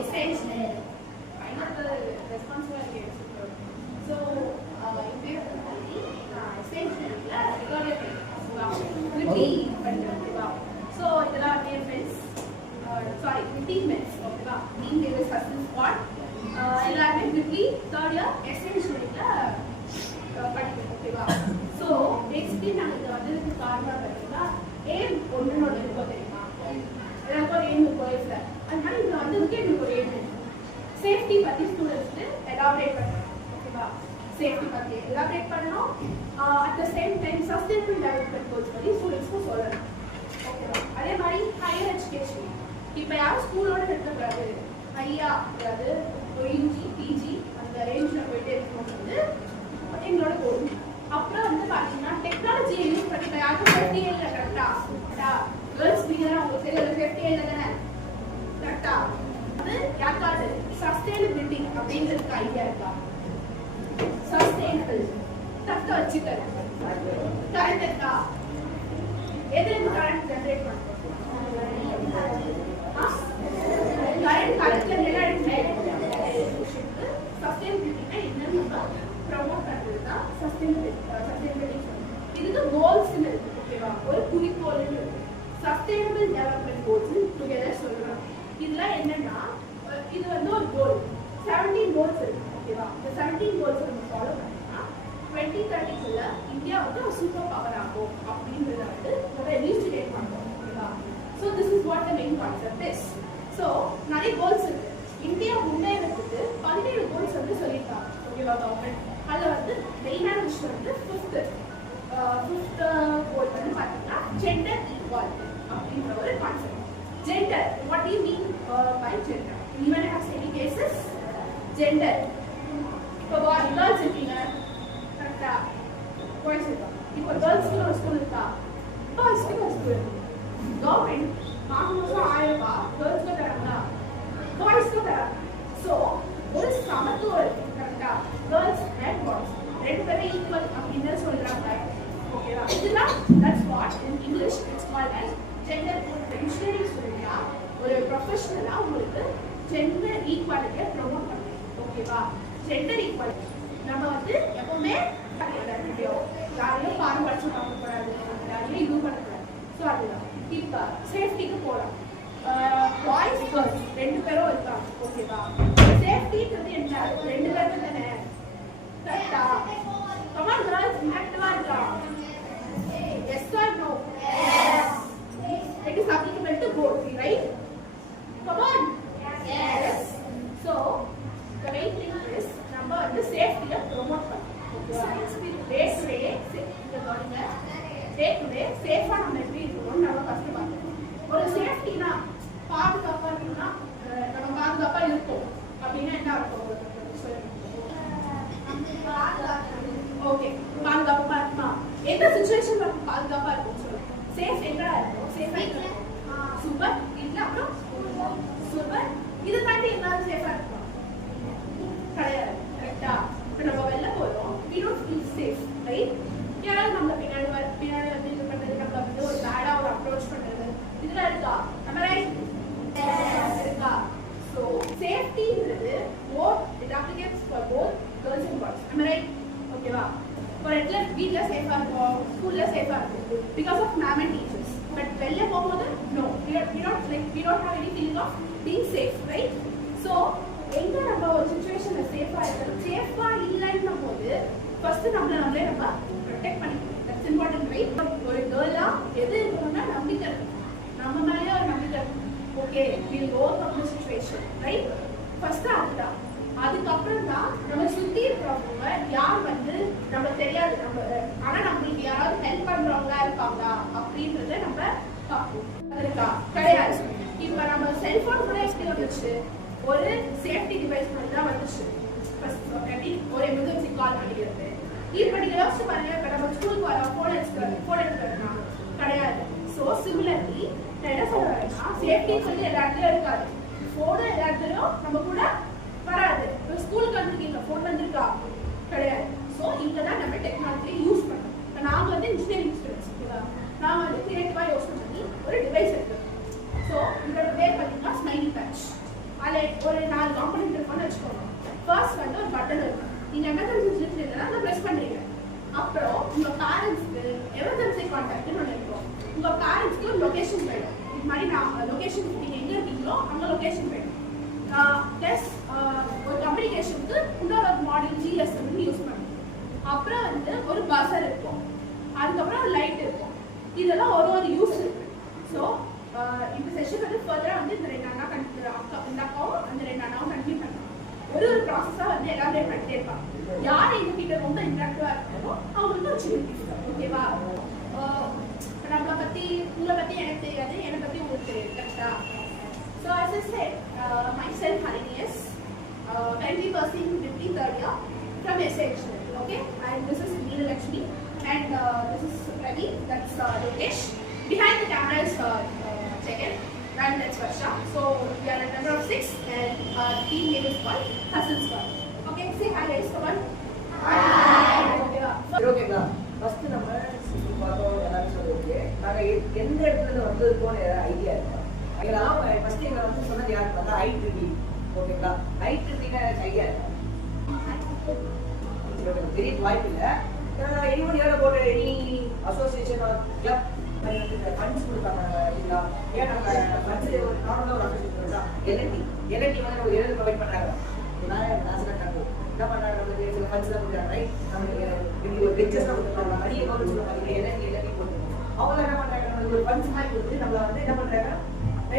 essential. Final responsibility. So, if you essential, so there are friends. Sorry, teammates. Team leaders assistance squad. எல்லாமே quickly third year essential படிக்கணும். ஓகேவா? So next நாங்க இத வந்ததுக்கு காரணம் பார்த்தீங்கன்னா aim ஒண்ணோட இருக்கும் தெரியுமா? எனக்கு ஒரு aim இருக்கும் இல்ல. அதனால இது வந்ததுக்கு எனக்கு ஒரு aim இருக்கு. சேஃப்டி பத்தி ஸ்டூடண்ட்ஸ்க்கு எலாபரேட் பண்ணணும். ஓகேவா? சேஃப்டி பத்தி எலாபரேட் பண்ணனும். at the same time sustainable development goals பத்தி ஸ்டூடண்ட்ஸ்க்கு சொல்லணும். ஓகேவா? அதே மாதிரி higher education. இப்போ யாரும் ஸ்கூலோட நிறுத்தக்கூடாது. ஐயா அதாவது யூஜி பிஜி அந்த ரேஞ்சில் போயிட்டே இருக்கும்போது எங்களோட கோல். அப்புறம் வந்து பார்த்தீங்கன்னா டெக்னாலஜியை யூஸ் பண்ணி இப்போ யாருக்கும் சேஃப்டி இல்லை கரெக்டாக கேர்ள்ஸ் நீங்கள் உங்களுக்கு தெரியல சேஃப்டி இல்லை தானே கரெக்டாக அது யாருக்காது சஸ்டைனபிலிட்டி அப்படின்றதுக்கு ஐடியா இருக்கா? சஸ்டைனபிள் தக்க வச்சுக்கிறது கரண்ட் இருக்கா? எதுலேருந்து கரண்ட் ஜென்ரேட் பண்ணுறோம்? கரண்ட் சஸ்டைனபிலிட்டினா என்னன்னு நம்ம ப்ரமோட் பண்றது தான் சஸ்டைனபிலிட்டி. இதுக்கு கோல்ஸ் இருக்கு. ஓகேவா? ஒரு குறிக்கோள் இருக்கு. சஸ்டைனபிள் டெவலப்மெண்ட் கோல்ஸ் டுகெதர் சொல்றாங்க. இதுல என்னன்னா இது வந்து ஒரு கோல் 17 கோல்ஸ் இருக்கு. ஓகேவா? இந்த 17 கோல்ஸ் நம்ம ஃபாலோ பண்ணா 2030 குள்ள இந்தியா வந்து ஒரு சூப்பர் பவர் ஆகும் அப்படின்றத வந்து நம்ம எலிமினேட் பண்றோம். ஓகேவா? So this is what the main concept is. So நிறைய கோல்ஸ் இருக்கு. இந்தியா முன்னேறதுக்கு 17 கோல்ஸ் வந்து சொல்லியிருக்காங்க. ஓகேவா? கவர்மெண்ட் அதுல வந்து மெயினான விஷயம் வந்து ஃபிஃப்த் கோல் வந்து பார்த்தீங்கன்னா ஜெண்டர் ஈக்வாலிட்டி அப்படின்ற ஒரு concept. Gender what you mean by gender? Even has any cases gender இப்போ கேர்ள்ஸ் இருக்கீங்க கரெக்டா? பாய்ஸ் இருக்காங்க. இப்போ கேர்ள்ஸ்க்கு ஒரு ஸ்கூல் இருக்கா? பாய்ஸ்க்கு ஒரு ஸ்கூல் இருக்கு. கவர்மெண்ட் மாதம் 1000 ரூபாய் கேர்ள்ஸ்க்கு தராங்களா? பாய்ஸ்க்கு தராங்க. ஸோ ஒரு சமத்துவம் இருக்கு கரெக்டா? கேர்ள்ஸ் அண்ட் பாய்ஸ் ரெண்டு பேரும் ஈக்குவல் அப்படின்னு சொல்றாங்க. ஓகேவா? இதுதான் that's what in English it's called as gender equality. சொல்லியா ஒரு ப்ரொஃபஷனலா உங்களுக்கு ஜெண்டர் ஈக்குவாலிட்டியை ப்ரொமோட் பண்ணுங்க. ஓகேவா? ஜெண்டர் ஈக்குவாலிட்டி நம்ம வந்து எப்பவுமே யாரையும் பாரபட்சம் பார்க்கக்கூடாது, யாரையும் இது பண்ணக்கூடாது. ஸோ அதுதான் இப்போ சேஃப்டிக்கு போகலாம். பாய்ஸ் கேர்ள்ஸ் ரெண்டு பேரும் இருக்காங்க. ஓகேவா? சேஃப்டின்றது என்ன? ரெண்டு பேரும் தானே கரெக்டா? கமான் கேர்ள்ஸ் ஆக்டிவா இருக்கலாம். Yes or no? It is applicable to both, right? Come on. Yes. So the main thing is நம்ம வந்து சேஃப்டியை ப்ரொமோட் பண்ணணும். டே டு டே சேஃபா நம்ம எப்படி இருக்கணும்னு நம்ம ஃபர்ஸ்ட் பார்க்கணும். ஒரு சேஃப்டினா பாதுகாப்பா இருக்கணும்னா நம்ம பாதுகாப்பா இருக்கும் அப்படின்னா என்ன இருக்கும்? ஓகே, பாதுகாப்பா இருக்குமா? எந்த சிச்சுவேஷன்ல பாதுகாப்பா இருக்கும் சொல்லுங்க. சேஃப் எங்கடா இருக்கும்? சேஃபா இருக்கும். சூப்பர். இல்ல அப்புறம் சூப்பர். இது தாண்டி என்னாலும் சேஃபா இருக்கும் கிடையாது. கரெக்டா? இப்போ நம்ம வெளில போறோம், we don't feel safe, right? யாராவது நம்ம பின்னாடி வந்து இது பண்றது, நம்ம வந்து ஒரு பேடா ஒரு அப்ரோச் பண்றது இதெல்லாம் இருக்கா? நம்ம ரைட் இருக்கா? ஸோ சேஃப்டின்றது it applicable for both girls and boys. Am I right? ஓகேவா? ஒரு இடத்துல வீட்டில் சேஃபா இருக்கும், ஸ்கூல்ல சேஃபா இருக்கும் because of ma'am and teachers. But வெளில போகும்போது no, we don't have any feeling of being safe, right? So எங்க நம்ம ஒரு சிச்சுவேஷன்ல சேஃபா இருக்கணும். சேஃபா இல்லைன்னும் போது ஃபர்ஸ்ட் நம்மளே நம்ம ப்ரொடெக்ட் பண்ணிக்கணும். That's important, right? ஒரு கேர்ளா எது இருக்கணும்னா நம்பிக்கை இருக்கணும். நம்ம மேலேயே ஒரு நம்பிக்கை இருக்கணும். Okay, we'll go from the situation, right? First அதுதான். அதுக்கப்புறம் தான் நம்ம சுத்தி இருக்கிறவங்க யார் வந்து நம்ம தெரியாது, நம்ம ஆனா நம்மளுக்கு யாராவது ஹெல்ப் பண்றவங்க இருப்பாங்க அப்படின்றத நம்ம பார்ப்போம். அது இருக்கா? கிடையாது. இப்ப நம்ம செல்போன் கூட எப்படி வந்துச்சு? ஒரு சேஃப்டி டிவைஸ் மாதிரி தான் வந்துச்சு. ஒரு எமர்ஜென்சி கால் பண்ணிக்கிறது. இப்ப நீங்க யோசிச்சு பாருங்க, இப்ப நம்ம ஸ்கூலுக்கு வரோம், போன் எடுத்துக்கிறோம் கிடையாது. ஸோ சிமிலர்லி நான் என்ன சொல்றேன்னா, சேஃப்டி சொல்லி எல்லா இடத்துலயும் இருக்காது. போன் எல்லா இடத்துலயும் நம்ம கூட வராது. ஸ்கூலுக்கு வந்துருக்கீங்க, போன் வந்திருக்கா கிடையாது. ஸோ இங்கதான் நம்ம டெக்னாலஜியை யூஸ் பண்ணணும். இப்போ நாங்க வந்து இன்ஜினியரிங் ஸ்டூடெண்ட்ஸ், ஓகேவா? நாம வந்து கிரியேட்டிவா யோசனை பண்ணி ஒரு டிவைஸ் இருக்கு. ஸோ இதோட பேர் பார்த்தீங்கன்னா ஸ்மைலி டச். அதில் ஒரு 4 காம்பனெண்ட் இருக்கும்னு வச்சுக்கோங்க. ஃபர்ஸ்ட் வந்து ஒரு பட்டன் இருக்கும். நீங்கள் எமர்ஜென்சி இருந்ததுன்னா அதை ப்ரெஸ் பண்ணுறீங்க. அப்புறம் உங்கள் பேரண்ட்ஸ்க்கு எமர்ஜென்சி கான்டாக்ட்னு ஒன்று இருக்கும். உங்கள் பேரண்ட்ஸ்க்கு ஒரு லொக்கேஷன் போயிடும். இது மாதிரி நான் லொக்கேஷன் நீங்கள் எங்கே இருக்கீங்களோ அங்கே லொக்கேஷன் போயிடும். ப்ளஸ் ஒரு கம்யூனிகேஷனுக்கு இன்னொரு மாடல் ஜிஎஸ் வந்து யூஸ் பண்ணுவோம். அப்புறம் வந்து ஒரு பஸர் இருக்கும். அதுக்கப்புறம் ஒரு லைட் இருக்கும். இதெல்லாம் ஒரு யூஸ் இருக்கு. ஸோ இந்த செஷன் வந்து ஃபர்தராக வந்து இந்த 2 அண்ணா இந்த அக்காவும் அந்த 2 அண்ணாவும் கண்டினியூ பண்ணுவாங்க. ஒரு ப்ராசஸாக வந்து எல்லாரும் பண்ணிட்டே இருப்பாங்க. யார் எங்ககிட்ட ரொம்ப இன்ட்ராக்டிவாக இருக்காங்களோ அவங்களுக்கு ஒரு சின்ன கிஃப்ட். ஓகேவா? நம்மளை பற்றி உங்களை பற்றி எனக்கு தெரியாது, என்னை பற்றி உங்களுக்கு தெரியாது. கரெக்டா? So as I said, myself Harini is currently pursuing 53rd year from SH. Okay, and this is Neela Lakshmi, and this is Ravi. That's Lokesh. Behind the camera is Chetan, and that's Varsha. So we are a number of 6, and our team name is called Hustle Squad. Okay, say hi guys, come on. Hi. Okay, first நம்ம பார்த்தோம் எல்லாரும் சொல்லுங்க. நாங்க எந்த இடத்துல வந்திருக்கோம்னு idea இருக்கா? அதெல்லாம் ஃபர்ஸ்ட் எங்களை வந்து சொன்னது யார் பார்த்தா ஐட்ரிடி. ஓகேங்களா? ஐட்ரிடினா ஐடியா இருக்கா? பெரிய வாய்ப்பு இல்லை. anyone here about any association or club funds கொடுத்தாங்க இல்லைங்களா? ஏன் நம்ம ஃபண்ட்ஸ் ஒரு நார்மலாக ஒரு அசோசியேஷன் தான் எல்என்டி வந்து ஒரு 7 ப்ரொவைட் பண்ணுறாங்க. என்ன பண்ணுறாங்க? நம்மளுக்கு சில ஃபண்ட்ஸ்லாம் கொடுக்குறாங்க. ரைட், நம்மளுக்கு ஒரு பெஞ்சஸ்லாம் கொடுத்துருக்காங்க. நிறைய கவர்மெண்ட் சொல்ல பார்த்தீங்கன்னா எல்என்டி போட்டு அவங்க என்ன பண்ணுறாங்க? நம்மளுக்கு ஒரு ஃபண்ட்ஸ் மாதிரி கொடுத்து நம்மளை வந்து என்ன பண்ணுறாங்க?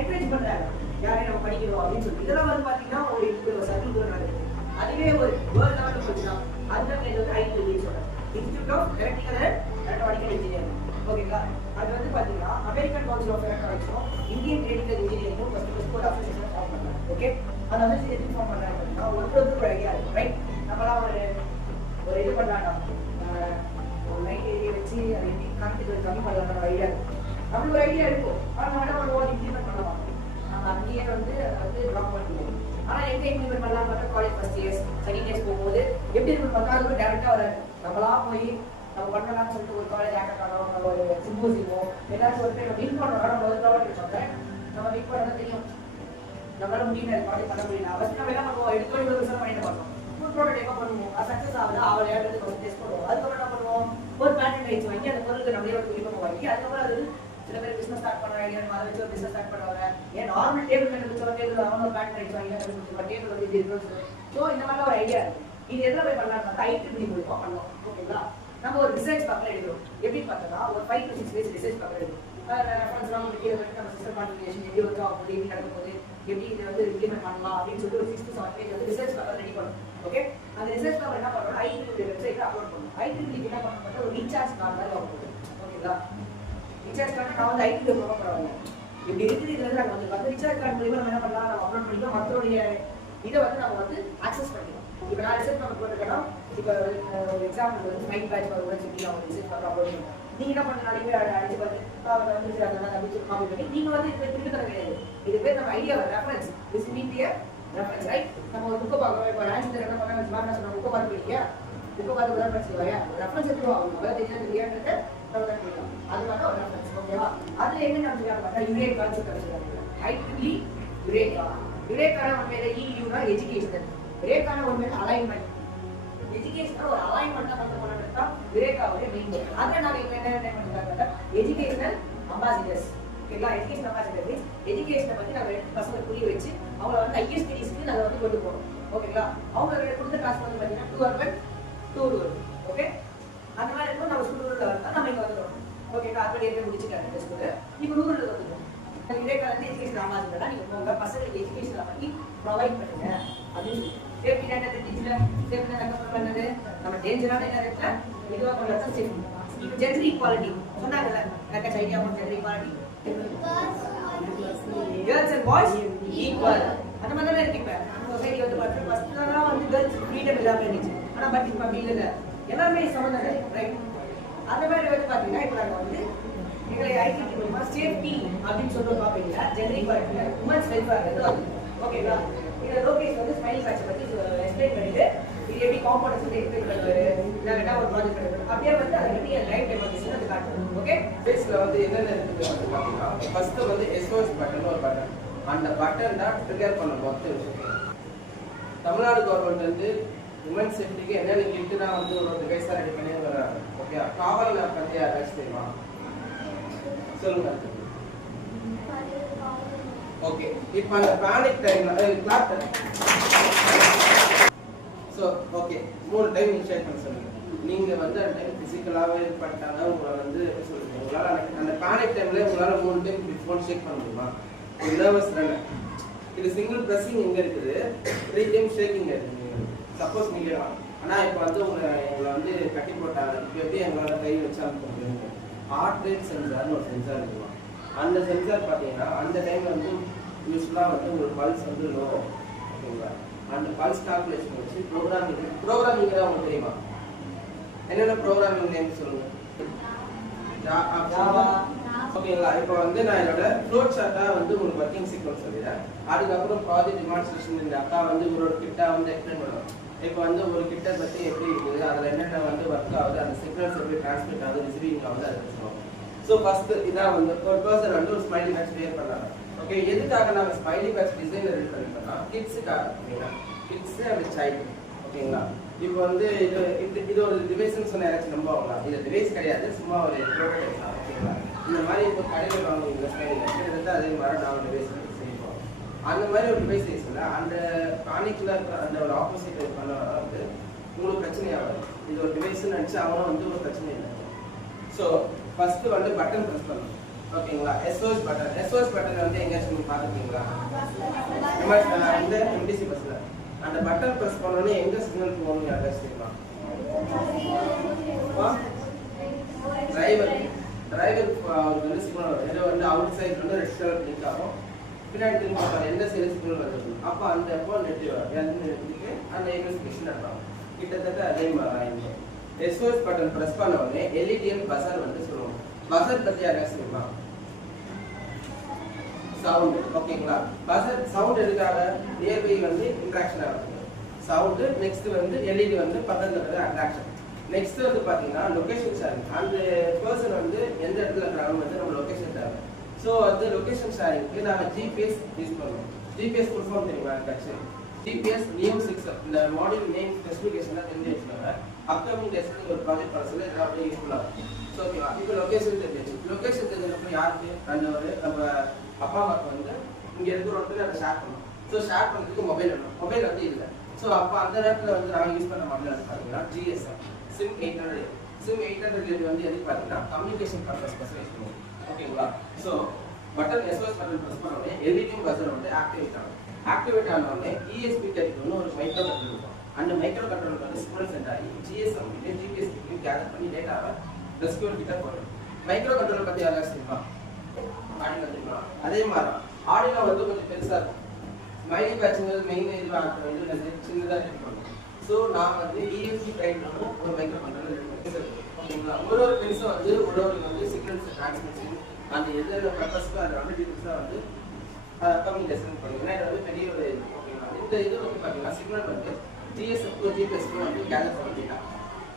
என்கரேஜ் பண்ணுறாங்க. யாரையும் நம்ம படிக்கணும் அப்படின்னு சொல்லி. இதெல்லாம் வந்து பார்த்தீங்கன்னா ஒரு சர்க்கிள் கூட நடக்குது. அதுவே ஒரு வேர்ல்ட் லெவலில் போச்சுன்னா அந்த வந்து ஐடின்னு சொல்கிறாங்க. Institute of electrical and electronical engineering. ஓகேங்களா? அது வந்து பார்த்தீங்கன்னா அமெரிக்கன் கவுன்சில் ஆஃப் எலக்ட்ரானிக்ஸும் இந்தியன் எலக்ட்ரிக்கல் இன்ஜினியரிங்கும் ஃபர்ஸ்ட் ஒரு அசோசியேஷன் ஃபார்ம் பண்ணாங்க. ஓகே, அந்த அசோசியேஷன் ஃபார்ம் பண்ணாங்க பார்த்தீங்கன்னா ஒருத்தருக்கு ஒரு ஐடியா இருக்கும். ரைட், நம்மளாம் ஒரு இது பண்ணாங்க, ஒரு லைட் ஏரியா வச்சு அதை எப்படி கான்ட்ரிபியூட் கம்மி பண்ணலாம் ஒரு ஐடியா இருக்கும். நம்மளுக்கு ஒரு ஐடியா இருக்கும். ஆனால் நம்ம என்ன பண்ணுவோம்? இம்ப்ளிமெண்ட் பண்ண மாட்டோம். நம்ம அங்கேயே வந்து ட்ராப் பண்ணிடுவோம். ஆனால் எங்கே இம்ப்ளிமெண்ட் பண்ணலாம் பார்த்தா college first years second years போகும்போது எப்படி இருக்கும் பார்த்தா அது டேரெக்டாக வராது. நம்மளா போய் நம்ம பண்ணலாம்னு சொல்லிட்டு ஒரு காலேஜ் ஆக்டானோ நம்ம ஒரு சிம்போசியமோ எல்லாரும் சொல்லிட்டு நம்ம மீட் பண்ணுறோம். நம்ம ஒரு ப்ராடக்ட் இருப்பாங்க, நம்ம மீட் பண்ணதான் தெரியும். நம்மளால முடியல ப்ராடக்ட் பண்ண முடியல. ஃபர்ஸ்ட் நம்ம என்ன பண்ணுவோம்? எடுத்து ஒரு விஷயம் பண்ணிட்டு பார்த்தோம். ஃபுல் ப்ராடக்ட் என்ன பண்ணுவோம்? அது சக்ஸஸ் ஆகுது அவளை ஏதாவது டெஸ்ட் பண்ணுவோம். அதுக்கப்புறம் என்ன பண்ணுவோம்? ஒரு பேட்டர்ன் ரைட்ஸ் வாங்கி அந்த பொருளுக்கு நம்மளே ஒரு குறிப்பாக வாங்கி அதுக்கப்புறம் அது சில பேர் பிசினஸ் ஸ்டார்ட் பண்ண ஐடியா அதை வச்சு ஒரு பிசினஸ் ஸ்டார்ட் பண்ணுவாங்க. ஏன் நார்மல் டேபிள் மேன் வச்சு டேபிள் அவங்க ஒரு பேட்டர்ன் ரைட்ஸ் வாங்கி டேபிள் வந்து இது இருக்கும். ஸோ இந்த மாதிரிலாம் ஒரு ஐடியா இருக்கு. இது எதில் போய் பண்ணலாம்? ஐடி மூலியமாக பண்ணலாம். ஓகேங்களா? நம்ம ஒரு ரிசர்ச் பேப்பர் எடுக்கிறோம். எப்படி பார்த்தோம்னா ஒரு 5 to 6 days ரிசர்ச் பேப்பர் எடுக்கிறோம். ரெஃபரன்ஸ்லாம் வந்து கீழே போட்டு நம்ம சிஸ்டம் கான்ஃபிகரேஷன் எப்படி ஒர்க் ஆகும், எப்படி நடக்க போகுது, எப்படி இதை வந்து இம்ப்ளிமெண்ட் பண்ணலாம் அப்படின்னு சொல்லிட்டு ஒரு 6 to 7 பேஜ் வந்து ரிசர்ச் பேப்பர் ரெடி பண்ணணும். ஓகே, அந்த ரிசர்ச் பேப்பர் என்ன பண்ணுறோம்? ஐடி வெப்சைட்டில் அப்லோட் பண்ணணும். ஐடி என்ன பண்ணணும்? ஒரு ரீசார்ஜ் கார்டு மாதிரி வாங்க போகுது. ஓகேங்களா? ரீசார்ஜ் கார்டு நான் வந்து ஐடி ப்ரொமோட் பண்ணுவாங்க. இப்படி இருக்குது. இதில் வந்து நாங்கள் வந்து ரீசார்ஜ் கார்டு மூலியமாக நம்ம என்ன பண்ணலாம்? நம்ம அப்லோட் பண்ணிக்கலாம். மற்றவருடைய இதை வந்து நம்ம வந்து ஆக்சஸ் பண்ணிக்கலாம். இப்போ நான் ரிசர்ச் பேப்பர் போட்டுருக்கேன்னா இப்போ ஒரு எக்ஸாம்பிள் வந்து மைண்ட் பேட்ச் கூட சொல்லி அவங்க ரிசர்ச் பேப்பர் அப்லோட் பண்ணுவோம். நீங்கள் என்ன பண்ண நாளைக்கு அடிச்சு பார்த்து அதை வந்து அப்படின்னு சொல்லி காப்பி பண்ணி நீங்கள் வந்து இது திருப்பி தர கிடையாது. இது பேர் நம்ம idea reference this media reference. Right, நம்ம ஒரு புக்கை பார்க்குறோம். இப்போ ஆன்சர் என்ன பண்ண என்ன சொன்ன புக்கை பார்த்து படிக்க புக்கை பார்த்து ரெஃபரன்ஸ் இல்லையா? ரெஃபரன்ஸ் எடுத்துருவோம். அவங்க முதல்ல தெரியாதுன்றத நம்ம தான் படிக்கலாம். அது மாதிரி ஒரு ரெஃபரன்ஸ். ஓகேவா? அதில் என்ன நினச்சிருக்காங்க பார்த்தா யுரேக் கான்செப்ட் வச்சுருக்காங்க. ஐட்ரிபிளி யுரேக்கா. யுரேக்கான உண்மையில இயூனா எஜுகேஷன், யுரேக்கான உண்மையில அலைன்மெண்ட். எஜுகேஷன் ஒரு அலைன்மெண்ட்டாக வந்து கொண்டு தான் யுரேக்காவுடைய மெயின் கோல். அதில் நாங்கள் இப்போ என்ன பண்ணிருக்காங்க? Educational ambassadors. ஓகேங்களா? எஜுகேஷன் அம்பாசிடர் எஜுகேஷனை பற்றி நாங்கள் பசங்களை புரிய வச்சு அவங்கள வந்து ஐஎஸ் ஸ்டடீஸ்க்கு நாங்கள் வந்து கொண்டு போகிறோம். ஓகேங்களா? அவங்க கொடுத்த காசு வந்து பார்த்தீங்கன்னா 2 urban 2 rural. ஓகே, அந்த மாதிரி இருக்கும். நம்ம ஸ்கூலில் வரலாம், நம்ம இங்கே வந்துடுவோம். ஓகேங்களா? அது ஏற்கனவே முடிச்சுட்டாங்க இந்த ஸ்கூலு. இப்போ ரூரல் வந்துடும். யுரேக்கா வந்து எஜுகேஷன் அம்பாசிடர்னா நீங்கள் போங்க, பசங்களுக்கு எஜுகேஷனை பண்ணி ப்ரொவைட் பண்ணுங்க அப்படின்னு safety data teacher safety data பண்ணது நம்ம டேஞ்சரான என்ன இருக்குல்ல இதுவாக பண்ணுறது சேஃப்டி. இப்போ ஜெண்டர் ஈக்குவாலிட்டி சொன்னாங்கல்ல, எனக்கு ஐடியா பண்ண gender equality girls and boys equal அந்த மாதிரி தானே இருக்கு. இப்போ சொசைட்டி வந்து பார்த்தா ஃபர்ஸ்ட்லாம் வந்து கேர்ள்ஸ் ஃப்ரீடம் இல்லாமல் இருந்துச்சு. ஆனால் பட் இப்போ அப்படி இல்லை, எல்லாருமே சமந்தானே. ரைட், அந்த மாதிரி வந்து பார்த்தீங்கன்னா இப்போ நாங்கள் வந்து எங்களை ஐடி மூலமாக சேஃப்டி அப்படின்னு சொல்கிற டாபிக்ல ஜெண்டர் ஈக்குவாலிட்டியில் உமன்ஸ் வெல்ஃபேர் வந்து ஓகேங்களா? இதில் லோகேஷ் வந்து ஸ்மைல் பேட்சை பற்றி எக்ஸ்பிளைன் பண்ணிட்டு இது எப்படி காம்பவுண்டர்ஸ் வந்து எக்ஸ்பிளைன் பண்ணுவாரு, இல்லைன்னா ஒரு ப்ராஜெக்ட் பண்ணுவாரு. அப்படியே வந்து அதை எப்படி லைவ் டெமோன்ஸ்ட்ரேஷன் அது காட்டுவோம். ஓகே, பேஸ்ல வந்து என்னென்ன இருக்குது வந்து பார்த்தீங்கன்னா ஃபர்ஸ்ட் வந்து எஸ்ஓஎஸ் பட்டன் ஒரு பட்டன் அந்த பட்டன் தான் ட்ரிகர் பண்ண மொத்த விஷயம். தமிழ்நாடு கவர்மெண்ட் வந்து உமன் சேஃப்டிக்கு என்னென்ன கிட்டு தான் வந்து ஒரு டிவைஸாக ரெடி பண்ணி வர்றாங்க. ஓகே, ட்ராவல் மேப் பற்றி யாராச்சும் தெரியுமா? சொல்லுங்க. ஓகே, இப்போ அந்த பேனிக் டைம்ல class so okay 3 time initiate பண்ண சொல்லுங்க. நீங்கள் வந்து அந்த டைம் ஃபிசிக்கலாகவே பண்ணிட்டாங்க உங்களை வந்து எப்படி சொல்லுங்க, உங்களால் அந்த பேனிக் டைமில் உங்களால் 3 டைம் ஃபோன் ஷேக் பண்ண முடியுமா? ஒரு நர்வஸ் ரன்னர் இது சிங்கிள் ப்ரெஸ்ஸிங் எங்கே இருக்குது, 3 டைம் ஷேக்கிங் இருக்குது. சப்போஸ் நீங்கள் ஆனால் இப்போ வந்து எங்களை வந்து கட்டி போட்டாங்க, இப்போ எப்படி எங்களால் கை வச்சு அனுப்ப முடியும்? ஹார்ட் ரேட் சென்சார்னு ஒரு சென்சார் இருக்குமா, அந்த சென்சார் பார்த்தீங்கன்னா அந்த டைமில் வந்து யூஸ்ஃபுல்லாக வந்து உங்களுக்கு பல்ஸ் வந்து லோ. ஓகேங்களா, அந்த பல்ஸ் கால்குலேஷன் வச்சு ப்ரோக்ராமிங் தான் உங்களுக்கு தெரியுமா? என்னென்ன ப்ரோக்ராமிங் நேம் சொல்லுங்க. ஓகேங்களா, இப்போ வந்து நான் என்னோட ஃப்ளோட் சார்ட்டாக வந்து உங்களுக்கு ஒர்க்கிங் சீக்வன்ஸ் சொல்லிடுறேன். அதுக்கப்புறம் ப்ராஜெக்ட் டிமான்ஸ்ட்ரேஷன் இந்த அக்கா வந்து ஒரு கிட்டா வந்து எக்ஸ்பிளைன் பண்ணுவோம். இப்போ வந்து ஒரு கிட்ட பற்றி எப்படி இருக்குது, அதில் என்னென்ன வந்து ஒர்க் ஆகுது, அந்த சிக்னல்ஸ் எப்படி டிரான்ஸ்மிட் ஆகுது, ரிசீவிங் ஆகுது, அதை சொல்லுவோம். ஸோ ஃபர்ஸ்ட் இதான் வந்து ஒரு பர்சன் வந்து ஒரு ஸ்மைலி பேட்ச் கிரியேட் பண்ணுறாங்க. ஓகே, எதுக்காக நாங்கள் ஸ்மைலி பேட்ச் டிசைன் ரெடி பண்ணிட்டோம்னா கிட்ஸுக்காக. ஓகேங்களா, கிட்ஸு அண்ட் சைல்டு. ஓகேங்களா, இப்போ வந்து இது ஒரு டிவைஸ்ன்னு சொன்ன யாராச்சும் நம்புவாங்களா? இது டிவைஸ் கிடையாது, சும்மா ஒரு ப்ரோட்டோடைப் தான். ஓகேங்களா, இந்த மாதிரி இப்போ கடையில் வாங்குவீங்க ஸ்மைலி பேட்ச் கிட்டத்தட்ட அதே மாதிரி நாங்கள் டிவைஸ் செய்வோம். அந்த மாதிரி ஒரு டிவைஸ் சைஸில் அந்த ப்ரானிக்கில் இருக்கிற அந்த ஒரு ஆப்போசிட் பண்ணால் வந்து உங்களுக்கு பிரச்சனையாகாது. இது ஒரு டிவைஸ்ன்னு நினச்சி அவனும் வந்து ஒரு பிரச்சனை இல்லை. ஸோ ஃபர்ஸ்ட் வந்து பட்டன் ப்ரெஸ் பண்ணணும். ஓகேங்களா, எஸ்ஓஎஸ் பட்டன் வந்து எங்கேயாச்சும் நீங்கள் பார்த்துருக்கீங்களா? இந்த எம்டிசி பஸ்ஸில் அந்த பட்டன் ப்ரெஸ் பண்ணோன்னே எங்கே சிக்னல் போகணும்னு யாராச்சும் தெரியுமா? டிரைவர் அவருக்கு வந்து சிக்னல் வரும். ஏதோ வந்து அவுட் சைட் வந்து ரெட் கலர் கிளிக் ஆகும், பின்னாடி திரும்பி பார்ப்பாங்க எந்த சைடு சிக்னல் வருது. அப்போ அந்த எப்போ நெட்டு அந்த இன்வெஸ்டிகேஷன் நடக்கும். கிட்டத்தட்ட அதே மாதிரி எஸ்ஓஎஸ் பட்டன் ப்ரெஸ் பண்ண உடனே எல்இடிஎம் பஸர் வந்து சொல்லுவோம். பஸர் பற்றி யாராச்சும் தெரியுமா? சவுண்ட். ஓகேங்களா, பஸர் சவுண்ட் எதுக்காக? நியர்பை வந்து இன்ட்ராக்ஷன் ஆகுது சவுண்டு. நெக்ஸ்ட் வந்து எல்இடி வந்து பக்கத்தில் இருக்கிற அட்ராக்ஷன். நெக்ஸ்ட் வந்து பார்த்தீங்கன்னா லொகேஷன் ஷேரிங். அந்த பர்சன் வந்து எந்த இடத்துல இருக்கிறாங்க வந்து நம்ம லொகேஷன் தேவை. ஸோ அந்த லொகேஷன் ஷேரிங்க்கு நாங்கள் ஜிபிஎஸ் யூஸ் பண்ணுவோம். ஜிபிஎஸ் ஃபுல் ஃபார்ம் தெரியுமா? ஜிபிஎஸ் நியூ 6 இந்த மாடியூல் நேம் ஸ்பெசிஃபிகேஷனாக தெரிஞ்சு வச்சுக்கோங்க. அப்கமிங் டேஸ்ல ஒரு ப்ராஜெக்ட் பண்ண சொல்லி எல்லாம் அப்படியே யூஸ்ஃபுல்லாக இருக்கும். ஸோ ஓகேவா, இப்போ லொகேஷன் தெரிஞ்சு லொகேஷன் தெரிஞ்சதுக்கப்புறம் யாருக்கு நம்ம அப்பா அம்மாவுக்கு வந்து இங்கே இருக்கிற ஒருத்தர் அதை ஷேர் பண்ணணும். ஸோ ஷேர் பண்ணுறதுக்கு மொபைல் வேணும். மொபைல் வந்து இல்லை. ஸோ அப்போ அந்த நேரத்தில் வந்து நாங்கள் யூஸ் பண்ண மொபைல் வந்து பார்த்தீங்கன்னா GSM சிம் 800. சிம் 800 வந்து எதுக்கு பார்த்தீங்கன்னா கம்யூனிகேஷன் பர்பஸ் யூஸ் பண்ணுவோம். ஓகேங்களா, so button SOS button press பண்ண உடனே எல்இடி பஸர் வந்து ஆக்டிவேட் ஆகும். ஆக்டிவேட் ஆன உடனே ESP கிடைக்கும்னு ஒரு மைக்ரோ கண்ட்ரோல் இருக்கும். அந்த மைக்ரோ கண்ட்ரோல் வந்து சிக்னல் சென்ட் ஆகி GSM GPS கேதர் பண்ணி டேட்டாவை ரெஸ்கியூர் கிட்ட போடும். மைக்ரோ கண்ட்ரோல் பற்றி யாராச்சும் தெரியுமா? ஆடினோ தெரியுமா? அதே மாதிரி ஆடினோ வந்து கொஞ்சம் பெருசாக இருக்கும். ஸ்மைலி பேட்சுங்கிறது மெயின் இது சின்னதாக இருக்கும். ஸோ நான் வந்து ESP டைப் ஒரு மைக்ரோ கண்ட்ரோல். ஓகேங்களா, ஒரு பெருசாக வந்து ஒரு சிக்னல்ஸ் டிரான்ஸ்மிஷன் அந்த எந்த பர்பஸ்க்கு அதை வந்து டீட்டெயில்ஸாக வந்து கம்யூனிகேஷன் பண்ணுங்கன்னா இது வந்து பெரிய ஒரு இது. ஓகேங்களா, இந்த இது வந்து பார்த்தீங்கன்னா சிக்னல் வந்து GSM ஜிபிஎஸ்க்கு வந்து கேதர் பண்ணிட்டா.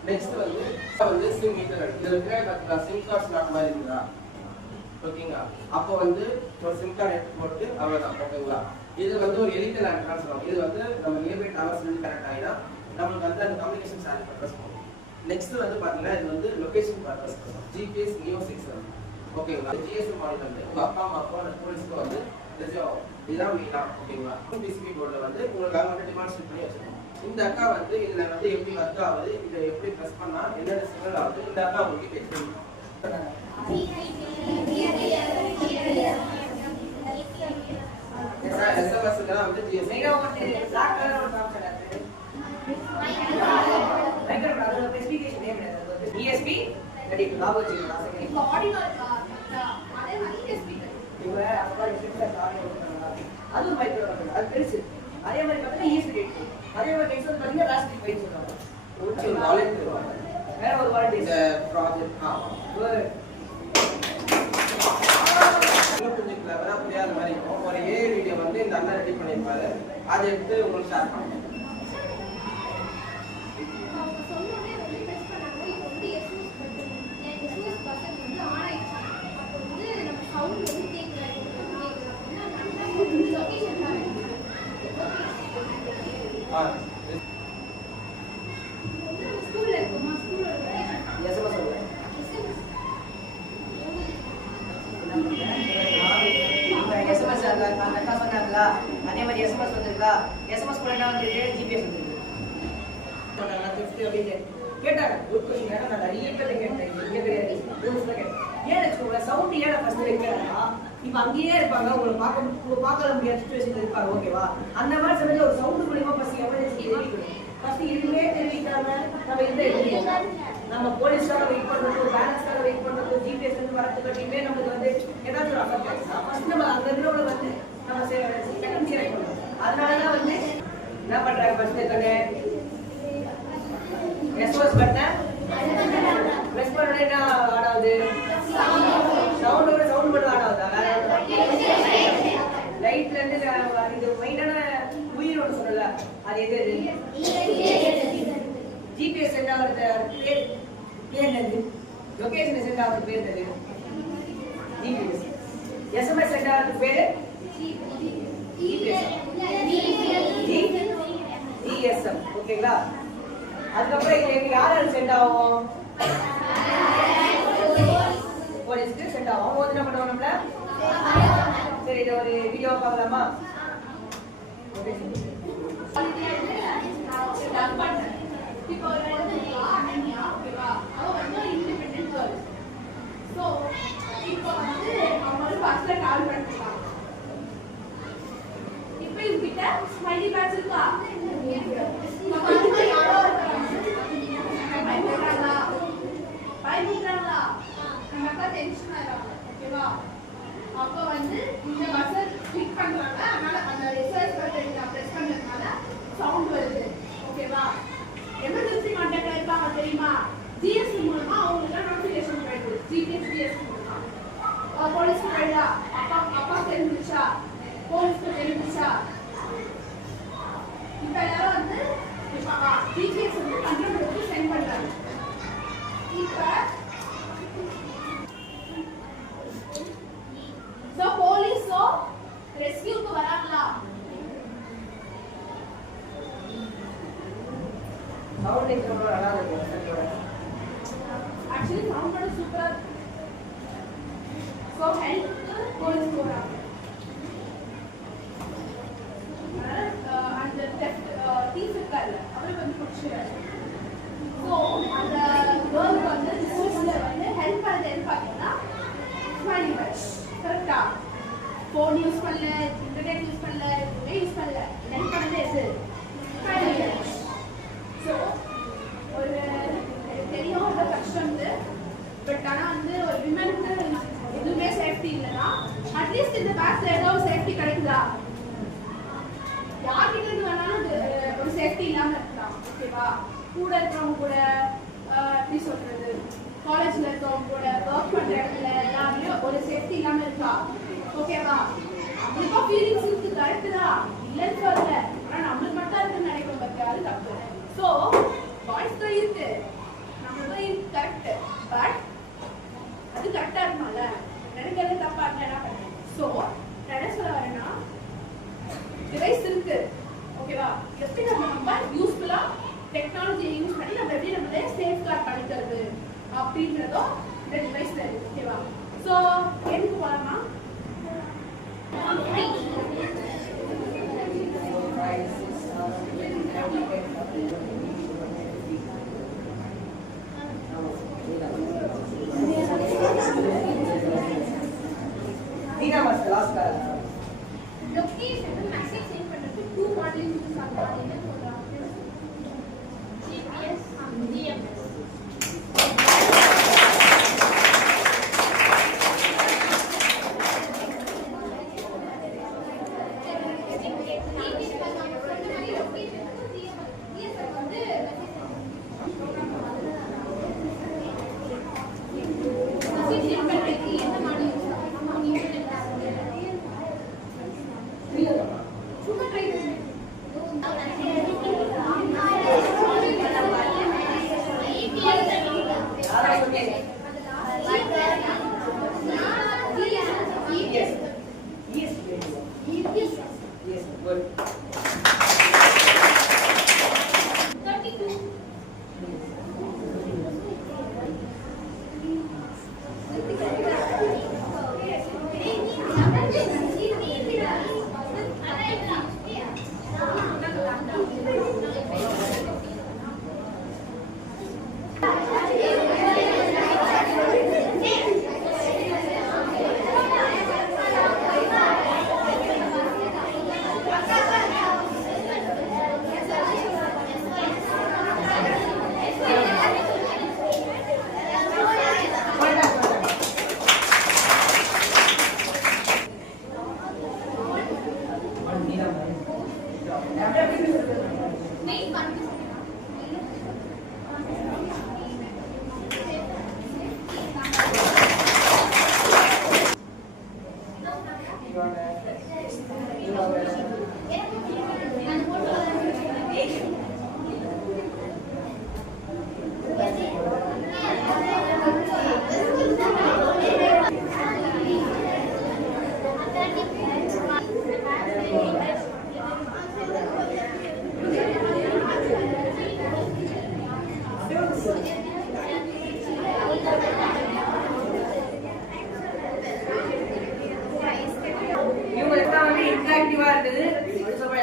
நெக்ஸ்ட் வந்து சிம் மீட்டர். இதில் பின்னாடி பார்த்தீங்கன்னா சிம் கார்டு ஸ்லாட் மாதிரி இருக்குதா? ஓகேங்களா, அப்போ வந்து ஒரு சிம் கார்டு எடுத்து போட்டு அவ்வளோதான். ஓகேங்களா, இது வந்து ஒரு எலிட்டல் ஆண்ட்ரான்னு சொல்லுவாங்க. இது வந்து நம்ம நியர்பை டவர்ஸ் வந்து கனெக்ட் ஆகினா நம்மளுக்கு வந்து அந்த கம்யூனிகேஷன் ஷேரிங் பர்பஸ் போகும். நெக்ஸ்ட் வந்து பார்த்தீங்கன்னா இது வந்து லொகேஷன் பர்பஸ் GPS நியோ 6. ஓகேங்களா, GSM மாடல் வந்து உங்கள் அப்பா அம்மாக்கோ அந்த ஸ்டூடெண்ட்ஸ்க்கோ வந்து இதுதான் மெயினாக. ஓகேங்களா, PCB போர்டில் வந்து உங்களுக்காக வந்து டிமான்ஸ்ட்ரேட் பண்ணி வச்சுருக்கோம். இந்த அக்கா வந்து இதில் வந்து எப்படி ஒர்க் ஆகுது, இதை எப்படி ப்ரெஸ் பண்ணால் என்னென்ன சிக்னல் ஆகுது, இந்த அக்கா உங்களுக்கு எக்ஸ்பிளைன் பண்ணுவோம். எஸ்எம்எஸ்க்குலாம் வந்து ESP லாபம் வச்சுக்கலாம். இப்போ ஆடினோ அதே மாதிரி ESP இப்போ அது மைக்ரோ கண்ட்ரோல் அது பெருசு. அதே மாதிரி பார்த்தீங்கன்னா ESP அதே மாதிரி நெக்ஸ்ட் வந்து பார்த்தீங்கன்னா ராஸ்பெரி பை சொல்லுவாங்க. ஒரு வாலெட் தருவாங்க. வேற ஒரு வாலெட் இந்த ப்ராஜெக்ட் கொஞ்சம் கிளவராக புரியாத மாதிரி இருக்கும். ஒரு வீடியோ வந்து இந்த அண்ணன் ரெடி பண்ணியிருப்பாரு, அதை எடுத்து உங்களுக்கு ஷேர் பண்ணுவோம். வந்து ஸ்கூல்ல இருக்குமா ஸ்கூல்ல எஸ்எம்எஸ் சொல்லுங்க. எஸ்எம்எஸ் அந்த அக்கா சொன்னாங்களா அதே மாதிரி எஸ்எம்எஸ் வந்திருக்கா? எஸ்எம்எஸ் கூட என்ன வந்திருக்கு? ஜிபிஎஸ் வந்திருக்கு. கேட்டாங்க குட் கொஸ்டின். ஏன்னா நான் நிறைய பேர் கேட்டேன். இங்கே கிடையாது ரூல்ஸ்ல கேட்டேன். ஏன் வச்சுக்கோங்க சவுண்ட் ஏன் ஃபர்ஸ்ட் வைக்கிறேன்னா இப்போ அங்கேயே இருப்பாங்க, உங்களை பார்க்க முடியாத சுச்சுவேஷன் இருப்பாங்க. ஓகேவா? அந்த மாதிரி சமயத்தில் ஒரு சவுண்ட் மூலியமா ஃபர்ஸ்ட் எமர்ஜென்சி தெரிவிக்கணும். ஃபர்ஸ்ட் எதுவுமே தெரிவிக்காம நம்ம எந்த எடுக்கணும்? நம்ம போலீஸ்க்காக வெயிட் பண்றது, பேலன்ஸ்க்காக வெயிட் பண்றது, ஜிபிஎஸ் வந்து வரதுக்காட்டியுமே நமக்கு வந்து ஏதாச்சும் ஒரு அஃபெக்ட் ஆயிடுச்சுன்னா ஃபர்ஸ்ட் நம்ம அங்க இருக்கிறவங்க வந்து நம்ம செகண்ட் செலக்ட் பண்ணணும். அதனாலதான் வந்து என்ன பண்றாங்க ஃபர்ஸ்ட் எடுத்தோடனே எஸ்ஓஎஸ் பட்டன் பிரஸ் பண்ண என்ன ஆட் ஆகுது? சவுண்டோட சவுண்ட் மட்டும் ஆட் ஆகுதா? லைட்ல இருந்து இது மெயினான உயிர் ஒன்று சொல்லல, அது எது? ஜிபிஎஸ் சென்ட் ஆகிறது பேர் என்னது? லொகேஷன் சென்ட் ஆகிறது பேர் என்னது? ஜிபிஎஸ். எஸ்எம்எஸ் சென்ட் ஆகிறது பேரு ஜிஎஸ்எம். ஓகேங்களா? அதுக்கப்புறம் இது யாரால சென்ட் ஆகும்? போலீஸ்க்கு சென்ட் ஆகும். போது என்ன பண்ணுவோம் நம்மள? சரி, இதை ஒரு வீடியோ பார்க்கலாமா? இப்போ ஒரு அனன்யா ஓகேவா, அவ வந்து இண்டிபெண்டன்ட் கேர்ள். ஸோ இப்போ வந்து அவங்க வந்து பஸ்ல டிராவல் பண்ணிருக்காங்க. இப்போ இவங்கிட்ட ஸ்மைலி பேட்ச் இருக்கா? பயப்படுறாங்களா? நம்ம அக்கா டென்ஷன் ஆயிடுறாங்க. ஓகேவா? அப்போ வந்து இந்த பஸ்ஸை கிளிக் பண்றாங்க. அதனால அந்த எஸ்ஓஎஸ் பட்டன் பிரஸ் பண்றதுனால சவுண்ட் வருது. ஓகேவா? எமர்ஜென்சி கான்டாக்ட்ல இருப்பாங்க தெரியுமா? ஜிஎஸ்டி மூலமா அவங்களுக்கு நோட்டிஃபிகேஷன் போயிடுது. ஜிஎஸ்டி மூலமா போலீஸ்க்கு போயிடா, அப்பா தெரிஞ்சிச்சா, போலீஸ்க்கு தெரிஞ்சிச்சா. இப்போ எல்லாரும் வந்து ஜிபிஎஸ் வந்து கண்ட்ரோல் எடுத்து சென்ட் பண்றாங்க. இப்போ போலீஸோ ரெஸ்கியூக்கு வராங்களா? சவுண்ட் இன்ட்ரோல நல்லா இருக்கு. ஆக்சுவலி சவுண்டோட சூப்பரா இருக்கு. ஸோ ஹெல்ப் போலீஸ் போறாங்க. அந்த டீஸ் இருக்காரு அவருக்கு வந்து பிடிச்சிருக்காரு. ஸோ அந்த கேர்ளுக்கு வந்து டிஸ்ட்ரிக்ட்ல வந்து ஹெல்ப் பண்ணது எது பார்த்தீங்கன்னா ஸ்மைலி பேட்ச். கரெக்டா? ஃபோன் யூஸ் பண்ணல, இன்டர்நெட் யூஸ் பண்ணல, எதுவுமே யூஸ் பண்ணல. ஹெல்ப் பண்ணது எது? Smiley batch. ஸோ ஒரு தெரியும் ரொம்ப கஷ்டம்னு, பட் ஆனால் வந்து ஒரு விமனுக்கு எதுவுமே சேஃப்டி இல்லைன்னா அட்லீஸ்ட் இந்த பேட்ச்ல ஏதோ ஒரு சேஃப்டி கிடைக்குதா? யார்கிட்ட இருந்து வேணாலும் ஒரு சேஃப்டி இல்லாம இருக்கலாம். ஓகேவா? கூட இருக்கிறவங்க கூட எப்படி சொல்றது, காலேஜ்ல இருக்கவங்க கூட, ஒர்க் பண்ற இடத்துல எல்லாருமே ஒரு சேஃப்டி இல்லாம இருக்கா? ஓகேவா? நம்மளுக்கா ஃபீலிங்ஸ் இருக்கு, கரெக்ட் தான், இல்லைன்னு சொல்லல. ஆனா நம்மளுக்கு மட்டும் இருக்குன்னு நினைக்கிறோம் பத்தியா, அது தப்பு. ஸோ வாய்ஸ் தான் இருக்கு, நம்மளுக்கும் இருக்கு, கரெக்ட். பட் அது கரெக்டா இருக்கும்ல, நினைக்கிறது தப்பா இருந்தா என்ன பண்ணுறேன்? ஸோ நான் என்ன சொல்ல வரேன்னா, டிவைஸ் இருக்கு. ஓகேவா? எப்படி நம்ம யூஸ்ஃபுல்லா டெக்னாலஜியை யூஸ் பண்ணி நம்ம எப்படி நம்மளே சேஃப் கார்ட் பண்ணிக்கிறது அப்படின்றதும் இந்த டிவைஸ்ல இருக்கு. ஓகேவா? ஸோ எதுக்கு போலாமா? Dina was the last guy. Location message send பண்றது 2 மாடல் யூஸ் ஆகுது. என்ன சொல்றாங்க? GPS GMS. சும்மா ட்ரை பண்ணு.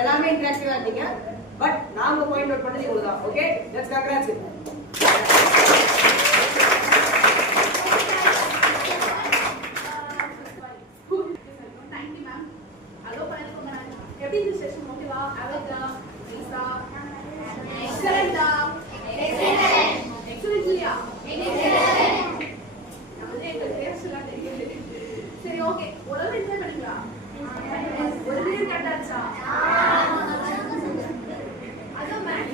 எல்லாமே இன்டராக்டிவா இருந்தீங்க. பட் நாம பாயிண்ட் அவுட் பண்ணது இவ்வளவுதான். Okay, let's congrats. Thank you ma'am. Hello பண்ணிருக்கோங்க. எப்படி இந்த செஷன் ஓகேவா? அவர்தா ஈசா எக்ஸலென்ட்டா எக்ஸலென்ட்லியா நம்மளே எங்க பேசலாம் தெரியுது. சரி ஓகே, உடனே என்ஜாய் பண்ணீங்களா? ஒரு வீடியோ கட்டாச்சா? அதான் மேம்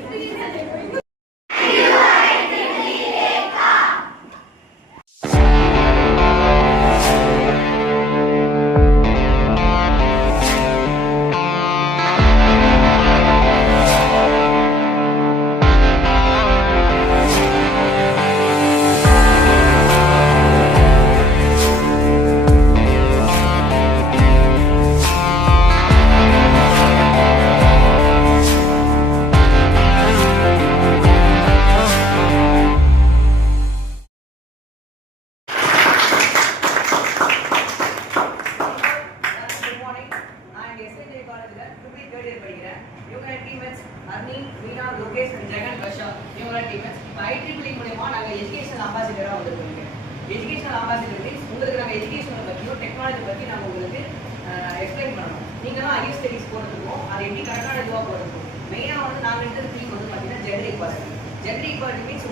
எஜுகேஷனல் அம்பாசிடர் மீன்ஸ் உங்களுக்கு நாங்கள் எஜுகேஷனை பற்றியும் டெக்னாலஜி பற்றி நாங்கள் உங்களுக்கு எக்ஸ்பிளைன் பண்ணணும். நீங்களாம் ஹையர் ஸ்டடீஸ் போகிறதுக்கும் அது எப்படி கரெக்டான இதுவாக போகிறதுக்கும் மெயினாக வந்து நாங்கள் எடுத்தது ஃபீல் வந்து பார்த்தீங்கன்னா gender equality. Gender equality means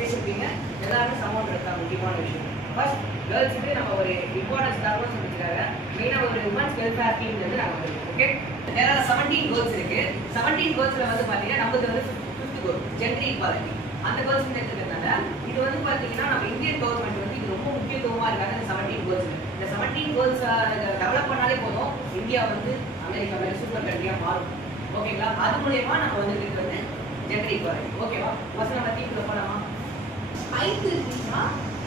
பேசியிருப்பீங்க எல்லாருமே சமம் இருக்காங்க. முக்கியமான விஷயம் ஃபர்ஸ்ட் கேர்ள்ஸுக்கு நம்ம ஒரு இம்பார்ட்டன்ஸ் தரணும் சொல்லியிருக்காங்க. மெயினாக ஒரு உமன்ஸ் வெல்ஃபேர் ஸ்கீம் வந்து நாங்கள் வந்துருக்கோம். ஓகே, வேற 17 கோல்ஸ் இருக்கு. 17 கோல்ஸில் வந்து பார்த்தீங்கன்னா நமக்கு வந்து 5th கோல் ஜெண்டர் ஈக்வாலிட்டி. அந்த கோல்ஸ் எடுத்துக்கிறதுனால இது வந்து பார்த்தீங்கன்னா நம்ம இந்தியன் கவர்மெண்ட் வந்து இது ரொம்ப முக்கியத்துவமாக இருக்காங்க. இந்த 17 கோல்ஸ் இந்த 17 கோல்ஸ் டெவலப் பண்ணாலே போதும் இந்தியா வந்து அமெரிக்கா மாதிரி சூப்பர் கண்ட்ரியாக மாறும். ஓகேங்களா? அது மூலயமா நம்ம வந்து இருக்கிறது ஜெண்டர் ஈக்வாலிட்டி. ஓகேவா? வசனம் பற்றி இப்போ போகலாமா? IIT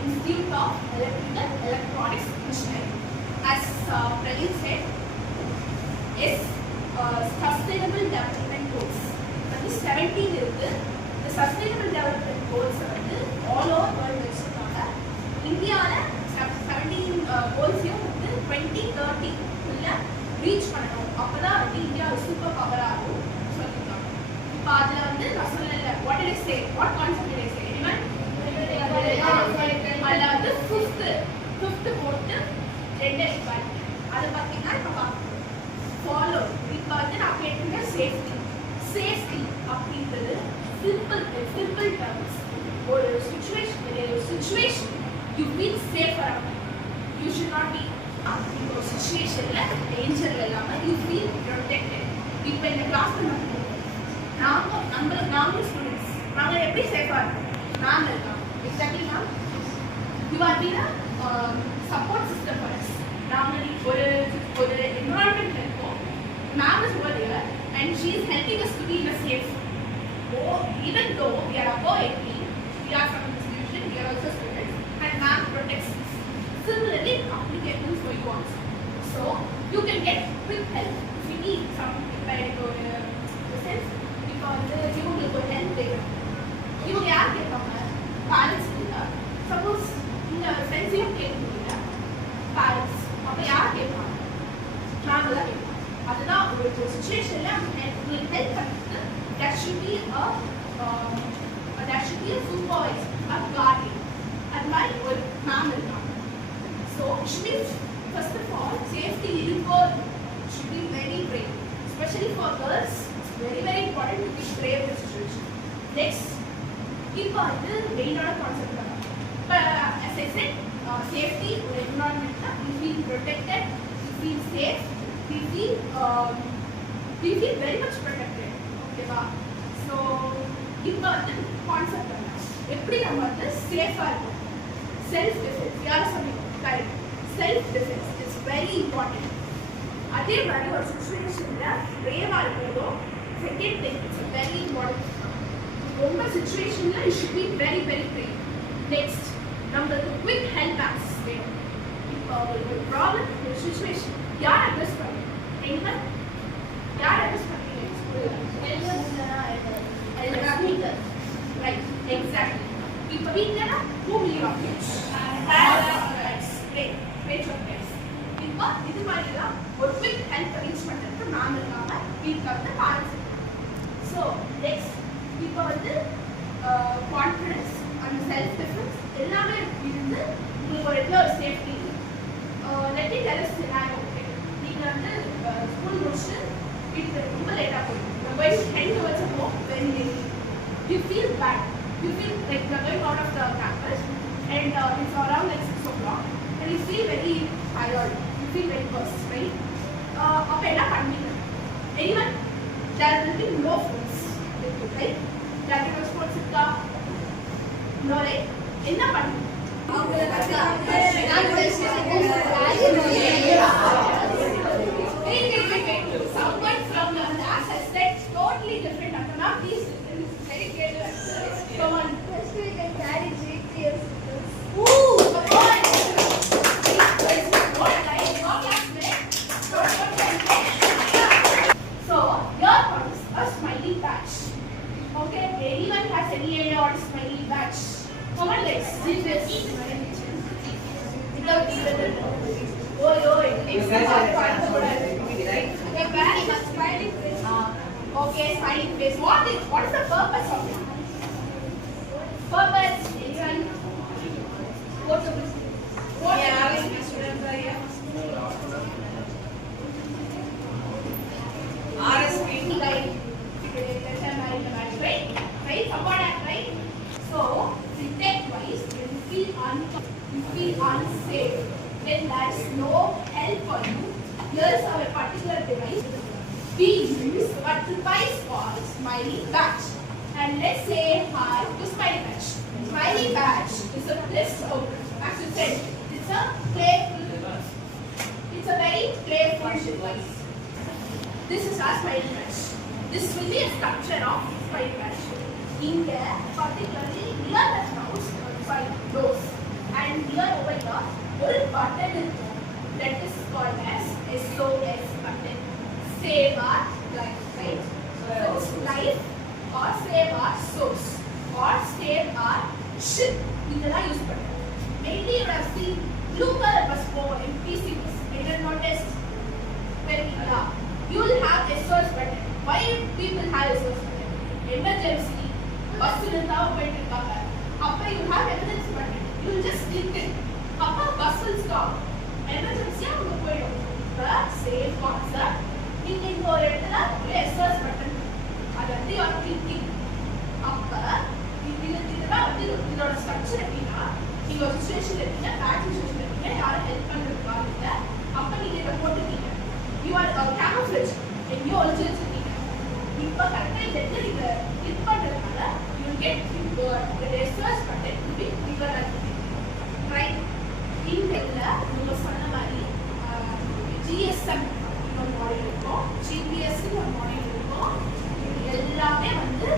Institute of Electrical Electronics Engineering. As Praveen said, is Sustainable Development Goals. அது 17 இருக்கு. இந்த Sustainable Development Goals வந்து all over world வச்சிருக்காங்க. இந்தியால 17 கோல்ஸையும் வந்து 2030 குள்ள ரீச் பண்ணணும். அப்பதான் வந்து இந்தியா ஒரு சூப்பர் பவர் ஆகும் சொல்லியிருக்காங்க. இப்போ அதுல வந்து நான் சொல்லல what did I say? What concept did I say? Anyone? அதுல வந்து ஃபிஃப்த் போட்டு 2 எக்ஸ்பேண்ட் அதை பார்த்தீங்கன்னா இப்போ பார்க்கணும். ஃபாலோ இப்போ வந்து நான் கேட்டிருக்கேன் சேஃப்டி அப்படின்றது சிம்பிள் டர்ம்ஸ். ஒரு situation you feel safer, you should not be இப்போ ஒரு சுச்சுவேஷன்ல டேஞ்சர்ல இல்லாம யூ ஃபீல் ப்ரொடெக்டட். இப்போ இந்த கிளாஸ்ல நாங்கள் ஸ்டூடெண்ட்ஸ் நாங்கள் எப்படி சேஃபா இருக்கோம்? நாங்கள் இருக்கோம் exactly ma'am. You are being a support system for us. நாங்கள் ஒரு environment இருக்கோம். Ma'am is over here and she is helping us to be in a safe. Even though we are above 18, we are from institution, we are also students, and ma'am protects us. Similarly, applications for you also. So you can get quick help if you need some like sense. because இவங்களுக்கு ஒரு help வேணும். இவங்க யார் கேட்பாங்க? Parents இல்லை. Suppose இந்த ஃப்ரெண்ட்ஸையும் கேட்க முடியல பேரண்ட்ஸ், அப்போ யார் கேட்பாங்க? நாங்கள் தான் கேட்பாங்க. அதுதான் ஒரு சுச்சுவேஷனில் உங்களுக்கு ஹெல்ப் பண்ணுறது. that should be a supervisor, a guardian. அது மாதிரி ஒரு மேம் இருக்காங்க. So should be first of all safety should be very brave, especially for girls. It's very important to be brave in the situation. Next, இப்போ வந்து மெயினான concept தான். இப்போ as I said, safety ஒரு என்விரான்மெண்ட்னா we feel protected, we feel safe, we feel very much protected. ஓகேவா? இப்போ வந்து concept என்ன எப்படி நம்ம வந்து சேஃபா இருக்கும் செல்ஃப் டிஃபென்ஸ் யார் சொன்னீங்க correct self defence is very important அதே மாதிரி ஒரு சுச்சுவேஷன்ல பிரேவா இருக்கிறதும் second thing it's very important ரொம்ப சுச்சுவேஷன்ல you should be very very brave next நம்மளுக்கு குவிக் ஹெல்ப் ஆக்சஸ் வேணும் இப்போ ஒரு ப்ராப்ளம் ஒரு சுச்சுவேஷன் யார் அட்ரஸ் பண்ணுங்க எனிவன் யார் அட்ரஸ் பண்ணுங்க right exactly இப்போ வீட்லனா who will you approach great இப்போ இது மாதிரி தான் ஒரு குவிக் ஹெல்ப் ரீச் பண்றதுக்கு மேம் இருக்காங்க வீட்ல வந்து பாருங்க ஸோ நெக்ஸ்ட் இப்போ வந்து கான்ஃபிடன்ஸ் அண்ட் செல்ஃப் டிஃபென்ஸ் எல்லாமே இருந்து உங்களுக்கு ஒரு இடத்துல ஒரு safety let me tell a scenario நீங்க வந்து ஸ்கூல் முடிச்சு வீட்டுக்கு ரொம்ப லேட்டாக போயிடும் going head towards a home very late. You feel bad. You feel like you're going out of the campus and it's around like 6 o'clock and you feel very tired. You feel very worse, right? Up and up anyone? There will be no phones with you, right? There will be no phones with the no, right? Enna panni? Someone from the class has said totally different. Now please very clear to answer. Come on. First we can carry GPS. Ooh, come on. What like your classmate? So here comes a smiley patch. Okay, anyone has any idea what is smiley patch? Come on, let's see this. Okay, smiling face. What is the purpose of it? Purpose, anyone? What's the purpose? What students are here? RSP. Right. Right? Support act, right? So, detect-wise, when you feel unsafe, when there is no help for you, here is our particular device. We use what device called smiley patch. And let's say hi to smiley patch. Smiley patch is a blissed open. As you said, it's a playful device. It's a very playful device. This is our smiley patch. This will be a structure of smiley patch. In there, particularly near the house, nose, and near over here, one button is that is called as SOS button. Save our life, right? So it's life or save our source or save our ship. இதெல்லாம் use பண்ணுங்க. Mainly you have seen blue color bus for MPC bus. May not notice very well. You will have SOS button. Why people have SOS button? Emergency. Bus இருந்தா போயிட்டு இருக்காங்க. அப்ப you have emergency button. You will just click it. அப்ப bus will stop. Emergency அங்க போயிடும். The save concept. நீங்க இந்த ஒரு இடத்துல ஒரு SOS பட்டன் அது வந்து யூ ஆர் கிளிக்கிங் அப்ப இதுதான் வந்து இதோட ஸ்ட்ரக்சர் எப்படின்னா நீங்க ஒரு சுச்சுவேஷன் இருக்கீங்க பேட் சுச்சுவேஷன் இருக்கீங்க யாரும் ஹெல்ப் பண்ணுறதுக்கா இல்ல அப்ப நீங்க இதை போட்டுக்கீங்க யூ ஆர் கேமோஃப்ளேஜ் எங்கேயோ ஒழிச்சு வச்சிருக்கீங்க இப்ப கரெக்டா இந்த இடத்துல நீங்க கிளிக் பண்றதுனால you get SOS button to be trigger right இந்த இடத்துல நீங்க சொன்ன மாதிரி GSM ஒரு மாடல் இருக்கும் GPS ஒரு மாடல் இருக்கும் எல்லாமே வந்து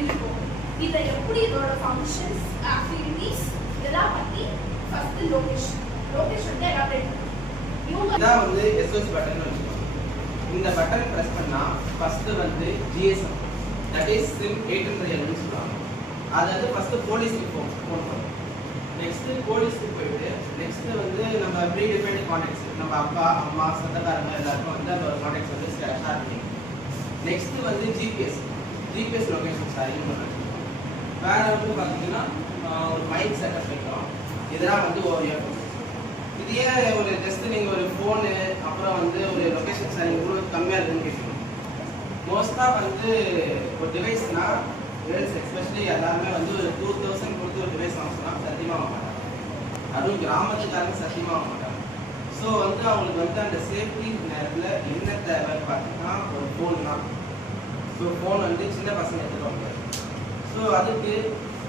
இருக்கும் இதை எப்படி இதோட ஃபங்க்ஷன்ஸ் ஆக்டிவிட்டீஸ் இதெல்லாம் பத்தி ஃபர்ஸ்ட் லொகேஷன் வந்து எலாபரேட் பண்ணுங்க இதான் வந்து SOS பட்டன் வச்சுக்கோங்க இந்த பட்டன் பிரஸ் பண்ணா ஃபர்ஸ்ட் வந்து GSM தட் இஸ் சிம் 800 ன்னு சொல்றாங்க அது வந்து ஃபர்ஸ்ட் போலீஸ்க்கு ஃபோன் பண்ணும் நெக்ஸ்ட் போலீஸ்க்கு போயிட்டு நெக்ஸ்ட் வந்து நம்ம ப்ரீ டிஃபைன்ட் கான்டாக்ட்ஸ் நம்ம அப்பா அம்மா சொந்தக்காரங்க எல்லாருக்கும் வந்து அந்த கான்டாக்ட்ஸ் வந்து ஷேர் பண்ணி நெக்ஸ்ட் வந்து ஜிபிஎஸ் லொகேஷன் ஷேரிங் பண்ணுறோம் வேற வந்து பார்த்தீங்கன்னா ஒரு மைண்ட் செட்டப் வைக்கிறோம் இதெல்லாம் வந்து ஓவியம் இது ஏன் ஒரு ஜஸ்ட் நீங்கள் ஒரு ஃபோனு அப்புறம் வந்து ஒரு லொகேஷன் ஷேரிங் இவ்வளோ கம்மியாக இருக்குன்னு கேட்கணும் மோஸ்ட்டாக வந்து ஒரு டிவைஸ்னா கேர்ள்ஸ் எஸ்பெஷலி எல்லாருமே வந்து ஒரு 2000 கொடுத்து ஒரு டிவைஸ் வாங்கினா சத்தியமாக வாங்க மாட்டாங்க அதுவும் கிராமத்துக்காரங்க சத்தியமாக வாங்க மாட்டாங்க ஸோ வந்து அவங்களுக்கு வந்து அந்த சேஃப்டி நேரத்தில் என்ன தேவை பார்த்தீங்கன்னா ஒரு ஃபோன் தான் ஸோ ஃபோன் வந்து சின்ன பசங்க எடுத்துகிட்டு வாங்க ஸோ அதுக்கு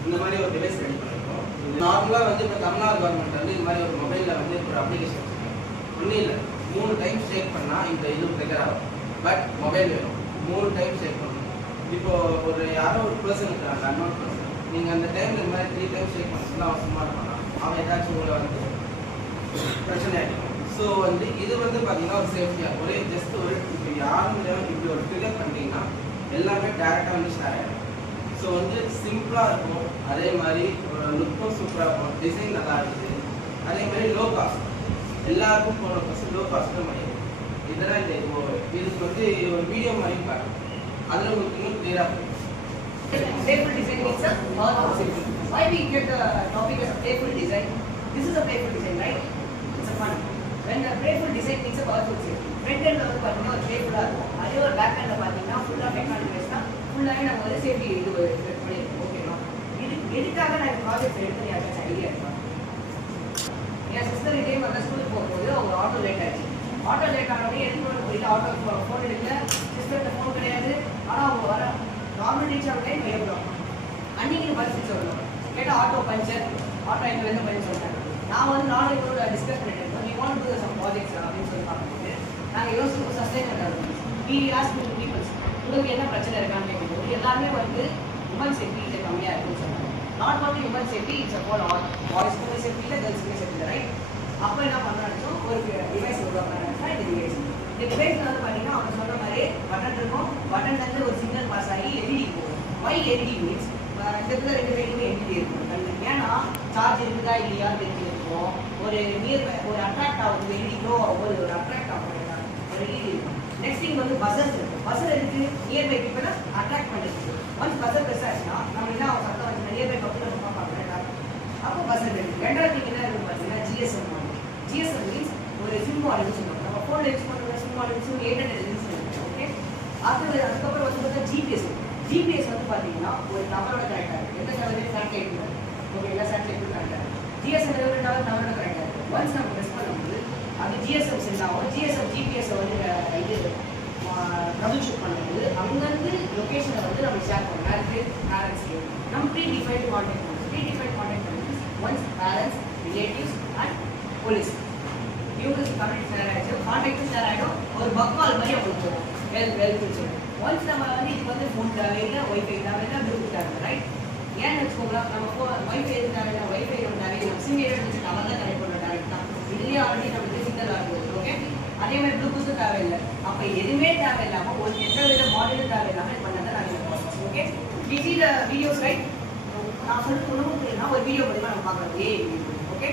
இந்த மாதிரி ஒரு டிவைஸ் ரெடி பண்ணியிருக்கோம். நார்மலாக வந்து இப்போ தமிழ்நாடு கவர்மெண்ட் வந்து இது மாதிரி ஒரு மொபைலில் வந்து ஒரு அப்ளிகேஷன் ஒன்றும் இல்லை, 3 டைம்ஸ் ஷேக் பண்ணால் இந்த இது ட்ரிகர் ஆகும். பட் மொபைல் வேணும், 3 டைம் ஷேக் பண்ணணும். இப்போ ஒரு யாரோ ஒரு பர்சன் இருக்கிறாங்க, அன்னோன் பர்சன், நீங்கள் அந்த டைமில் இந்த மாதிரி 3 டைம் ஷேக் பண்ண சொன்னால் அவன் சும்மா இருப்பானா, அவன் ஏதாச்சும் உங்களை வந்து பிரச்சனை ஆகிடும். ஸோ வந்து இது வந்து பார்த்தீங்கன்னா ஒரு சேஃப்டியாக ஒரு ஜஸ்ட் ஒரு இப்போ யாரும் இப்படி ஒரு ட்ரிகர் பண்ணிட்டீங்கன்னா எல்லாமே டேரெக்டாக வந்து ஷேர் ஆகிடும். ஸோ வந்து சிம்பிளாக இருக்கும், அதே மாதிரி லுக்கும் சூப்பராக இருக்கும், டிசைன் நல்லா இருக்குது, அதே மாதிரி லோ காஸ்ட், எல்லாருக்கும் போன ஃபஸ்ட்டு லோ காஸ்ட்டில் பண்ணிடும். இதெல்லாம் இந்த இதுக்கு வந்து ஒரு வீடியோ மாதிரி காட்டும், அதில் உங்களுக்கு இன்னும் கிளியராக இருக்கும். Playful design means a powerful safety. Why we get the topic as a playful design? This is a playful design, right? It's a fun. When a playful design means a powerful safety. Front end வந்து பார்த்தீங்கன்னா ஒரு playful-ஆக இருக்கும், அதே ஒரு back end பார்த்தீங்கன்னா ஃபுல்லாக technology பேஸ்னா ஃபுல்லாகவே நம்ம வந்து சேஃப்டி இது பண்ணியிருக்கோம். ஓகேவா? இது எதுக்காக நான் இந்த ப்ராஜெக்ட் எடுத்து யாருக்காச்சும் ஐடியா இருக்கா? என் சிஸ்டர் இதே மாதிரி ஸ்கூலுக்கு போகும்போது அவங்க ஆட்டோ லேட் ஆச்சு. ஆட்டோ லேட் ஆனோடனே எதுக்கு போயிட்டு ஆட்டோ ஃபோன் எடுக்கல, சிஸ்டர்கிட்ட ஃபோன் கிடையாது, ஆனால் அவங்க வர நார்மல் ரீச் ஆகிற டைம் பயப்படும். அன்னைக்கு பஸ் ரீச் ஆகணும் கேட்டால் ஆட்டோ பஞ்சர், ஆட்டோ எங்கே வந்து பண்ணி சொல்லிட்டாங்க. நான் வந்து நானும் இப்போ டிஸ்கஸ் பண்ணிட்டு இருக்கோம், நீ வாண்ட் டு சம் ப்ராஜெக்ட்ஸ் அப்படின்னு சொல்லி பார்க்கும்போது நாங்கள் யோசிச்சு சஸ்டைன்மெண்ட் ஆகும். வி ஆஸ்க் பீப்புள்ஸ் உங்களுக்கு என்ன பிரச்சனை இருக்கான்னு கேட்கும்போது எல்லாருமே வந்து உமன் சேஃப்டி இது கம்மியாக இருக்குன்னு சொன்னாங்க. Not only women safety, it's about all பாய்ஸ்க்குமே சேஃப்டி இல்லை, கேர்ள்ஸுமே சேஃப்டி இல்லை, ரைட்? அப்போ என்ன பண்ணுறாங்க, ஒரு டிவைஸ் உருவாக்குறாங்கன்னா இந்த டிவைஸ். இந்த டிவைஸில் வந்து பார்த்தீங்கன்னா அவங்க சொல்கிற மாதிரி பட்டன் இருக்கும், பட்டன்லேருந்து ஒரு சிக்னல் பாஸ் ஆகி எல்இடி போகும். வை எல்இடி மீன்ஸ் இந்த 2 சைடுமே எல்இடி இருக்கும். ஏன்னா சார்ஜ் இருக்குதா இல்லையா தெரிஞ்சிருக்கும், ஒரு நியர் ஒரு அட்ராக்ட் ஆகுது, எல்இடி க்ளோ ஆகும்போது ஒரு அட்ராக்ட் ஆகும், ஒரு எல்இடி இருக்கும். நெக்ஸ்ட் திங் வந்து பஸ்ஸர்ஸ் இருக்கும். பஸ்ஸர் எடுத்து நியர்பை பீப்பிளை அட்ராக்ட் பண்ணிருக்கு. ஒன்ஸ் பஸ்ஸர் பெருசாக ஆச்சுன்னா நம்ம என்ன அவங்க சத்தம் வச்சு நியர்பை பக்கத்தில் நம்ம பார்க்கலாம். அப்போ பஸ்ஸர் இருக்குது. ரெண்டாவது திங் என்ன இருக்குன்னு பார்த்தீங்கன்னா ஜிஎஸ்எம் மாடல். ஜிஎஸ்எம் மீன்ஸ் ஒரு சிம் மாடல்னு சொல்லுவாங்க. நம்ம ஃபோனில் யூஸ் பண்ணுற சிம் மாடல், சிம் 800 இருக்குது. ஓகே, அதுக்கப்புறம் வந்து பார்த்தா ஜிபிஎஸ். ஜிபிஎஸ் வந்து பார்த்தீங்கன்னா ஒரு டவரோட கரெக்டாக இருக்குது, எந்த டவர்லேயும் சேட்டலைட் இல்லை. ஓகே, எல்லா சேட்டலைட்டும் கரெக்டாக இருக்குது. ஜிஎஸ்எம் எவ்வளோ டவரோட கரெக்டாக இருக்குது. ஒன்ஸ் நம்ம ப்ரெஸ் பண்ணும்போது அது ஜிஎஸ்எம் சென்ட் ஆகும். ஜிஎஸ்எம் ஜிபிஎஸ்ஸை வந்து இது ட்ரபிள் ஷூட் பண்ணும்போது அங்கேருந்து லொக்கேஷனை வந்து நம்ம ஷேர் பண்ணணும். யாருக்கு? பேரண்ட்ஸ்க்கு. நம்ம ப்ரீ டிஃபைன்டு கான்டாக்ட் பண்ணணும். ப்ரீ டிஃபைன்டு கான்டாக்ட் பண்ணி once parents, relatives and police இவங்களுக்கு கம்யூனிட்டி ஷேர் ஆகிடுச்சு, கான்டாக்டும் ஷேர் ஆகிடும். ஒரு பக்கால் மாதிரி அவங்களுக்கு போகும் வெல்ஃபுல் சொல்லி. ஒன்ஸ் நம்ம வந்து இதுக்கு வந்து ஃபோன் தேவையில்லை, ஒய்ஃபை தேவையில்லை, ப்ளூடூத் தேவையில்லை, ரைட்? ஏன்னு வச்சுக்கோங்களேன், நம்ம ஒய்ஃபை எது தேவையில்லை, ஒய்ஃபை நம்ம தேவையில்லை, சிம் ஏரியா வச்சு நம்ம தான் கனெக்ட் பண்ண டேரக்ட் தான். இதுலேயே ஆல்ரெடி நமக்கு சிக்னல் ஆகுது. ஓகே, அதே மாதிரி ப்ளூடூத்தும் தேவையில்லை. அப்போ எதுவுமே தேவையில்லாமல் ஒரு எந்த வித மாடலும் தேவையில்லாமல் இது பண்ணதான் நாங்கள் ப்ராசஸ். ஓகே, டிஜி த வீடியோஸ், ரைட்? நான் சொல்லிட்டு ஒன்றும் ஒரு வீடியோ மூலிமா நம்ம பார்க்குறோம். Okay,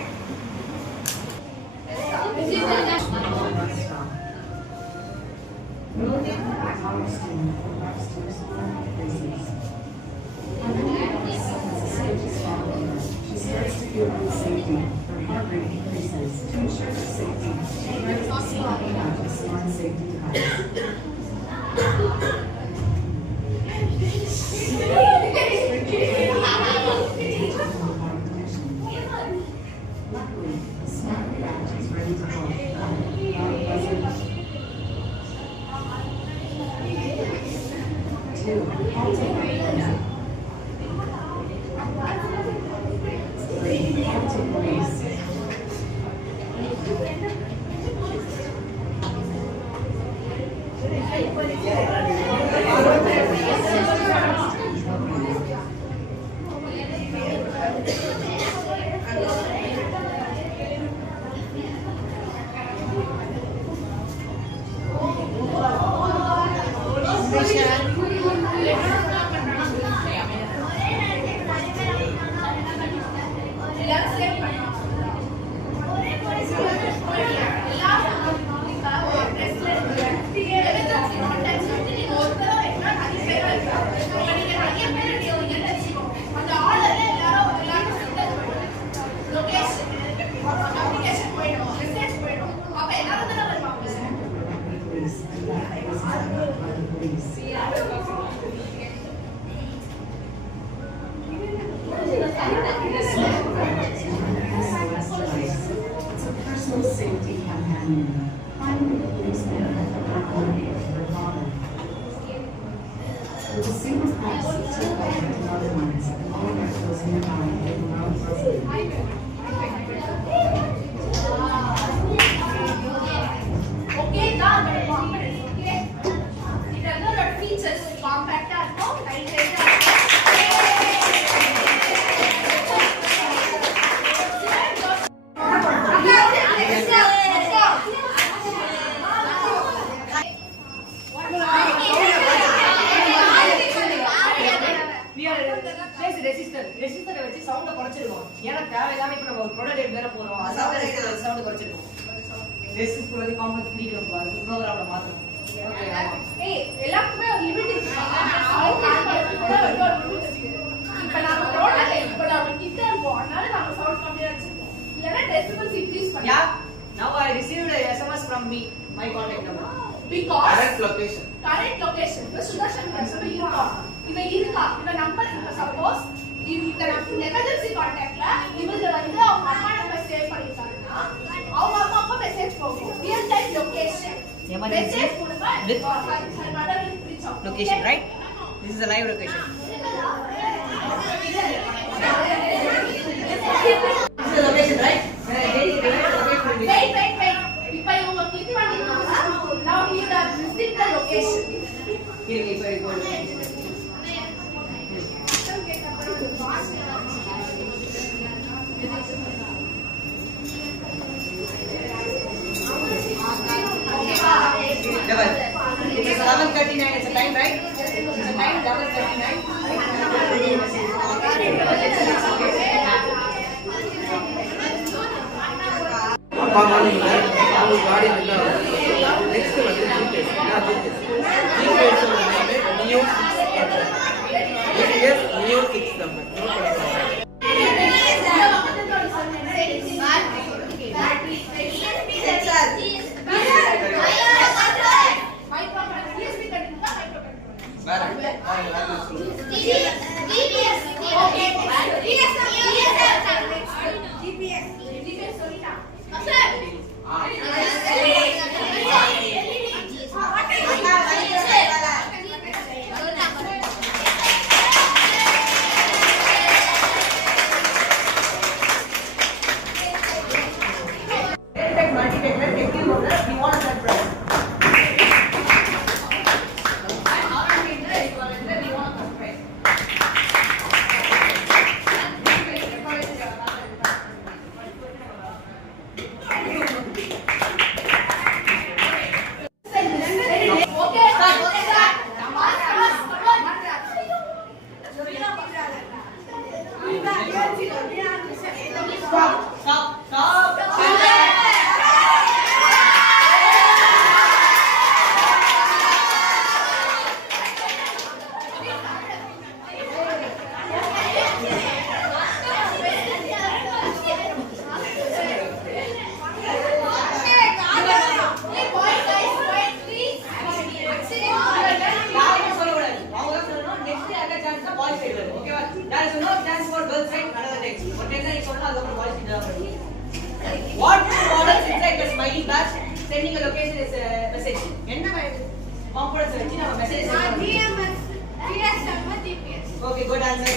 With a single press, two connected other ones, all vessels nearby will allow crossing. Okay, done. But confidence, okay? It has got features. Compact இருக்கும், lightweight ரெசிஸ்டரை வச்சு சவுண்ட குறைச்சிருவோம். ஏன்னா தேவையில்லாம இப்ப நம்ம ஒரு ப்ராடக்ட் வேற போறோம். அதாவது சவுண்ட் குறைச்சிருவோம். ரெசிஸ்ட் வந்து காம்பன்ஸ் பிடிக்கிறோம் பாருங்க. ப்ரோகிராம்ல மாத்தணும். ஓகே. ஏய் எல்லாத்துக்குமே ஒரு லிமிட் இருக்கு. இப்ப நாம ப்ராடக்ட் இப்ப நாம கிட்ட இருக்கோம். அதனால நாம சவுண்ட் கம்மியா வச்சிருக்கோம். இல்லனா டெசிபல்ஸ் இன்கிரீஸ் பண்ணலாம். Yeah. Now I received a SMS from me, my contact number. Because Current location. இப்ப சுதர்ஷன் பிரசவ இருக்கா. இவ நம்பர் இப்ப சப்போஸ் இந்த எமர்ஜென்சி கான்டாக்ட்ல இவங்க வந்து அவங்க அம்மா நம்பர் சேவ் பண்ணிட்டாங்கன்னா அவங்க அம்மாக்கு மெசேஜ் போகும். Real time location. மெசேஜ் மூலமா Location, right? This is a live location. This is the location, right? Wait. இப்ப இவங்க கிளிக் பண்ணிருக்காங்க. Now we have visit the location. Here. Double. It's 11:39. It's a time, right? It's a time 11:39. அப்பா அம்மா நீங்க அவங்க காடி இருந்தா நெக்ஸ்ட் வந்து ஜிபிஎஸ் நான் ஜிபிஎஸ் வந்து new GPS new 6 number note பண்ணிக்கோங்க What models inside the smiley badge sending a location is a message. என்ன components வச்சு நம்ம message send DMS, DSM, GPS. Okay, good answer.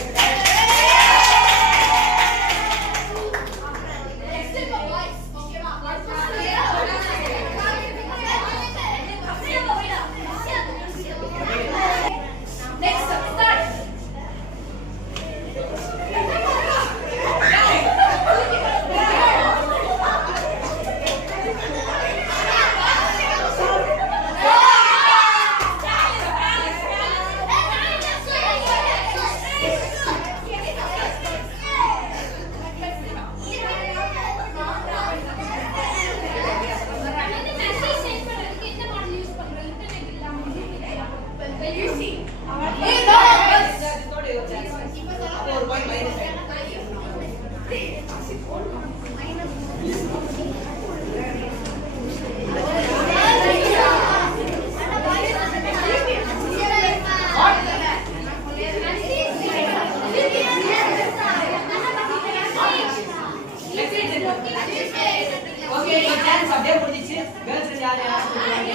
Okay, chance அப்படியே முடிஞ்சிச்சு. Girls யார் யார் சொல்லுவாங்க?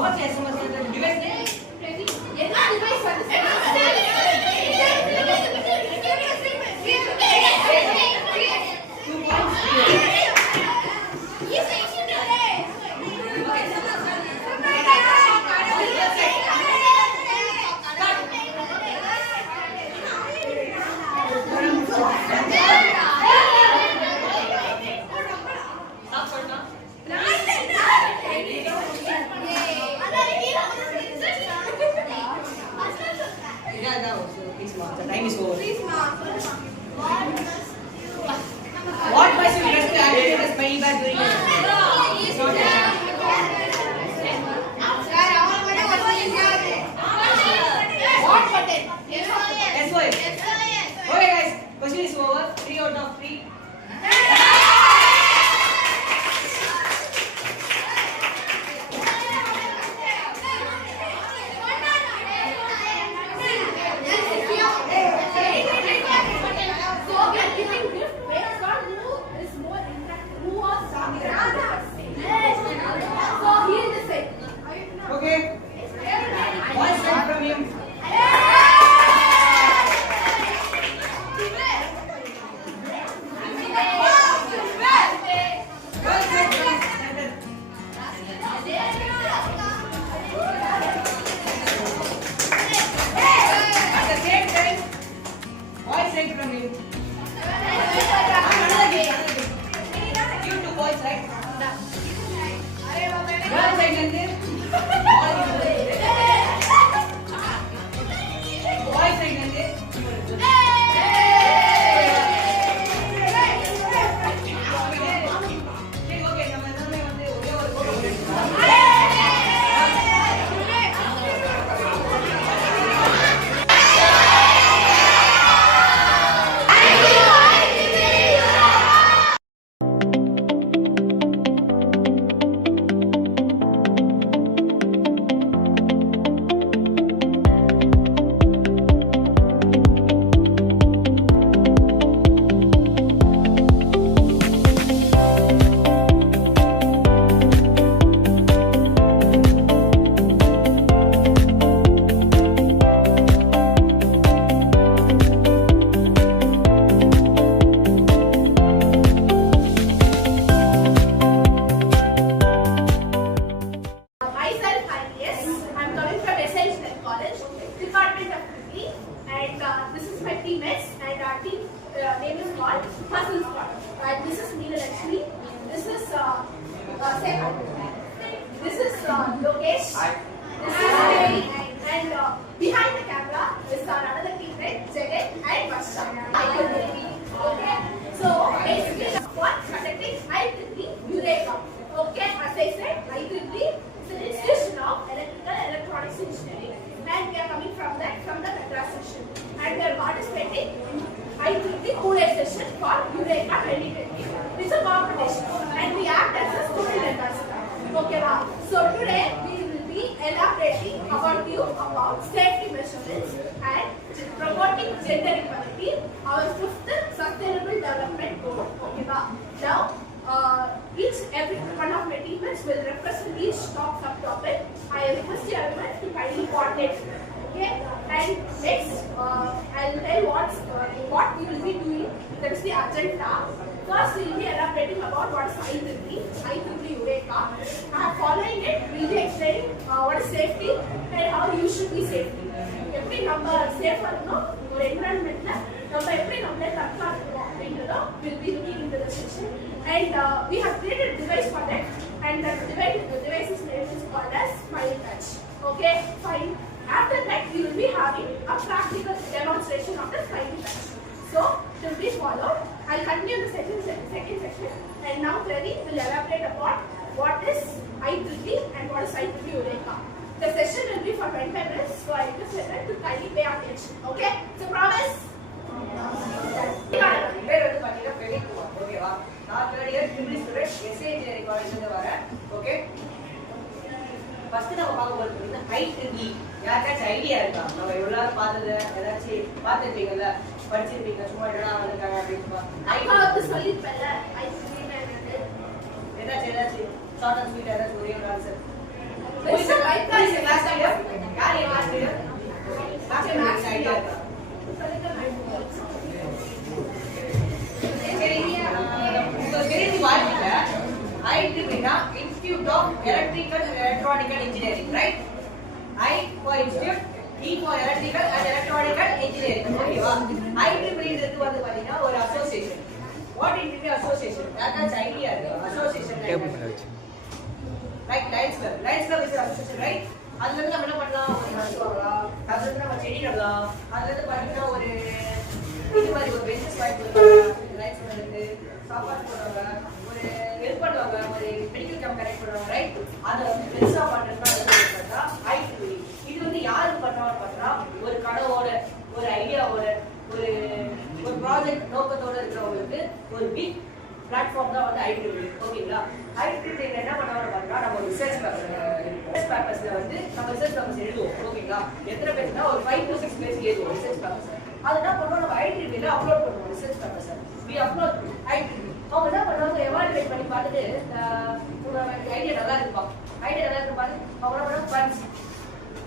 What SMS? Device name? name is called Puzzle Squad. And this is Neela Lakshmi. This is say hi. This is Lokesh. This is Devi. And behind the camera is our another teammate, Jagat and Varsha. Okay. So basically, what conducting IEEE Eureka. Okay. As I said, IEEE is an institution of electrical and electronics engineering, and we are coming from the Madras section, and we are participating in IEEE Pune session for Eureka 2020. It's a competition, and we act as a student ambassador. Okay, wow. So today we will be elaborating about safety measurements and promoting gender equality, our fifth sustainable development goal. Okay, wow. Now every one of my teammates will represent each subtopic. I request everyone to kindly coordinate. Okay, and next I'll tell what we will be doing. That is the agenda. First, we will be elaborating about what is IEEE Eureka. Following it, we will be explaining what is safety and how you should be safety. எப்படி நம்ம சேஃபா இருக்கணும் ஒரு என்விரான்மெண்ட்ல நம்ம எப்படி நம்மளே தற்காத்துக்கணும் அப்படின்றத will be looking into the section, and we have created a device for that, and the device's name is called as Smile Touch. Okay, fine. After that, we will be having a practical demonstration of the Smile Touch. So, to be followed, I'll continue the second section, and now Preeti will elaborate about what is IEEE and what is IEEE Eureka. The session will be for 25 minutes, so I request everyone to kindly pay attention. Okay? So, promise? பேர் வந்து பாத்தீங்கன்னா பிரதீப்குமார். ஓகேவா? நான் third year triple student SA engineering college ல இருந்து வரேன். Okay? First நம்ம பார்க்க போறது வந்து IEEE. யாருக்காச்சும் ஐடியா இருக்கா? நம்ம எல்லாரும் பார்த்தது ஏதாச்சும் பார்த்திருப்பீங்கல்ல, படிச்சிருப்பீங்க, சும்மா என்னடா வந்திருக்காங்க அப்படின்னு. அக்கா வந்து சொல்லிருப்பேன்ல IEEE என்னது? ஏதாச்சும் ஷார்ட் அண்ட் ஸ்வீட் ஏதாச்சும் ஒரே ஒரு answer. Mr. Vaikas class leader யார் கிளாஸ் லீடர்? மேக்ஸ் ஐடியா இருக்கா? Institute of Electrical and Electronical Engineering, right? I for Institute, E for Electrical and Electronical Engineering. ஓகேவா? IEEE ன்றது வந்து பாத்தீங்கன்னா ஒரு association. What is the association? That's idea. Association. Like Lions Club. Lions Club is an association, right? அதுல இருந்து நம்ம என்ன பண்ணலாம்? ஒரு நட்ஸ் வாங்கலாம். அதுல இருந்து நம்ம செடி நடலாம். அதுல இருந்து பாத்தீங்கன்னா ஒரு இது மாதிரி ஒரு பெஞ்சஸ் வாங்கி கொடுப்பாங்க. லைட்ஸ் வந்து சாப்பாடு போடுவாங்க. ஒரு ஹெல்ப் பண்ணுவாங்க. ஒரு மெடிக்கல் கேம்ப் கனெக்ட் பண்ணுவாங்க, ரைட்? அத வந்து பெருசா பண்றதுனா பார்த்தா IEEE. இது வந்து யாருக்கு பண்றாங்க பார்த்தா ஒரு கனவோட, ஒரு ஐடியாவோட, ஒரு ப்ராஜெக்ட் நோக்கத்தோட இருக்கிறவங்களுக்கு ஒரு பிக் பிளாட்ஃபார்ம் தான் வந்து IEEE. ஓகேங்களா? IEEE என்ன பண்ணுவாங்க பார்த்தா நம்ம ரிசர்ச் பேப்பர்ஸ்ல வந்து நம்ம ரிசர்ச் பேப்பர்ஸ் எழுதுவோம். ஓகேங்களா? எத்தனை பேஜ்னா ஒரு 5 to 6 பேஜ் எழுதுவோம் ரிசர்ச் பேப்பர்ஸ். அது என்ன பண்ணுவோம், நம்ம IEEE ல அப்லோட் பண்ணுவோம் research papers. we upload IEEE. அவங்க என்ன பண்ணுவாங்க, எவாலுவேட் பண்ணி பார்த்துட்டு உங்க ஐடியா நல்லா இருக்குப்பா, ஐடியா நல்லா இருக்கு பாரு, அவங்க என்ன பண்ணுவாங்க ஃபண்ட்ஸ்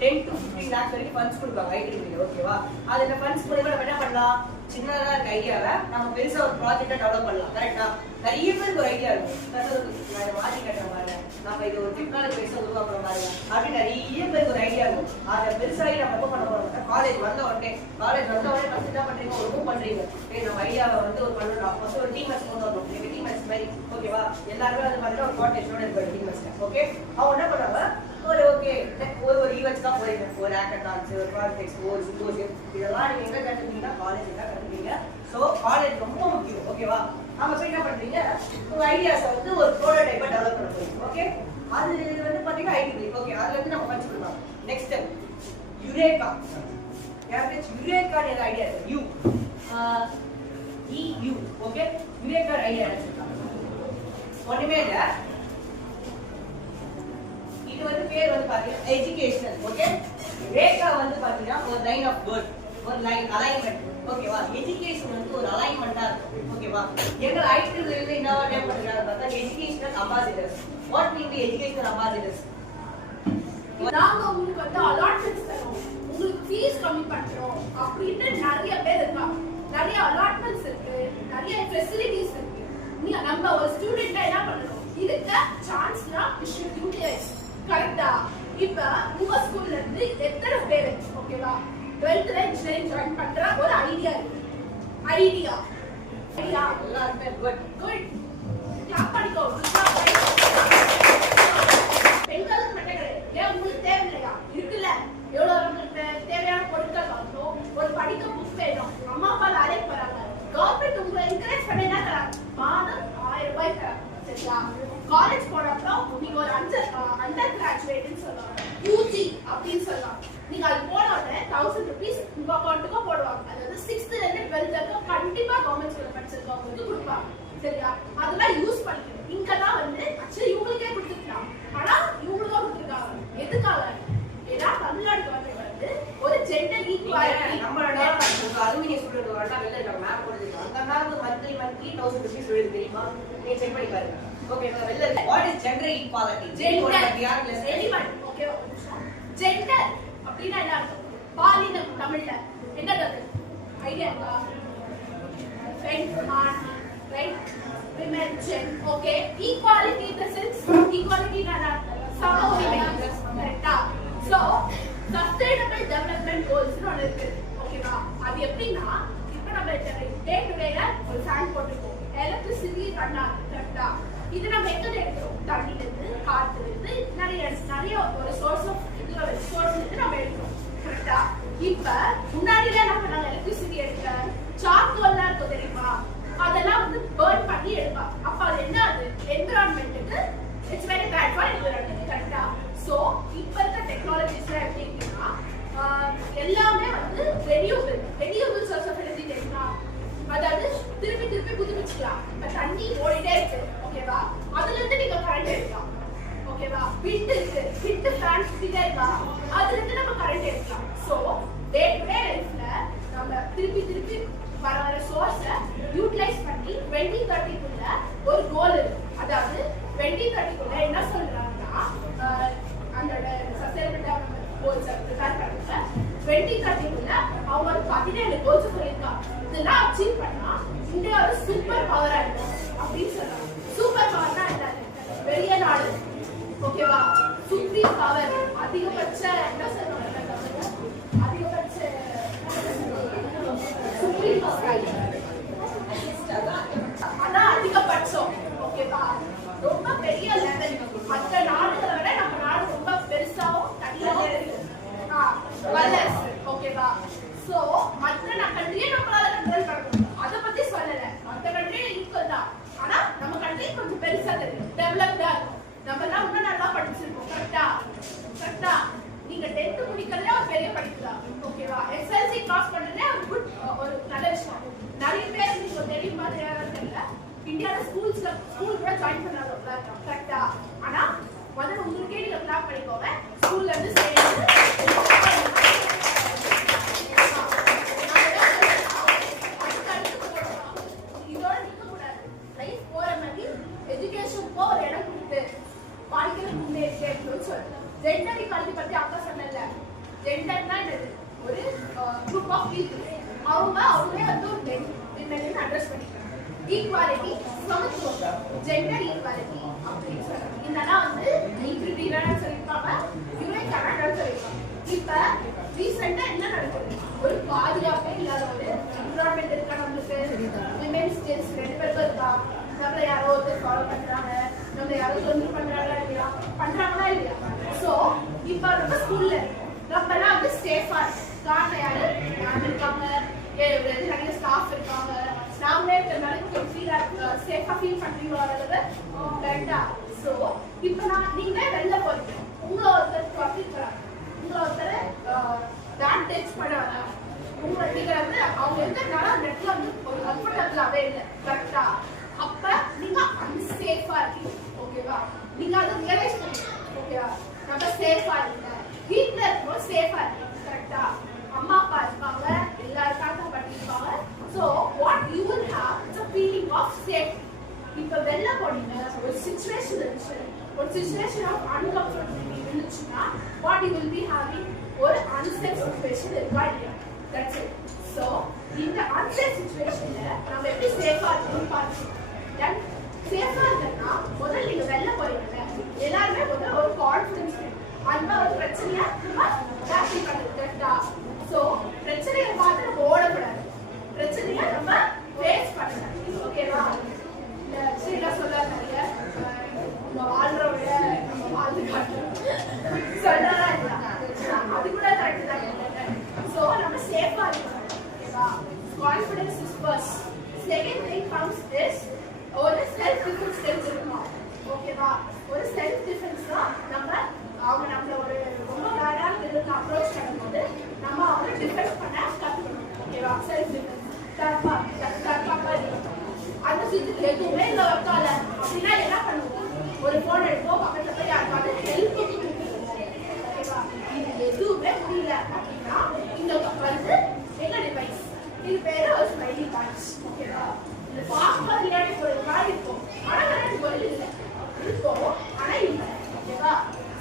10 to 15 lakhs வரைக்கும் ஃபண்ட்ஸ் கொடுப்பாங்க IEEE. ஓகேவா? அது இந்த ஃபண்ட்ஸ் மூலமா நம்ம என்ன பண்ணலாம், சின்னதா இருக்க ஐடியாவை நம்ம பெருசா ஒரு ப்ராஜெக்டா டெவலப் பண்ணலாம். கரெக்டா? நிறைய பேருக்கு ஒரு ஐடியா இருக்கும், நான் மாற்றி கட்டுற மாதிரி, நம்ம இது ஒரு டெக்னாலஜி பெருசா உருவாக்குற மாதிரி அப்படின்னு நிறைய பேருக்கு ஒரு ஐடியா இருக்கும். அதை பெருசாகி நம்ம எப்போ பண்ண போறோம், காலேஜ் வந்த உடனே ஃபர்ஸ்ட் என்ன பண்றீங்க, ஒரு மூவ் பண்றீங்க. நம்ம ஐடியாவை வந்து ஒரு பண்ணலாம், ஃபர்ஸ்ட் ஒரு டீம் மேட்ச் கொண்டு வரணும். நீங்க டீம் மேட்ச் மாதிரி, ஓகேவா? எல்லாருமே வந்து பார்த்தீங்கன்னா ஒரு கோஆர்டினேஷனோட இருப்பாங்க டீம் மேட்ச்ல. ஓகே, அவங்க என்ன பண்ணுவாங்க, ஒரு ஈவெண்ட்ஸ் தான் போறீங்க, ஒரு ஹேக்கத்தான்ஸ், ஒரு ப்ராஜெக்ட் எக்ஸ்போ, ஒரு சிம்போசியம், இதெல்லாம் நீங்க எங்க கத்துக்கிட்டீங்கன்னா காலேஜ் தான் கத்துக்கிட்டீங்க. ஸோ காலேஜ் ரொம்ப முக்கியம். ஓகேவா? நம்ம போய் என்ன பண்றீங்க, உங்க ஐடியாஸை வந்து ஒரு ப்ரோட்டோடைப்பா டெவலப் பண்ண போறீங்க. ஓகே, அது வந்து பாத்தீங்கன்னா IEEE. ஓகே, அதுல இருந்து நம்ம படிச்சு கொடுக்கலாம். Next eureka. யாருக்காச்சும் யுரேகா ஐடியா இருக்கு? EU. ஓகே, யுரேகா ஐடியா இருக்கு? ஒண்ணுமே இல்ல, இது வந்து பேர் வந்து பாத்தீங்கன்னா எஜுகேஷனல். ஓகே, ரேகா வந்து பாத்தீங்கன்னா ஒரு லைன் ஆஃப் வேர்ட், ஒரு லைன் அலைன்மெண்ட். ஓகேவா? எஜுகேஷன் வந்து ஒரு அலைன்மெண்டா இருக்கும். ஓகேவா? எங்க IEEE என்ன டேம் பண்றாங்க பார்த்தா educational ambassadors. What mean the educational ambassadors? நாங்க உங்களுக்கு வந்து அலாட்மெண்ட்ஸ் தரோம், உங்களுக்கு ஃபீஸ் கம்மி பண்றோம் அப்படின்னு நிறைய பேர் இருக்காங்க. நிறைய அலாட்மெண்ட்ஸ் இருக்கு, நிறைய ஃபெசிலிட்டிஸ் இருக்கு. நீங்க நம்ம ஒரு ஸ்டூடெண்டா என்ன பண்ணணும், இதுக்கு சான்ஸ்னா வி ஷுட் யூட்டிலைஸ். கரெக்ட்டா? இப்ப உங்க ஸ்கூல்ல இருந்து எத்தனை பேர் ஓகேவா 12th இன்ஜினியரிங் ஜாயின் பண்ற ஒரு ஐடியா இருக்கு. ஐடியா ஐயா எல்லாருமே குட். குட் கிளாப் பண்ணிக்கோ. பெண்களுக்கு மட்டும் கிடையாது. ஏன் உங்களுக்கு தேவையில்லையா? இருக்குல்ல, எவ்வளவு உங்களுக்கு தேவையான பொருட்கள் வாங்கணும், ஒரு படிக்க புக் வேணும், அம்மா அப்பா வேலைக்கு போறாங்க, கவர்மெண்ட் உங்களை என்கரேஜ் பண்ணி என்ன தராங்க? மாதம் 1000 ரூபாய் தராங்க. சரியா? காலேஜ் போறப்போ நீங்க ஒரு அண்டர் கிராஜுவேட்னு சொல்லலாம், யூஜி அப்படின்னு சொல்லலாம். நீங்க அது போன உடனே 1000 rupees உங்க அக்கௌண்ட்டுக்கு போடுவாங்க. அதாவது 6th ல இருந்து 12th வரைக்கும் கண்டிப்பா கவர்மெண்ட் ஸ்கூல்ல படிச்சிருக்கவங்களுக்கு கொடுப்பாங்க. சரியா? அதெல்லாம் யூஸ் பண்ணிக்கணும். இங்கதான் வந்து ஆக்சுவலி இவங்களுக்கே கொடுத்துருக்காங்க, ஆனா இவங்களுக்கும் கொடுத்துருக்காங்க. எதுக்காக? ஏன்னா தமிழ்நாடு கவர்மெண்ட் வந்து ஒரு ஜெண்டர் ஈக்குவாலிட்டி நம்மளோட அலுமினிய ஸ்டூடெண்ட் வரலாம் வெளில இருக்க மேப் போடுறது அந்த மேப் மந்த்லி 1000 rupees வருது தெரியுமா? நீங்க செக் பண்ணி பாருங்க. ஓகே வெளில இருக்கு. What is gender equality? Gender அப்படின்னா என்ன அர்த்தம்? பாலினம் தமிழ்ல என்ன அர்த்தம்? ஐடியா இருக்கா? பெண் ஆண் right, women gen. okay, equality in the sense equality na சம உரிமை. கரெக்ட்டா? so sustainable development goals னு ஒன்னு இருக்கு. ஓகேவா? அது எப்படின்னா இப்போ நம்ம டே டு டேல ஒரு ஃபேன் போட்டுருக்கோம், எலக்ட்ரிசிட்டி ரன் ஆகுது. கரெக்ட்டா? இது நம்ம எங்க எடுக்கிறோம்? தண்ணில இருந்து, காத்துல இருந்து, நிறைய ஒரு சோர்ஸ் ஆஃப் சோர்ஸ்ல இருந்து நம்ம எடுக்கிறோம். கரெக்ட்டா? இப்ப முன்னாடில என்ன பண்ணாங்க? எலக்ட்ரிசிட்டி எடுக்க சார்கோல்லாம் இருக்கும் தெரியுமா? அதெல்லாம் வந்து பர்ன் பண்ணி எடுப்பாங்க. அப்ப அது என்ன? அது என்விரான்மென்ட்க்கு it's very bad for environment. கரெக்ட்டா? சோ இப்ப இருக்க டெக்னாலஜிஸ்ல எப்படி இருக்குன்னா எல்லாமே வந்து ரெனியூவபிள் சோர்ஸ் ஆஃப் எனர்ஜி தெரியுமா? அதாவது திருப்பி புதுப்பிச்சுக்கலாம். இப்ப தண்ணி ஓடிட்டே இருக்கு. ஓகேவா? அதுல இருந்து நீங்க கரண்ட் எடுக்கலாம். ஓகேவா? விண்ட் இருக்கு, விண்ட் ஃபேன் சுத்திட்டே இருக்கா, அதுல இருந்து நம்ம கரண்ட் எடுக்கலாம். சோ டே டு டே லைஃப்ல நம்ம திருப்பி வர சோர்ஸ யூட்டிலைஸ் பண்ணி 2030 குள்ள ஒரு கோல் இருக்கு. அதாவது 2030 குள்ள என்ன சொல்றாங்கன்னா அந்த சஸ்டைனபிள் டெவலப்மெண்ட் கோல்ஸ் ப்ரிப்பேர் பண்றாங்க. 2030 குள்ள அவங்க 17 கோல்ஸ் சொல்லிருக்காங்க. இதெல்லாம் அச்சீவ் பண்ணா இந்தியா ஒரு சூப்பர் பவரா இருக்கும் அப்படின்னு சொல்றாங்க. சூப்பர் பவர்னா என்ன? பெரிய நாடு. ஓகேவா? சுப்ரீம் பவர், அதிகபட்ச என்ன சொல்றாங்க? அதிகபட்ச சுப்ரீம் பவர் அதான் அதிகபட்சம். ஓகேவா? ரொம்ப பெரிய லெவல். மற்ற நாடுகளை விட நம்ம நாடு ரொம்ப பெருசாவும் தனியாவும் இருக்கு. ஓகேவா? சோ மற்ற கண்ட்ரியை நம்மளால கண்ட்ரோல் பண்ண முடியும். அதை பத்தி சொல்லல. மற்ற கண்ட்ரியும் ஈக்குவல் தான், ஆனா நம்ம கண்ட்ரி கொஞ்சம் பெருசா தெரியும், டெவலப்டா இருக்கும். நம்ம எல்லாம் இன்னும் நல்லா படிச்சிருக்கோம். கரெக்டா? நீங்க 10th முடிக்கிறதே ஒரு பெரிய படிப்பு தான். ஓகேவா? எஸ்எல்சி பாஸ் பண்றதே ஒரு நல்ல விஷயம். நிறைய பேர் நீங்க தெரியும் மாதிரி யாரும் தெரியல, இந்தியால ஸ்கூல் கூட ஜாயின் பண்ணாத. கரெக்டா? ஆனா முதல்ல உங்களுக்கே நீங்க பிளான் பண்ணிக்கோங்க. ஸ்கூல்ல இருந்து சேர்ந்து இதோட நிக்க கூடாது. லைஃப் போற மாதிரி எஜுகேஷன் ஒரு இடம் கொடுத்து வாழ்க்கையில முன்னேற்றணும்னு சொல்றேன். ஜெண்டர் ஈக்வாலிட்டி பத்தி அக்கா சொன்னல. ஜெண்டர்னா என்னது? ஒரு குரூப் ஆஃப் பீப்புள். அவங்களே வந்து ஒரு விமன் அட்ரஸ் பண்ணிக்கிறாங்க. ஈக்வாலிட்டி சமத்துவம், ஜெண்டர் ஈக்வாலிட்டி அப்படின்னு சொல்றாங்க. இதெல்லாம் வந்து ஈக்விட்டின்னு சொல்லிருப்பாங்க, யூனிக் கனடான்னு சொல்லிருப்பாங்க. இப்ப ரீசெண்டா என்ன நடக்குது? ஒரு பாதுகாப்பே இல்லாத ஒரு என்விரான்மெண்ட் இருக்கா நம்மளுக்கு. விமென்ஸ் ஜென்ஸ் 2 பேரும் இருக்கா? நம்மள யாரோ ஒருத்தர் ஃபாலோ பண்றாங்க, நம்ம யாரோ தொந்தரவு பண்றாங்களா இல்லையா? சோ இப்ப நம்ம ஸ்கூல்ல நம்ம எல்லாம் வந்து சேஃபா காரணம் யாரு? மேம் இருக்காங்க, நிறைய ஸ்டாஃப் இருக்காங்க, நாமளே கொஞ்சம் சேஃபா ஃபீல் பண்றீங்களா? கரெக்டா? சோ இப்ப நீங்க வெளில போறீங்க, உங்களை ஒருத்தர் ப்ராஃபிட் போறாங்க, உங்களை ஒருத்தர் பேட் டச் பண்ணாங்க, உங்களை நீங்க வந்து அவங்க இருக்கிறதுனால அந்த இடத்துல வந்து ஒரு கம்ஃபர்டபுளாவே இல்லை. கரெக்டா? அப்ப நீங்க அன்சேஃபா இருக்கீங்க. ஓகேவா? நீங்க அதை ரியலைஸ் பண்ணுங்க. ஓகேவா? நம்ம சேஃபா இல்ல, வீட்ல இருக்கோம் சேஃபா இருக்கு. கரெக்டா? அம்மா அப்பா இருப்பாங்க, எல்லாரும் தாத்தா பாட்டி இருப்பாங்க. So what you will have it's a feeling of safety. இப்ப வெளில போனீங்க, ஒரு சிச்சுவேஷன் இருந்துச்சு, ஒரு சிச்சுவேஷன் ஆஃப் அன்கம்ஃபர்டபிலிட்டி இருந்துச்சுன்னா what you will be having ஒரு unsafe situation இருக்கா இல்லையா? That's it. So இந்த unsafe situationல நம்ம எப்படி சேஃபா இருக்கணும்னு பாருங்க. தென் சேஃபா இருக்கணும்னா முதல்ல நீங்க வெளில போறீங்கல்ல, எல்லாருமே முதல்ல ஒரு கான்ஃபிடன்ஸ் வேணும். அந்த ஒரு பிரச்சனையை நம்ம டேக்கிள் பண்ணுறது. கரெக்டா? ஸோ பிரச்சனையை பார்த்து நம்ம ஓடக்கூடாது, பிரச்சனையை நம்ம ஃபேஸ் பண்ணணும். சொல்லலாம் இல்ல அது கூட கரெக்ட் தான். சோ நம்ம சேஃபா இருக்கணும். ஓகேவா? Confidence is first. Second thing comes is ஒரு செல்ஃப் டிஃபென்ஸ் தெரிஞ்சிருக்கணும். ஓகேவா? ஒரு செல்ஃப் டிஃபென்ஸ் தான் நம்ம அவங்க நம்மள ஒரு ரொம்ப பேடா இருந்து அப்ரோச் பண்ணும்போது நம்ம அவங்களை டிஃபென்ஸ் பண்ண கத்துக்கணும். ஓகேவா? செல்ஃப் டிஃபென்ஸ் தற்காப்பா இருக்கணும். அந்த சிச்சுவேஷன் எதுவுமே இல்லை வைக்கால அப்படின்னா என்ன பண்ணுவோம்? ஒரு போன் எடுப்போம், பக்கத்துல போய் யாருக்காவது ஹெல்ப் கொடுத்துருவோம். ஓகேவா? இது எதுவுமே முடியல அப்படின்னா இந்த வந்து என்ன டிவைஸ், இது பேரு ஒரு ஸ்மைலி பாயிண்ட்ஸ். ஓகேவா? இது பார்க்க விளையாடி ஒரு மாதிரி இருக்கும், ஆனா விளையாடி பொருள் இல்லை இருக்கும், ஆனா இல்லை. ஓகேவா?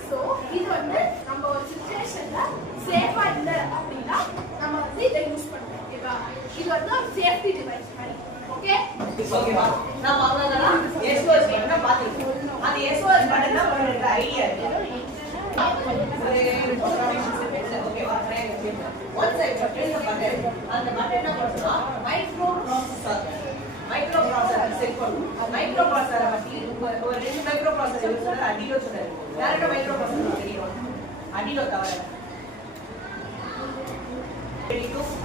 ஸோ இது வந்து நம்ம ஒரு சிச்சுவேஷன்ல சேஃபா இல்லை அப்படின்னா நம்ம வந்து இதை யூஸ் பண்ணுவோம். ஓகேவா? இது வந்து ஒரு சேஃப்டி டிவைஸ் மாதிரி. ஓகே ஓகேவா? நான் அவ்வளவுதான் SOS பட்டனை பாத்தீங்க. அந்த SOS பட்டன் தான் உங்களுக்கு ஐடியா இருக்கு. ஓகேவா? ஒன்ஸ் ஐ பிரஸ் தி பட்டன், அந்த பட்டன் என்ன பண்ணும்னா மைக்ரோ ப்ராசஸர் செட் பண்ணும். மைக்ரோ ப்ராசஸரை பத்தி ஒரு ரெண்டு மைக்ரோ ப்ராசஸர் யூஸ் பண்ண அடிலோ சொன்னாரு. யாரோட மைக்ரோ ப்ராசஸர் தெரியும்? அடிலோ தவிர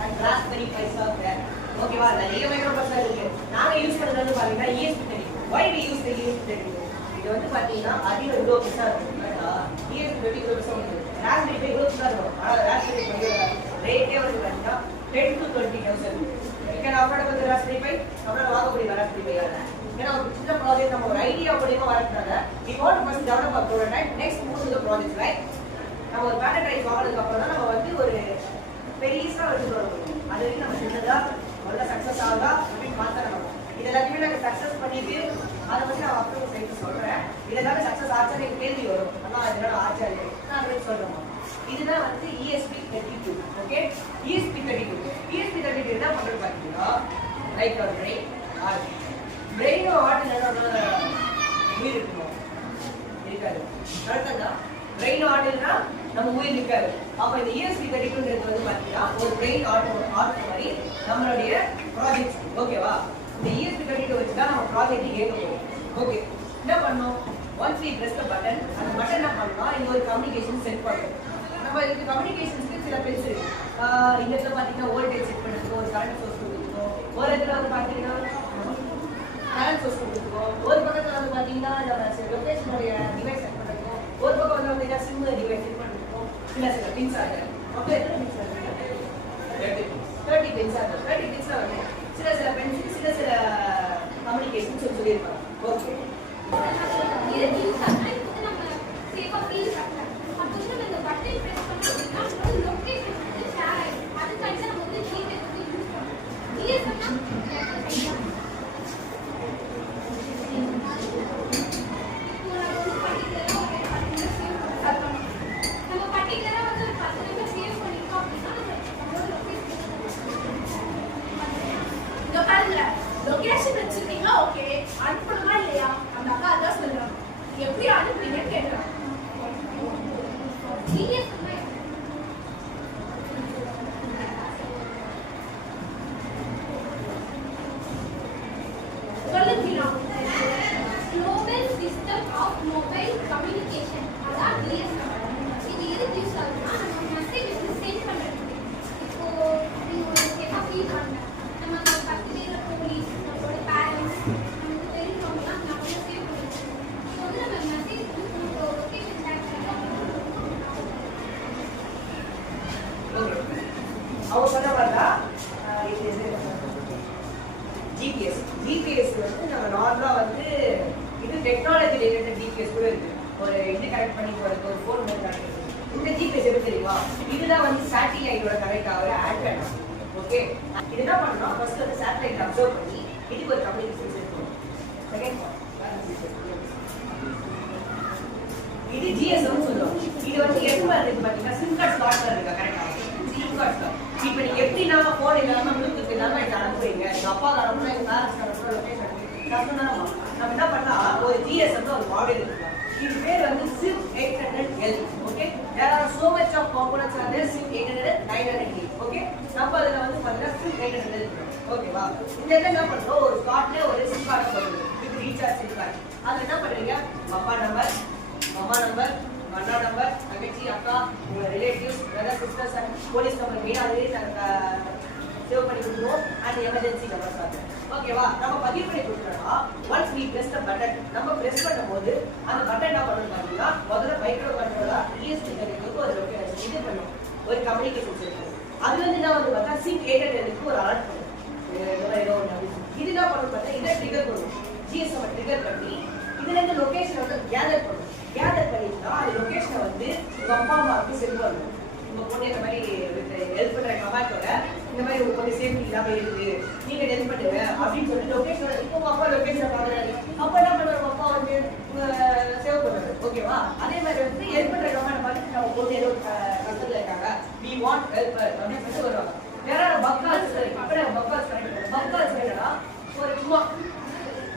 and raspberry pi software. ஓகேவா? நிறைய மைக்ரோ ப்ராசஸர் இருக்கு. நாங்க யூஸ் பண்றது வந்து பாத்தீங்கன்னா ESP32. why we use the ESP32? இது வந்து பாத்தீங்கன்னா அதிக இவ்வளோ பெருசா இருக்கும். ESP32 இவ்வளோ பெருசா இருக்கும். ராஸ்பெரி பை இவ்வளோ பெருசா இருக்கும். ஆனால் ராஸ்பெரி பை ரேட்டே வந்து பாத்தீங்கன்னா 10 to 20,000. you can afford with raspberry pi. நம்மளால வாங்க முடியும் ராஸ்பெரி பை. ஏன்னா ஒரு சின்ன ப்ராஜெக்ட் நம்ம ஒரு ஐடியா மூலமா வரதுனால we want to first develop a prototype, next move to the project, right? நம்ம ஒரு prototype வாங்குறதுக்கு அப்புறம் தான் நம்ம வந்து ஒரு பெரியசா எடுத்து வர முடியும். அது வரைக்கும் நம்ம சின்னதா நல்ல சக்சஸ் ஆகுதா அப்படின்னு பார்த்தா நம்ம இது எல்லாத்தையுமே நாங்கள் சக்சஸ் பண்ணிட்டு அதை பற்றி நான் அப்புறம் சேர்த்து சொல்றேன். இதெல்லாம் சக்சஸ் ஆச்சான்னு எனக்கு கேள்வி வரும். ஆனால் அதனால ஆச்சாரிய நான் அதை சொல்றேன். இதுதான் வந்து ESP32. ஓகே? ESP32 என்ன பண்றது பார்த்தீங்கன்னா லைக் ஒரு பிரெயின் ஹார்ட். பிரெயினும் ஹார்ட் என்னோட உயிர் இருக்கணும் இருக்காது. கரெக்டாக பிரெயின் ஹார்ட்னா நம்ம உயிர் இருக்காது. அப்ப இந்த ESP32 வந்து பாத்தீங்கன்னா ஒரு பிரெயின் ஹார்ட் மாதிரி நம்மளுடைய ப்ராஜெக்ட். ஓகேவா? இந்த ESP32 வச்சு தான் நம்ம ப்ராஜெக்ட் ஏற்க போறோம். ஓகே, என்ன பண்ணோம்? Once we press the button, அந்த பட்டன் என்ன பண்ணலாம்? இங்க ஒரு கம்யூனிகேஷன் செட் பண்ணுவோம். நம்ம இதுக்கு கம்யூனிகேஷன்ஸ்க்கு சில பின்ஸ் இருக்கு. இந்த இடத்துல பாத்தீங்கன்னா வோல்டேஜ் செட் பண்ணிருக்கோம், ஒரு கரண்ட் சோர்ஸ் கொடுத்துருக்கோம். ஒரு இடத்துல வந்து பாத்தீங்கன்னா கரண்ட் சோர்ஸ் கொடுத்துருக்கோம். ஒரு பக்கத்துல வந்து பாத்தீங்கன்னா நம்ம லொகேஷனுடைய டிவைஸ் செட் பண்ணிருக்கோம். ஒரு பக்கம் வந்து பாத்தீங்கன்னா சிம் டிவைஸ் செட் பண்ணிருக்கோம். சில பின்ஸ் ஆகுது. அப்போ எத்தனை பின்ஸ் ஆகுது? 30 பின்ஸ் ஆகுது. 30 பின்ஸ்ல வந்து சில பின்ஸ் சில கம்யூனிகேஷன் சொல்லியிருப்பாங்க. ஓகே, இது யூஸ் ஆனா இப்போ நம்ம சேஃபா ஃபீல் பண்ணலாம். அப்போ நம்ம இந்த பட்டன் பிரஸ் பண்ணோம்னா நம்ம லொகேஷன் வந்து ஷேர் ஆயிடும். அதுக்காக நம்ம வந்து ஜிபிஎஸ் வந்து யூஸ் பண்ணோம். ஜிபிஎஸ் பண்ணா லொகேஷன் வச்சிருக்கீங்க. ஓகே, அனுப்பணுமா இல்லையா? அந்த அக்கா அதான் சொல்றாங்க. எப்படி அனுப்புறீங்கன்னு கேட்கறாங்க. சொல்லுங்க. Global system of mobile communication, அதான் GSM. இது எதுக்கு யூஸ் ஆகுதுன்னா நம்ம மெசேஜ் வந்து சென்ட் பண்றதுக்கு. இப்போ நீங்க ஒரு சேஃபா ஃபீல் பண்ண நம்ம 10 பேர் போலீஸ், நம்மளோட பேரண்ட்ஸ், நமக்கு தெரிஞ்சவங்கலாம் நம்ம வந்து சேவ் பண்ணிருக்கோம். இப்போ வந்து நம்ம மெசேஜ் வந்து நம்ம லொகேஷன் ஷேர் பண்ணலாம். ஓகே, அவங்க சொன்ன மாதிரிதான் ஜிபிஎஸ் வந்து நம்ம நார்மலா வந்து இது டெக்னாலஜி ரிலேட்டட் ஜிபிஎஸ் கூட இருக்கு. ஒரு இது கனெக்ட் பண்ணி போறது, ஒரு ஃபோன் வந்து கனெக்ட் பண்ணுறது. இந்த ஜிபிஎஸ் எப்படி தெரியுமா? இதுதான் வந்து சேட்டிலைட்டோட கனெக்ட் ஆகிற ஆண்டனா. ஓகே, இது என்ன பண்ணணும்? ஃபர்ஸ்ட் வந்து சேட்டலைட் அப்சர்வ் பண்ணி இதுக்கு ஒரு கம்யூனிகேஷன் செட் பண்ணும். செகண்ட் இது ஜிஎஸ்எம் சொல்லுவோம். இது வந்து எதுவா இருக்கு பாத்தீங்கன்னா சிம் கார்டு ஸ்லாட்ல இருக்கா? கரெக்டா? Sim card. இப்போ நீங்க எப்படின்னா போன் இல்லாம ப்ளூடூத் இல்லாம இதை அனுப்புறீங்க. எங்க அப்பா அனுப்புனா எங்க பேரண்ட்ஸ் அனுப்புற லொகேஷன் நம்ம என்ன பண்ணா ஒரு ஜிஎஸ்எம்ல ஒரு மாடல் இருக்கு. இது பேர் வந்து sim 800L. Okay, there are so much of components are there. Sim 800, 900. Okay, நம்ம அதுல வந்து பாத்தீங்கன்னா சிம் 800 ஓகேவா? இந்த என்ன பண்றோம்? ஒரு ஸ்லாட்ல ஒரு சிம் கார்டு போடுறோம். இது ரீசார்ஜ் சிம் கார்டு. அதுல என்ன பண்றீங்க? அப்பா நம்பர், அம்மா நம்பர், அண்ணா நம்பர், தங்கச்சி அக்கா உங்க relatives brother sisters and police number main அதுவே சேவ் பண்ணி கொடுத்துருவோம் அண்ட் எமர்ஜென்சி நம்பர்ஸ் வந்து ஓகேவா. நம்ம பதிவு பண்ணி கொடுத்துட்டோம்னா once we press the button நம்ம பிரஸ் பண்ணும்போது அந்த பட்டன் என்ன பண்ணணும் பார்த்தீங்கன்னா முதல்ல மைக்ரோ கண்ட்ரோலா ESP கனெக்டருக்கு ஒரு இது பண்ணும் ஒரு கம்யூனிகேஷன் இருக்கும். அதுல இருந்து என்ன வந்து பார்த்தா சிம் 800 ஒரு அலர்ட் பண்ணும். இது என்ன பண்ணும் பார்த்தா இதை ட்ரிகர் பண்ணும். GSM ட்ரிகர் பண்ணி இதுல இருந்து லொகேஷன் வந்து கேதர் பண்ணும். கேதர் பண்ணிட்டா அந்த லொகேஷனை வந்து உங்க அப்பா அம்மாவுக்கு சென்ட் பண்ணும். உங்க பொண்ணு இந்த மாதிரி ஹெல்ப் பண்ற கமாண்டோட இந்த மாதிரி உங்க பொண்ணு சேஃப்டி இல்லாம இருக்கு நீங்க ஹெல்ப் பண்ணுங்க அப்படின்னு சொல்லிட்டு லொகேஷன் இப்போ உங்க அப்பா லொகேஷனை பாக்குறாரு. அப்ப என்ன பண்ணுவாரு அப்பா வந்து சேவ் பண்ணுவாரு. ஓகேவா. அதே மாதிரி வந்து ஹெல்ப் பண்ற கமாண்ட் பார்த்து நம்ம பொண்ணு ஏதோ கஷ்டத்துல இருக்காங்க we want help அப்படின்னு சொல்லிட்டு வருவாங்க. வேற பக்கால்ஸ் அப்படியே பக்கால்ஸ் என்னன்னா ஒரு சும்மா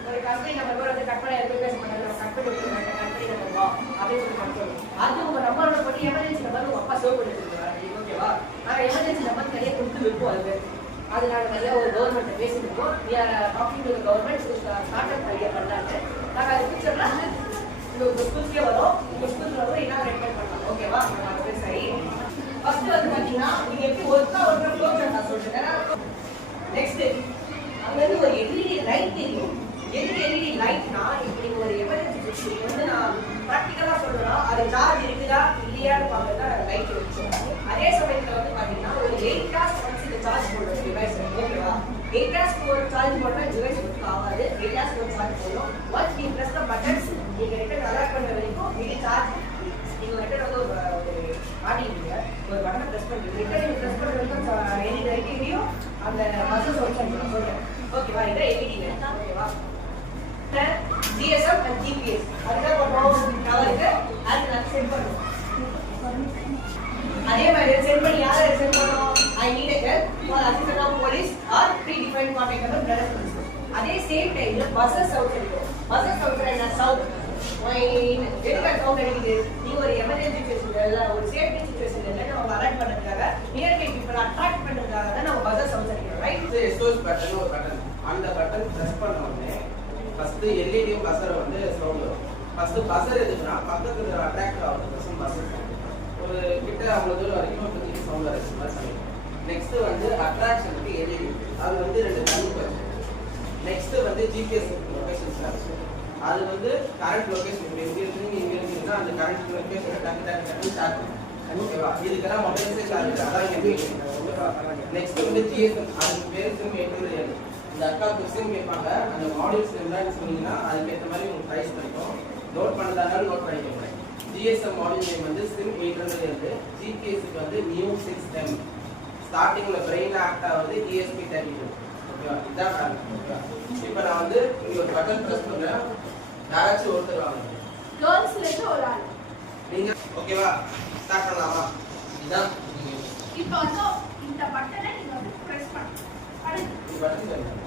ஒரு கம்பெனி நம்பர் வந்து கட் பண்ணி எடுத்து பேச மாட்டாங்க. கட் பண்ணி விட்டுருவாங்க கம்பெனி நம்பர் அப்படின்னு சொல்லி கட் அது உங்க நம்பரோட பண்ணி எமர்ஜென்சி நம்பர் உங்க அப்பா சேவ் பண்ணி வச்சிருக்காங்க. ஓகேவா. நாங்க எமர்ஜென்சி நம்பர் நிறைய கொடுத்து வைப்போம். அது நாங்க நிறைய ஒரு கவர்மெண்ட் பேசிருக்கோம். we are talking to the government start up idea பண்ணாங்க. நாங்க அது ஃபியூச்சர்ல உங்க ஸ்கூலுக்கே வரோம். உங்க ஸ்கூல்ல வந்து என்ன ரெக்கமெண்ட் பண்ணலாம். ஓகேவா. நாங்க சரி ஃபர்ஸ்ட் வந்து பாத்தீங்கன்னா நீங்க எப்படி ஒர்க்கா க்ளோஸ் பண்ண சொல்றேன். நெக்ஸ்ட் அங்க இருந்து ஒரு எல்இடி லைட் தெரியும். எல்இடி லைட்னா இப்போ நீங்க ஒரு எமர்ஜென்சி சிஸ்டம் வந்து நான் பிராக்டிகலா சொல்றேன்னா அது சார்ஜ் இருக்குதா இல்லையான்னு பார்க்கறதா லைட் வச்சு. அதே சமயத்துல வந்து பாத்தீங்கன்னா ஒரு 8 hours once இந்த சார்ஜ் போடுற டிவைஸ் ஓகேவா. 8 hours ஒரு சார்ஜ் போட்டா டிவைஸ் ஒர்க் ஆகாது. 8 hours ஒரு சார்ஜ் போடும். once you press the buttons நீங்க ரிட்டர்ன் அலர்ட் பண்ண வரைக்கும் இது சார்ஜ் நீங்க ரிட்டர்ன் வந்து ஒரு ஆடிங்க ஒரு பட்டனை பிரஸ் பண்ணி ரிட்டர்ன் நீங்க பிரஸ் பண்ண வரைக்கும் எல்இடி லைட்டையும் அந்த பஸ்ஸஸ் ஒர்க் பண்ணுங்க சொல்றேன். ஓகேவா. இது எல்இடி லைட் ஓகேவா. GSM and GPS அதுதான் பண்ணுவோம். டவருக்கு அது நான் செட் பண்ணுவோம். அதே மாதிரி செட் பண்ணி யாரை செட் பண்ணுவோம். I need a help for assistant of police or predefined contact number brother police. அதே சேம் டைம்ல பஸ்ஸஸ் அவுட் இருக்கும். பஸ்ஸஸ் அவுட் என்ன சவுண்ட் எதுக்காக சவுண்ட் அடிக்குது. நீங்க ஒரு எமர்ஜென்சி சிச்சுவேஷன்ல ஒரு சேஃப்டி சிச்சுவேஷன்ல நம்ம அலர்ட் பண்றதுக்காக நியர்பை பீப்பிள் அட்ராக்ட் பண்றதுக்காக தான் நம்ம பஸ்ஸஸ் அவுட் அடிக்கிறோம். ரைட். SOS பட்டன் ஒரு பட்டன் அந்த பட்டன் பிரஸ் பண்ண உடனே ஃபர்ஸ்ட் எல்இடியும் பஸர் வந்து சவுண்ட் வரும். ஃபர்ஸ்ட் பஸர் எதுக்குன்னா பக்கத்துல அட்ராக்ட் ஆகும் பஸர் ஒரு கிட்ட அவ்வளவு தூரம் வரைக்கும் கொஞ்சம் சவுண்ட் வரும் மாதிரி சமயம். நெக்ஸ்ட் வந்து அட்ராக்ஷனுக்கு எல்இடி அது வந்து 2 கண்ணு வரும். நெக்ஸ்ட் வந்து ஜிபிஎஸ் லொகேஷன் சார்ஜ் அது வந்து கரண்ட் லொகேஷன் இங்க இருக்குன்னா அந்த கரண்ட் லொகேஷனை டக்கு ஸ்டார்ட் பண்ணும். ஓகேவா. இதுக்கெல்லாம் மொபைல்ஸே சார்ஜ் அதான் ஓகேவா. நெக்ஸ்ட் வந்து GSM அதுக்கு பேர் சிம் 800. இந்த அக்கா கொஸ்டின் கேட்பாங்க அந்த மாடியூல்ஸ் என்னன்னு சொன்னீங்கன்னா அதுக்கேற்ற மாதிரி உங்களுக்கு ப்ரைஸ் கிடைக்கும். நோட் பண்ணதாலும் நோட் பண்ணிக்கோங்க. GSM மாடியூல் நேம் வந்து சிம் 800 இருக்கு. ஜிபிஎஸ்க்கு வந்து நியூ 6M ஸ்டார்டிங்ல பிரெயின் ஆக்ட் ஆகுது ESP32 ஓகேவா. இதான் காரணம். ஓகேவா. இப்போ நான் வந்து இங்க ஒரு பட்டன் பிரஸ் பண்றேன். யாராச்சும் ஒருத்தர் வாங்க கேர்ள்ஸ்ல இருந்து ஒரு ஆள் நீங்க ஓகேவா. ஸ்டார்ட் பண்ணலாமா. இதான் இப்போ வந்து இந்த பட்டனை நீங்க வந்து பிரஸ் பண்ணணும். அடுத்து பட்டன் சொல்லுங்க.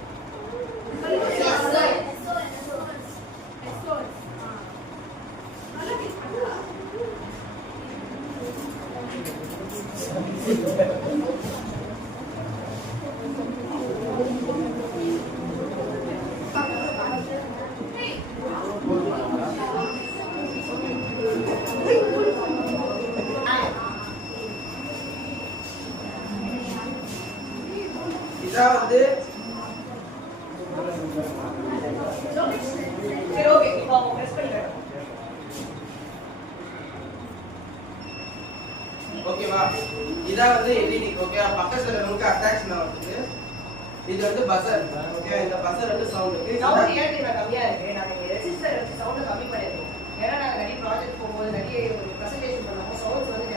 இதான் வந்து சரி ஓகே. இப்போ பிரஸ் பண்ணிடுறேன். ஓகேவா. இதான் வந்து எல்இடி ஓகேவா. பக்கத்துல நமக்கு அட்டாச் ஆகுது. இது வந்து பஸர் ஓகே. இந்த பஸர் வந்து சவுண்ட் சவுண்ட் ஏன் கம்மியா இருக்கு. நாங்க ரெஜிஸ்டர் வச்சு சவுண்ட் கம்மி பண்ணிருக்கோம். ஏன்னா நாங்க நிறைய ப்ராஜெக்ட் போகும்போது நிறைய ஒரு பிரசன்டேஷன் பண்ணுவோம். சவுண்ட்ஸ் வந்து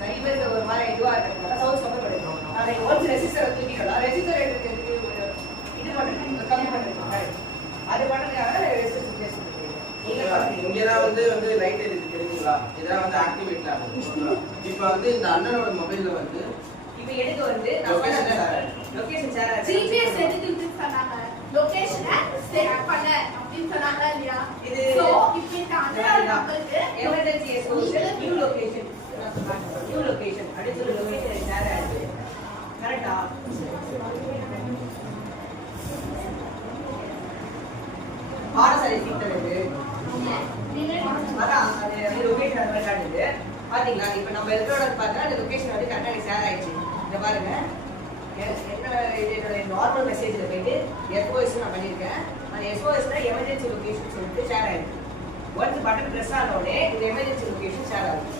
நிறைய பேருக்கு ஒரு மாதிரி இதுவா இருக்கிறதுனால சவுண்ட்ஸ் கம்மி பண்ணிருக்கோம். நாங்க ஒன்ஸ் ரெஜிஸ்டர் தூக்கிடலாம். ரெஜிஸ்டர் எடுத்து இது பண்ணுறோம் கம்மி பண்ணிருக்கோம். அது பண்ணதுக்காக ரெஜிஸ்டர் ப்ளேஸ் பண்ணிருக்கோம். இங்கதான் வந்து லைட் எரியுது தெரியுங்களா. இதெல்லாம் வந்து ஆக்டிவேட்ல ஆகும். இப்போ வந்து இந்த அண்ணனோட மொபைல்ல வந்து இப்போ எனக்கு வந்து லொகேஷன் ஷேர் ஜிபிஎஸ் எதுக்கு சொன்னாங்க. லொகேஷனை செட் பண்ண அப்படின்னு சொன்னாங்க இல்லையா. இது சோ இப்போ இந்த அண்ணனோட மக்களுக்கு எமர்ஜென்சி எஸ்ஓஎஸ் நியூ லொகேஷன் அப்படி சொல்லி லொகேஷன் ஷேர் ஆயிடுது. கரெக்டா. பாடசாலை சீக்கிரம் இருக்கு. அதான் அது லொகேஷன் அது மாதிரி காட்டுது. பாத்தீங்களா இப்போ நம்ம இருக்கிறோட பார்த்தா அந்த லொகேஷன் வந்து கரெக்டாக ஷேர் ஆயிடுச்சு. இங்க பாருங்க என்ன இது என்னோட நார்மல் மெசேஜ்ல போயிட்டு SOS நான் பண்ணியிருக்கேன். அந்த SOSல எமர்ஜென்சி லொகேஷன் சொல்லிட்டு ஷேர் ஆயிடுச்சு. ஒன்ஸ் பட்டன் ப்ரெஸ் ஆன உடனே இந்த எமர்ஜென்சி லொகேஷன் ஷேர் ஆகும்.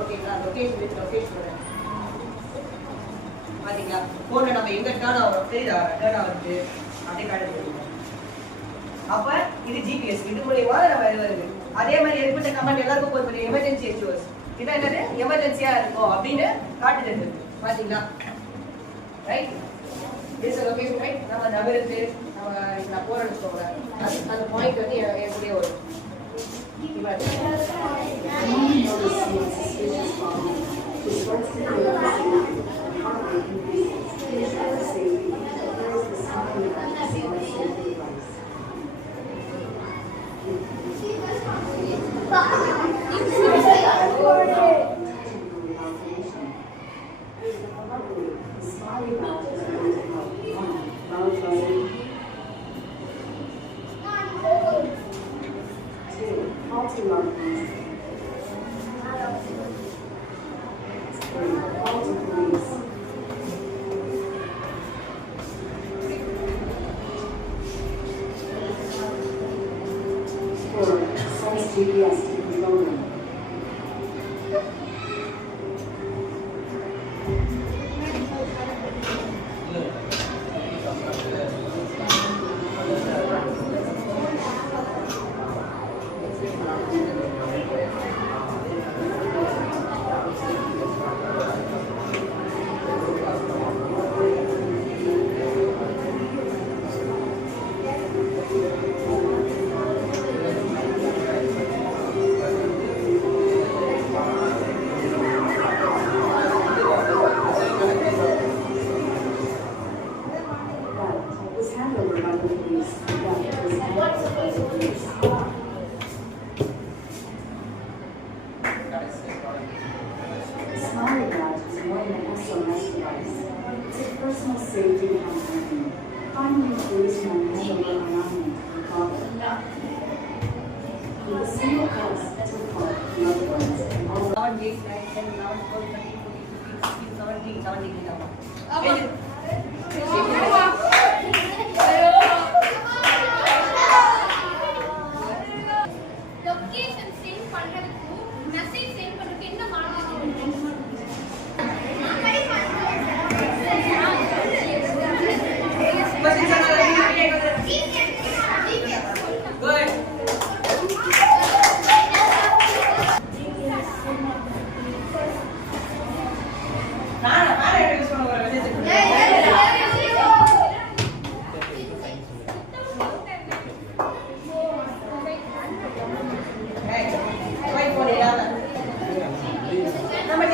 ஓகேங்களா? லொகேஷன் வித் லொகேஷன் பாத்தீங்களா? போன்ல நம்ம எங்க டர்ன் ஆகிறோம் தெரியுதா? டர்ன் ஆகுது அப்படியே காட்டுது. அப்ப இது ஜிபிஎஸ் இது மூலியமா நம்ம இது வருது. அதே மாதிரி ஏற்பட்ட கமெண்ட் எல்லாருக்கும் போய் பண்ணி எமர்ஜென்சி SOS இதான் என்னது எமர்ஜென்சியா இருக்கும் அப்படின்னு காட்டுது. பாத்தீங்களா? ரைட் this location right நம்ம நகருக்கு நம்ம நான் போறேன்னு வச்சுக்கோங்க அந்த பாயிண்ட் வந்து எப்படியே வரும். GPS to be loaded. Safety and finally, policemen handle alignment and cover. With a single press, took part the other ones and all 7, 8, 9, 10, 11, 12, 13, 14, 15, 16, 17, 18. Location send பண்றதுக்கு மெசேஜ் சென்ட் பண்றதுக்கு என்ன மாடல் Good. நான் யூஸ் பண்ண போறேன். நம்ம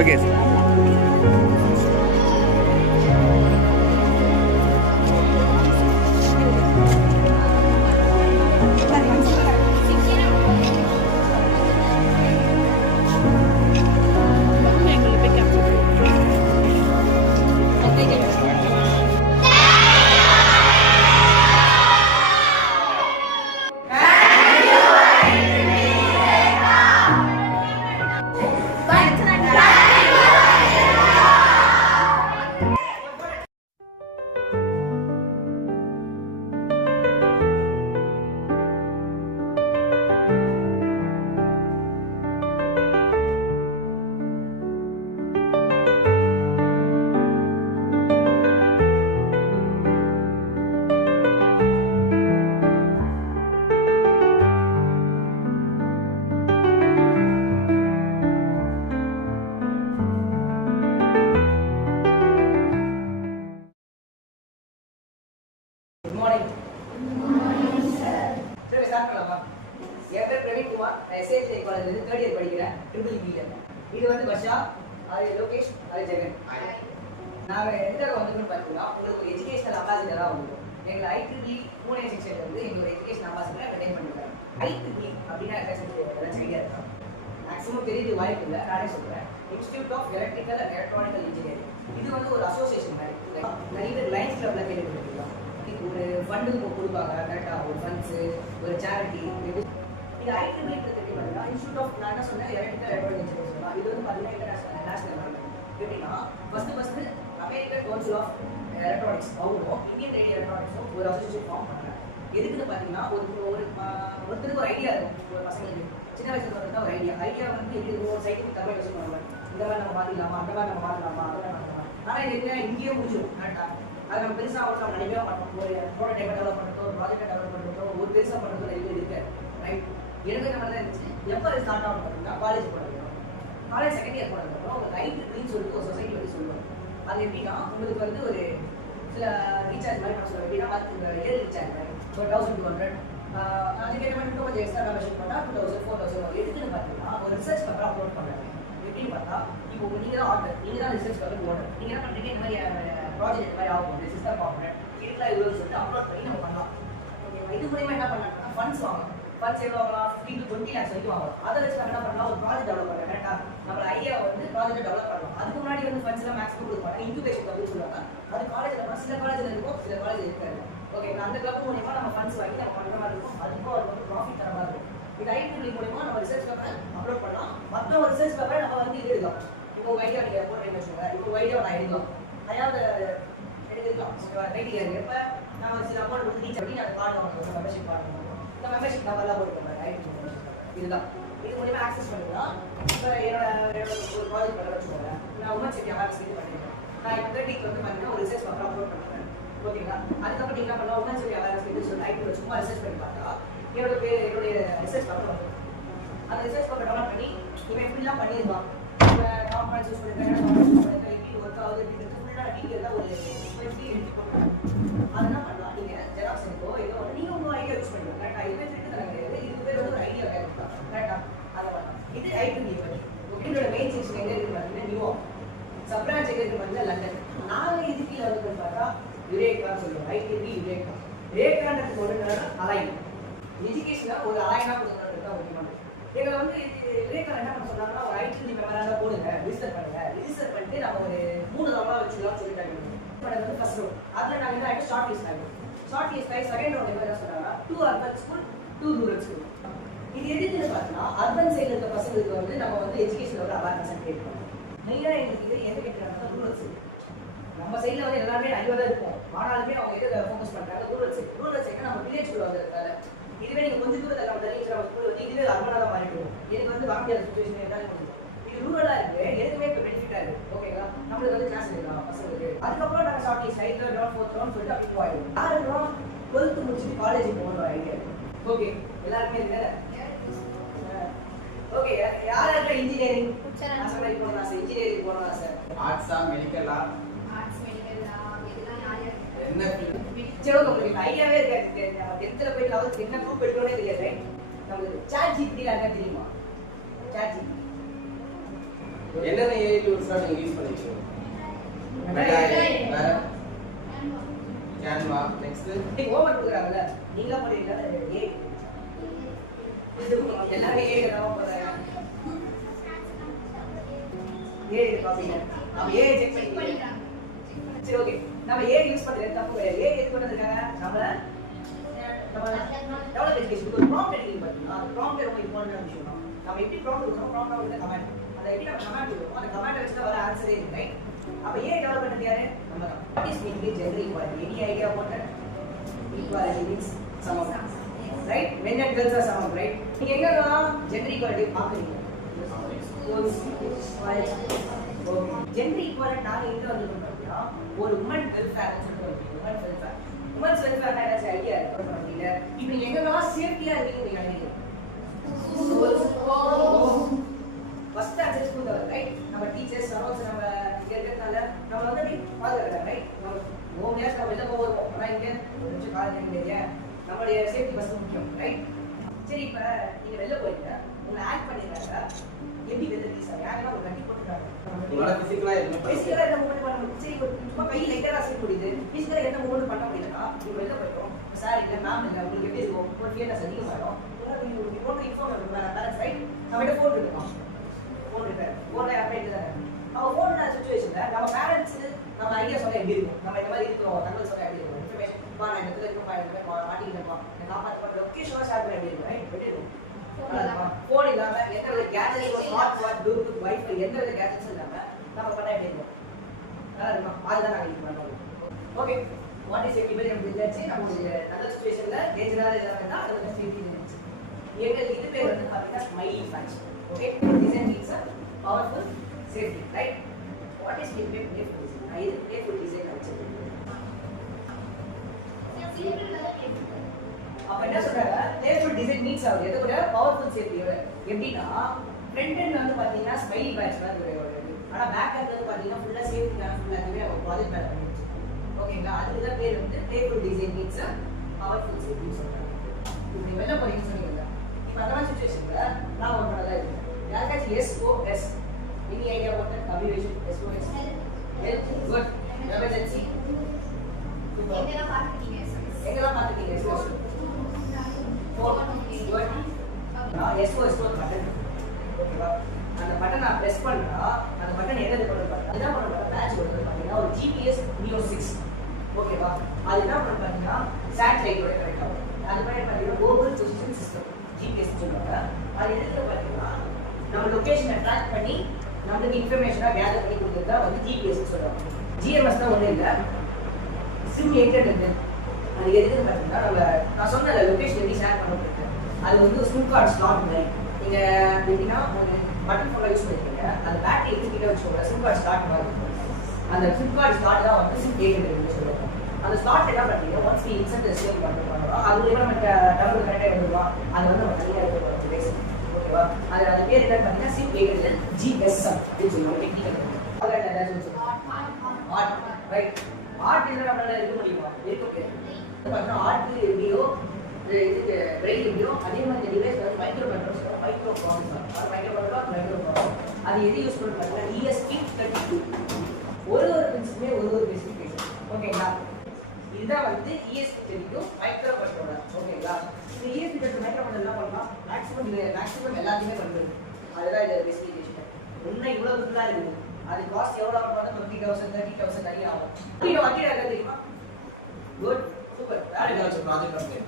ஓகே குட் மார்னிங். சரி start பண்ணலாமா? என் பேர் பிரவீன் குமார். நான் எஸ்ஏஜி காலேஜ்ல 3rd இயர் படிக்கிறேன். ட்ரிபிள் பில. இது வந்து பஷா, அது லோகேஷ், அது ஜெகன். நாங்க எதுக்காக வந்திருக்கோம்னு பார்த்தீங்கன்னா உங்களுக்கு ஒரு எஜுகேஷனல் அம்பாசிடரா வந்திருக்கோம். எங்களை ஐட்ரிபிள் பூனே செக்ஷன்ல இருந்து எங்களோட எஜுகேஷன் அம்பாசிடரை மெயின்டைன் பண்ணிருக்காங்க. ஐட்ரிபிள் அப்படின்னா ஏதாச்சும் ஐடியா இருக்கா? மேக்ஸிமம் தெரியறது வாய்ப்பு இல்லை. நானே சொல்றேன். Institute of electrical and electronical engineering. இது வந்து ஒரு அசோசியேஷன் மாதிரி. நிறைய பேர் லைன்ஸ் கிளப்ல கேள்விப்பட்டிருக்கீங்களா? ஒரு ஃபண்டு கொடுப்பாங்க கரெக்டாக, ஒரு ஃபண்ட்ஸு, ஒரு சேரிட்டி. இது ஐட்ரிபிள் பார்த்தீங்கன்னா இன்ஸ்டியூட் ஆஃப், நான் என்ன சொன்னேன், எலக்ட்ரிக்கல் எலக்ட்ரானிக் இன்ஜினியரிங் சொல்லலாம். இது வந்து பார்த்தீங்கன்னா இன்டர்நேஷனல் நேஷனல் லெவலில் எப்படின்னா first American council of electronics அவங்களும் இந்தியன் ரேடியோ எலக்ட்ரானிக்ஸும் ஒரு அசோசியேஷன் ஃபார்ம் பண்ணுறாங்க. எதுக்குன்னு பார்த்தீங்கன்னா ஒருத்தருக்கு ஒரு ஐடியா இருக்கும். ஒரு பசங்களுக்கு சின்ன வயசுல வந்து ஒரு ஐடியா வந்து எப்படி ஒரு சைக்கிள் தகவல் யோசனை பண்ணுவாங்க. இந்த மாதிரி நம்ம மாற்றிடலாமா, அந்த மாதிரி நம்ம மாற்றலாமா, அதெல்லாம் மாற்றலாம். ஆனால் இது இங்கேயே முடிச்சிடும் கரெக்டாக. அது நம்ம பெருசாக அவங்க நம்ம நினைக்கவே மாட்டோம். ஒரு ப்ராடக்ட் டெவலப் பண்ணுறதோ, ஒரு ப்ராஜெக்டை டெவலப் பண்ணுறதோ, ஒரு பெருசாக பண்ணுறதோ நிறைய இருக்கு. ரைட், எனக்கு இந்த மாதிரி தான் இருந்துச்சு. எப்போ அது ஸ்டார்ட் ஆகும் பார்த்தீங்கன்னா காலேஜ் போனதுக்கப்புறம். காலேஜ் செகண்ட் இயர் போனதுக்கப்புறம் ஒரு ஐட்ரிபிள்னு சொல்லிட்டு ஒரு சொசைட்டி வந்து சொல்லுவாங்க. அது எப்படின்னா உங்களுக்கு வந்து ஒரு சில ரீசார்ஜ் மாதிரி நான் சொல்லுவேன். எப்படின்னா இயர் ரீசார்ஜ் மாதிரி ஒரு 1200. அதுக்கேற்ற மாதிரி கொஞ்சம் எக்ஸ்ட்ரா மெம்பர்ஷிப் பண்ணால் 2000 4000 எதுக்குன்னு பார்த்தீங்கன்னா ஒரு ரிசர்ச் பேப்பர் அப்லோட் பண்ணுறாங்க. எப்படின்னு பார்த்தா இப்போ நீங்கள் தான் ஆர்டர், நீங்கள் தான் ரிசர்ச் பேப்பர் போடுறது, நீங்கள் என்ன பண்ணுறீங்க, இந்த மாதிரி ப்ராஜெக்ட் இந்த மாதிரி ஆகும், சிஸ்டம் காம்பனன்ட் இதெல்லாம் இவ்வளோ சொல்லிட்டு அப்லோட் பண்ணி நம்ம பண்ணலாம். ஓகேவா? இது மூலியமா என்ன பண்ணாங்கன்னா ஃபண்ட்ஸ் வாங்கலாம். ஃபண்ட்ஸ் எவ்வளோ வாங்கலாம்? 15 to 20 lakhs வரைக்கும் வாங்கலாம். அதை வச்சு நம்ம என்ன பண்ணலாம், ஒரு ப்ராஜெக்ட் டெவலப் பண்ணலாம். கரெக்டாக நம்மளோட ஐடியா வந்து ப்ராஜெக்ட் டெவலப் பண்ணலாம். அதுக்கு முன்னாடி வந்து ஃபண்ட்ஸ் எல்லாம் மேக்ஸிமம் கொடுப்பாங்க. இன்குபேஷன் அப்படின்னு சொல்லுவாங்க. அது காலேஜில் சில காலேஜில் இருக்கும், சில காலேஜ் இருக்காது. ஓகே, அந்த கிளப் மூலியமா நம்ம ஃபண்ட்ஸ் வாங்கி நம்ம பண்ணுற மாதிரி இருக்கும். அதுக்கும் அது வந்து ப்ராஃபிட் தர மாதிரி இருக்கும். இது ஐட்ரிபிள் மூலியமா நம்ம ரிசர்ச் பேப்பர் அப்லோட் பண்ணலாம். மற்ற ஒரு ரிசர்ச் பேப்பரை நம்ம வந்து இது எடுக்கலாம். இப்போ உங்கள் ஐடியா நீங்கள் போடுறீங்கன்னு வச்சுக்கோங்க. இப்போ உங்கள் ஐடியா நான் எடுக்கலாம். அதாவது எடுத்துக்கலாம். ரைட்டிங் எப்போ நம்ம சில அமௌண்ட் வந்து ரீச் பண்ணி அந்த கார்டு வாங்கணும், மெம்பர்ஷிப் கார்டு வாங்கணும். இந்த மெம்பர்ஷிப் நம்பர்லாம் போட்டுக்கோங்க. ஐட்ரிபிள் இதுதான். இது மூலியமா ஆக்சஸ் பண்ணிக்கலாம். இப்போ என்னோட ஒரு ப்ராஜெக்ட் பண்ண வச்சுக்கோங்க. நான் உமன் சேஃப்டி அவேர்னஸ் பண்ணிருக்கேன். நான் இப்போ 30 வந்து பார்த்தீங்கன்னா ஒரு ரிசர்ச் பேப்பர் அப்லோட் பண்ணுறேன். ஓகேங்களா? அதுக்கப்புறம் நீங்கள் என்ன பண்ணலாம், உமன் சேஃப்டி அவேர்னஸ் சொல்லி ஐட்ரிபிள் சும்மா ரிசர்ச் பண்ணி பார்த்தா என்னுடைய ரிசர்ச் பேப்பர் வந்து அந்த ரிசர்ச் பேப்பர் டெவலப் பண்ணி இவன் எப்படிலாம் பண்ணியிருந்தான், இப்போ காம்பனன்ஸ் யூஸ் பண்ணிருக்கேன், எப்படி ஒர்க் ஆகுது அப்படின்றது ஃபுல்லாக டீட்டெயிலாக ஒரு அது என்ன பண்ணலாம், நீங்கள் ஜெராக்ஸ் இருக்கோ ஏதோ நீங்கள் உங்கள் ஐடியா யூஸ் பண்ணுங்க. கரெக்டாக இது பேர் தர கிடையாது. இது பேர் வந்து ஒரு ஐடியா கேட்கலாம். கரெக்டாக அதை பண்ணலாம். இது ஐட்ரிபிள் பற்றி. ஓகேங்களோட மெயின் செக்ஷன் எங்கே இருக்குது பார்த்தீங்கன்னா நியூயார்க். சப்ரான்ச் எங்கே இருக்குது பார்த்தீங்கன்னா லண்டன். நாங்கள் இது கீழே வந்து பார்த்தா யுரேக்கான்னு சொல்லுவோம். ஐட்ரிபிள் யுரேக்கா. யுரேக்கான்றதுக்கு ஒன்று அலைன் எஜுகேஷனில் ஒரு அலைனாக கொடுக்கறது தான் முக்கியமானது. எங்களை வந்து யுரேக்கா என்ன பண்ண சொன்னாங்கன்னா ஒரு ஐட்ரிபிள் மெமராக போடுங்க, ரிஜிஸ்டர் பண்ணுங்க. ரிஜிஸ்டர் பண்ணிட்டு நம்ம ஒரு 3 ரவுண்டாக வச்சுக்கலாம்னு சொல்லிட்டாங்க. பண்ணது வந்து ஃபர்ஸ்ட் ரவுண்ட். அதில் நாங்கள் என்ன ஆகிட்டு ஷார்ட் லிஸ்ட் ஆகிடும். ஷார்ட் லிஸ்ட் ஆகி செகண்ட் ரவுண்ட் என்ன சொன்னாங்கன்னா 2 அர்பன் ஸ்கூல் 2 ரூரல் ஸ்கூல். இது எதுக்குன்னு பார்த்தீங்கன்னா அர்பன் சைடில் இருக்க பசங்களுக்கு வந்து நம்ம வந்து எஜுகேஷனோட அவேர்னஸ் கிரியேட் பண்ணணும். மெயினாக எங்களுக்கு இது எது கேட்குறாங்கன்னா ரூரல் சைடு. நம்ம சைடில் வந்து எல்லாருமே அறிவாக தான் இருக்கும். ஆனாலுமே அவங்க எதை ஃபோக்கஸ் பண்ணுறாங்க, ரூரல் சைடு. ரூரல் சைடுனா நம்ம வில்லேஜ் ஸ்கூல் வந்ததுனால இதுவே நீங்கள் கொஞ்சம் தூரத்தில் நம்ம தண்ணி நம்ம ஸ்கூல் வந்து இதுவே அர்பனாக தான் மாறிடுவோம். எனக்கு வந்து வர முடியாத சுச்சுவேஷன் இருந்தாலும் கொஞ்சம் இது ரூரலாக இருக்குது. எதுவுமே இப்போ பெனிஃபிட்டாக இருக்குது. ஓகேங்களா? நம்மளுக்கு வந்து கிளாஸ் எடுக்கலாம் பசங்களுக்கு. அதுக்கப்புறம் நாங்கள் short list 3rd round 4th round சொல்லிட்டு அப்படி போயிடுவோம். 4th ரவுண்ட் 12th முடிச்சுட்டு காலேஜ் போகணும் ஐடியா. ஓகே, எல்லாருமே இல்லை. ஓகே, யாருக்கு இன்ஜினியரிங் போகணும் ஆசை, இன்ஜினியரிங் போகணும் ஆசை, ஆர்ட்ஸா மெடிக்கலா, ஆர்ட்ஸ் மெடிக்கல் இதெல்லாம் யார் என்ன சரி உங்களுக்கு ஐடியாவே இருக்காது. நம்ம 10th போய் 11th என்ன குரூப் எடுக்கணும்னே தெரியாது. நமக்கு சாட் ஜிபிடி என்ன தெரியுமா? சாட் ஜிபிடி என்னென்ன ஏஐ டூல்ஸ்லாம் நீங்க யூஸ் பண்ணிருக்கீங்க? வேற கேன்வா நெக்ஸ்ட் நீங்க ஓவர் கொடுக்குறாங்கல்ல நீங்களா பண்ணுறீங்களா ஏ இது எல்லாரும் ஏ தான் போறாங்க ஏ காப்பிங்க நம்ம ஏ செக் பண்ணிக்கலாம் சரி ஓகே நம்ம ஏ யூஸ் பண்றது தப்பு கிடையாது ஏ எது கொண்டு வந்திருக்காங்க நம்ம டெவலப் எஜுகேஷன் ஒரு ப்ராம்ப்ட் எடிட்டிங் பார்த்தீங்கன்னா அந்த ப்ராம்ப்ட் ரொம்ப இம்பார்ட்டன்டான விஷயம் தான் நம்ம எப்படி ப்ராம்ப்ட் கொடுக்கணும் ப்ராம்ப்ட் வந்து கமெண்ட் அதை எப்படி நம்ம கமெண்ட் கொடுக்கணும் அந்த கமெண்ட் வச்சு தான் வர ஆன்சரே இருக்கு ரைட் அப்ப ஏ டெவலப் பண்ணது யாரு நம்ம தான் what is meaning gender equality any idea about equality means சமம் right men and girls are சமம் ரைட் நீங்க எங்கலாம் ஜெண்டர் ஈக்குவாலிட்டி பாக்குறீங்க ஜெண்டர் ஈக்குவாலிட்டி நாங்க எங்க வந்து பண்றோம்னா ஒரு women welfare women welfare women's welfare ஏதாச்சும் ஐடியா இருக்கு அப்படின்னா இப்போ எங்கெல்லாம் சேஃப்டியா இருக்கீங்க நீங்க நினைக்கிறீங்க ஃபர்ஸ்ட் ஆன்சர் ஸ்கூல் தான் ரைட் நம்ம டீச்சர்ஸ் சரோஸ் நம்ம இங்க இருக்கிறதுனால நம்ம வந்து பாதுகாக்கிறாங்க ரைட் நம்ம நேரத்தில் நம்ம வெளில போவோம் ஆனால் இங்கே ஒரு நிமிஷம் காலேஜ் இல்லையா நம்மளுடைய சேஃப்டி ஃபர்ஸ்ட் முக்கியம் ரைட் சரி இப்போ நீங்கள் வெளில போயிட்டு உங்களை ஆக்ட் பண்ணிடுறாங்க எப்படி வெளில டீச்சர் யாரெல்லாம் ஒரு கட்டி போட்டுருக்காங்க உங்களால பிசிக்கலா என்ன மூவ்மெண்ட் பண்ண முடியும் சரி சும்மா கை லைட்டா செய்ய முடியுது பிசிக்கலா என்ன மூவ்மெண்ட் பண்ண முடியலன்னா நீங்க வெளில போயிடும் சார் இல்ல மேம் இல்ல உங்களுக்கு எப்படி இருக்கும் ஒரு ஃபியர்னஸ் அதிகமாயிடும் நீங்க போட்டு இன்ஃபார்ம் பண்ணுங்க பேரண்ட்ஸ் ரைட் நம்மகிட்ட ஃபோன் இருக்கும் ஃபோன் இருக்கு ஃபோன்ல யாருமே இல்லைதானே அவ ஃபோன் சுச்சுவேஷன்ல நம்ம பேரண்ட்ஸ் நம்ம ஐடியா சொல்ல எப்படி இருக்கும் நம்ம இந்த மாதிரி இருக்கிறோம் தகவல் சொல்ல எப்படி இருக்கும் இன்ஃபர்மேஷன் நான் இந்த இடத்துல இருக்கேன் மாட்டிக்கிட்டேன் நான் காப்பாற்ற பண்ண லொகேஷன் ஷேர் பண்ண எப்படி இருக்கும் ரைட் எப்படி இருக்கும் ஃபோன் இல்லாம எந்த ஒரு gadgets smart watch Bluetooth wifi எந்த ஒரு கேஜெட்ஸ் இல்லாம நம்ம பண்ண எப்படி இருக்கும் நல்லா இருக்கும் அதுதான் நாங்கள் இது பண்ணுவோம் ஓகே வாட் இஸ் எப்படி நம்ம தெரிஞ்சாச்சு நம்மளுடைய நல்ல சுச்சுவேஷன்ல டேஞ்சரான இதாக அது வந்து சேஃப்டி இருந்துச்சு எங்கள் இது பேர் வந்து பார்த்தீங்கன்னா smiley faction okay design means powerful safety right what is mean by playful design நான் இது பிளேஃபுல் டிசைன் வச்சிருக்கேன் அப்ப என்ன சொல்றாங்க பிளேஃபுல் டிசைன் மீன்ஸ் ஆகுது எதை விட பவர்ஃபுல் சேஃப்டியோட எப்படின்னா ஃப்ரண்ட் எண்ட் வந்து பார்த்தீங்கன்னா ஸ்மைலி பேட்ச் மாதிரி ஆனா பேக் எண்ட் வந்து பாத்தீங்கன்னா ஃபுல்லா சேஃப்டி தான் ஃபுல்லா அதுவே அவங்க ப்ராஜெக்ட் மேல பண்ணிச்சு ஓகேங்களா அதுக்கு தான் பேர் வந்து playful design means powerful safety சொல்றாங்க இப்படி வெளில போறீங்கன்னு சொன்னீங்க இப்போ அந்த மாதிரி சுச்சுவேஷன்ல நான் ஒரு நல்லா இருக்கேன் யாருக்காச்சும் SOS any idea what abbreviation SOS help good emergency எங்கெல்லாம் பார்த்துட்டீங்க SOS SOS ஒரு பட்டன் ஓகேவா அந்த பட்டன் நான் பிரஸ் பண்ணா அந்த பட்டன் எங்க இருக்கு பாருங்க என்ன பண்ணுவாங்க மேட்ச் வருது பாத்தீங்கன்னா ஒரு GPS Neo 6 ஓகேவா அது என்ன பண்ணுவாங்க பாத்தீங்கன்னா சேட்டலைட்டோட கனெக்ட் ஆகும் அது மாதிரி பாத்தீங்கன்னா குளோபல் பொசிஷன் சிஸ்டம் GPS சொல்றாங்க அது எதுக்கு பாத்தீங்கன்னா நம்ம லொகேஷனை ட்ராக் பண்ணி நமக்கு இன்ஃபர்மேஷனா கேதர் பண்ணி கொடுக்கறதா வந்து GPS சொல்றாங்க GMS தான் ஒண்ணு இல்ல சிம் ஏக்கெட் அது எதுக்குன்னு பாத்தீங்கன்னா நம்ம நான் சொன்ன லொகேஷன் எப்படி ஷேர் பண்ண போறேன் அது வந்து சிம் கார்டு ஸ்லாட் மாதிரி நீங்க எப்படின்னா பட்டன் ஃபோன்ல யூஸ் பண்ணிருக்கீங்க அந்த பேட்டரி எடுத்துக்கிட்டே வச்சுக்கோங்க சிம் கார்டு ஸ்லாட் மாதிரி அந்த சிம் கார்டு ஸ்லாட் தான் வந்து சிம் ஏக்கெட் சொல்லுவாங்க அந்த ஸ்லாட் என்ன பண்ணுறீங்க ஒன்ஸ் நீ இன்சென்ட் சேவ் பண்ணுறோம் அது மூலமா நம்ம டபுள் கனெக்ட் ஆகிடுவோம் அது வந்து நம்ம தனியாக எடுத்து பேச ஓகேவா அது பேர் என்ன பார்த்தீங்கன்னா சிம் ஏக்கெட் GSM அப்படின்னு சொல்லுவாங்க டெக்னிக்கல் அதில் ஏதாச்சும் ஆர்ட் ரைட் ஆர்ட் இதில் நம்மளால இருக்க முடியுமா இருக்க முடியாது பார்த்தீங்கன்னா ஆர்ட் எப்படியோ இதுக்கு பிரெயின் எப்படியோ அதே மாதிரி டிவைஸ் வந்து மைக்ரோ கண்ட்ரோல் மைக்ரோ ப்ராசஸர் அது மைக்ரோ கண்ட்ரோல் மைக்ரோ ப்ராசஸர் அது எது யூஸ் பண்ணி பார்த்தீங்கன்னா ESP32 ஒரு பிரின்சிபே ஒரு ஸ்பெசிஃபிகேஷன் ஓகேங்களா இதுதான் வந்து ESP32 மைக்ரோ கண்ட்ரோலர் ஓகேங்களா இந்த ESP32 மைக்ரோ கண்ட்ரோலர் என்ன பண்ணலாம் மேக்ஸிமம் எல்லாத்தையுமே பண்ணுறது அதுதான் இந்த ஸ்பெசிஃபிகேஷன் இன்னும் இவ்வளோ ஃபுல்லாக இருக்குது அது காஸ்ட் எவ்வளோ ஆகும் 20,000 30,000 நிறைய ஆகும் இது வண்டியில் இருக்க தெரியுமா குட் சூப்பர் வேற ஏதாச்சும் ப்ராஜெக்ட் வந்து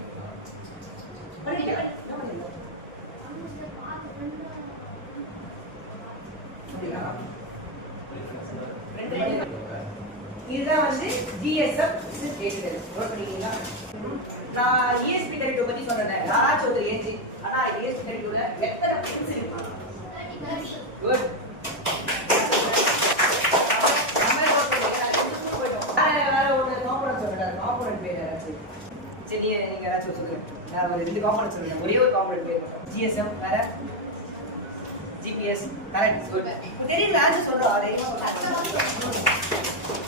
பண்ணிட்டீங்க என்ன பண்ணீங்க இதுதான் வந்து GSM ஏஜென்ட் நோட் பண்ணிட்டீங்களா நான் ESP32 பத்தி சொன்னேன் யாராச்சும் ஒரு ஏஜ் ஆனா ESP32 ல எத்தனை பின்ஸ் இருக்கு குட் வேற ஒரு காம்பனன்ட் சொல்றேன் காம்பனன்ட் பேர் யாராச்சும் சரி நீங்க யாராச்சும் சொல்லுங்க நான் ஒரு ரெண்டு காம்பனன்ட் சொல்றேன் ஒரே ஒரு காம்பனன்ட் பேர் GSM வேற GPS கரெக்ட் குட் தெரியல ஆன்சர் சொல்றா அதையும்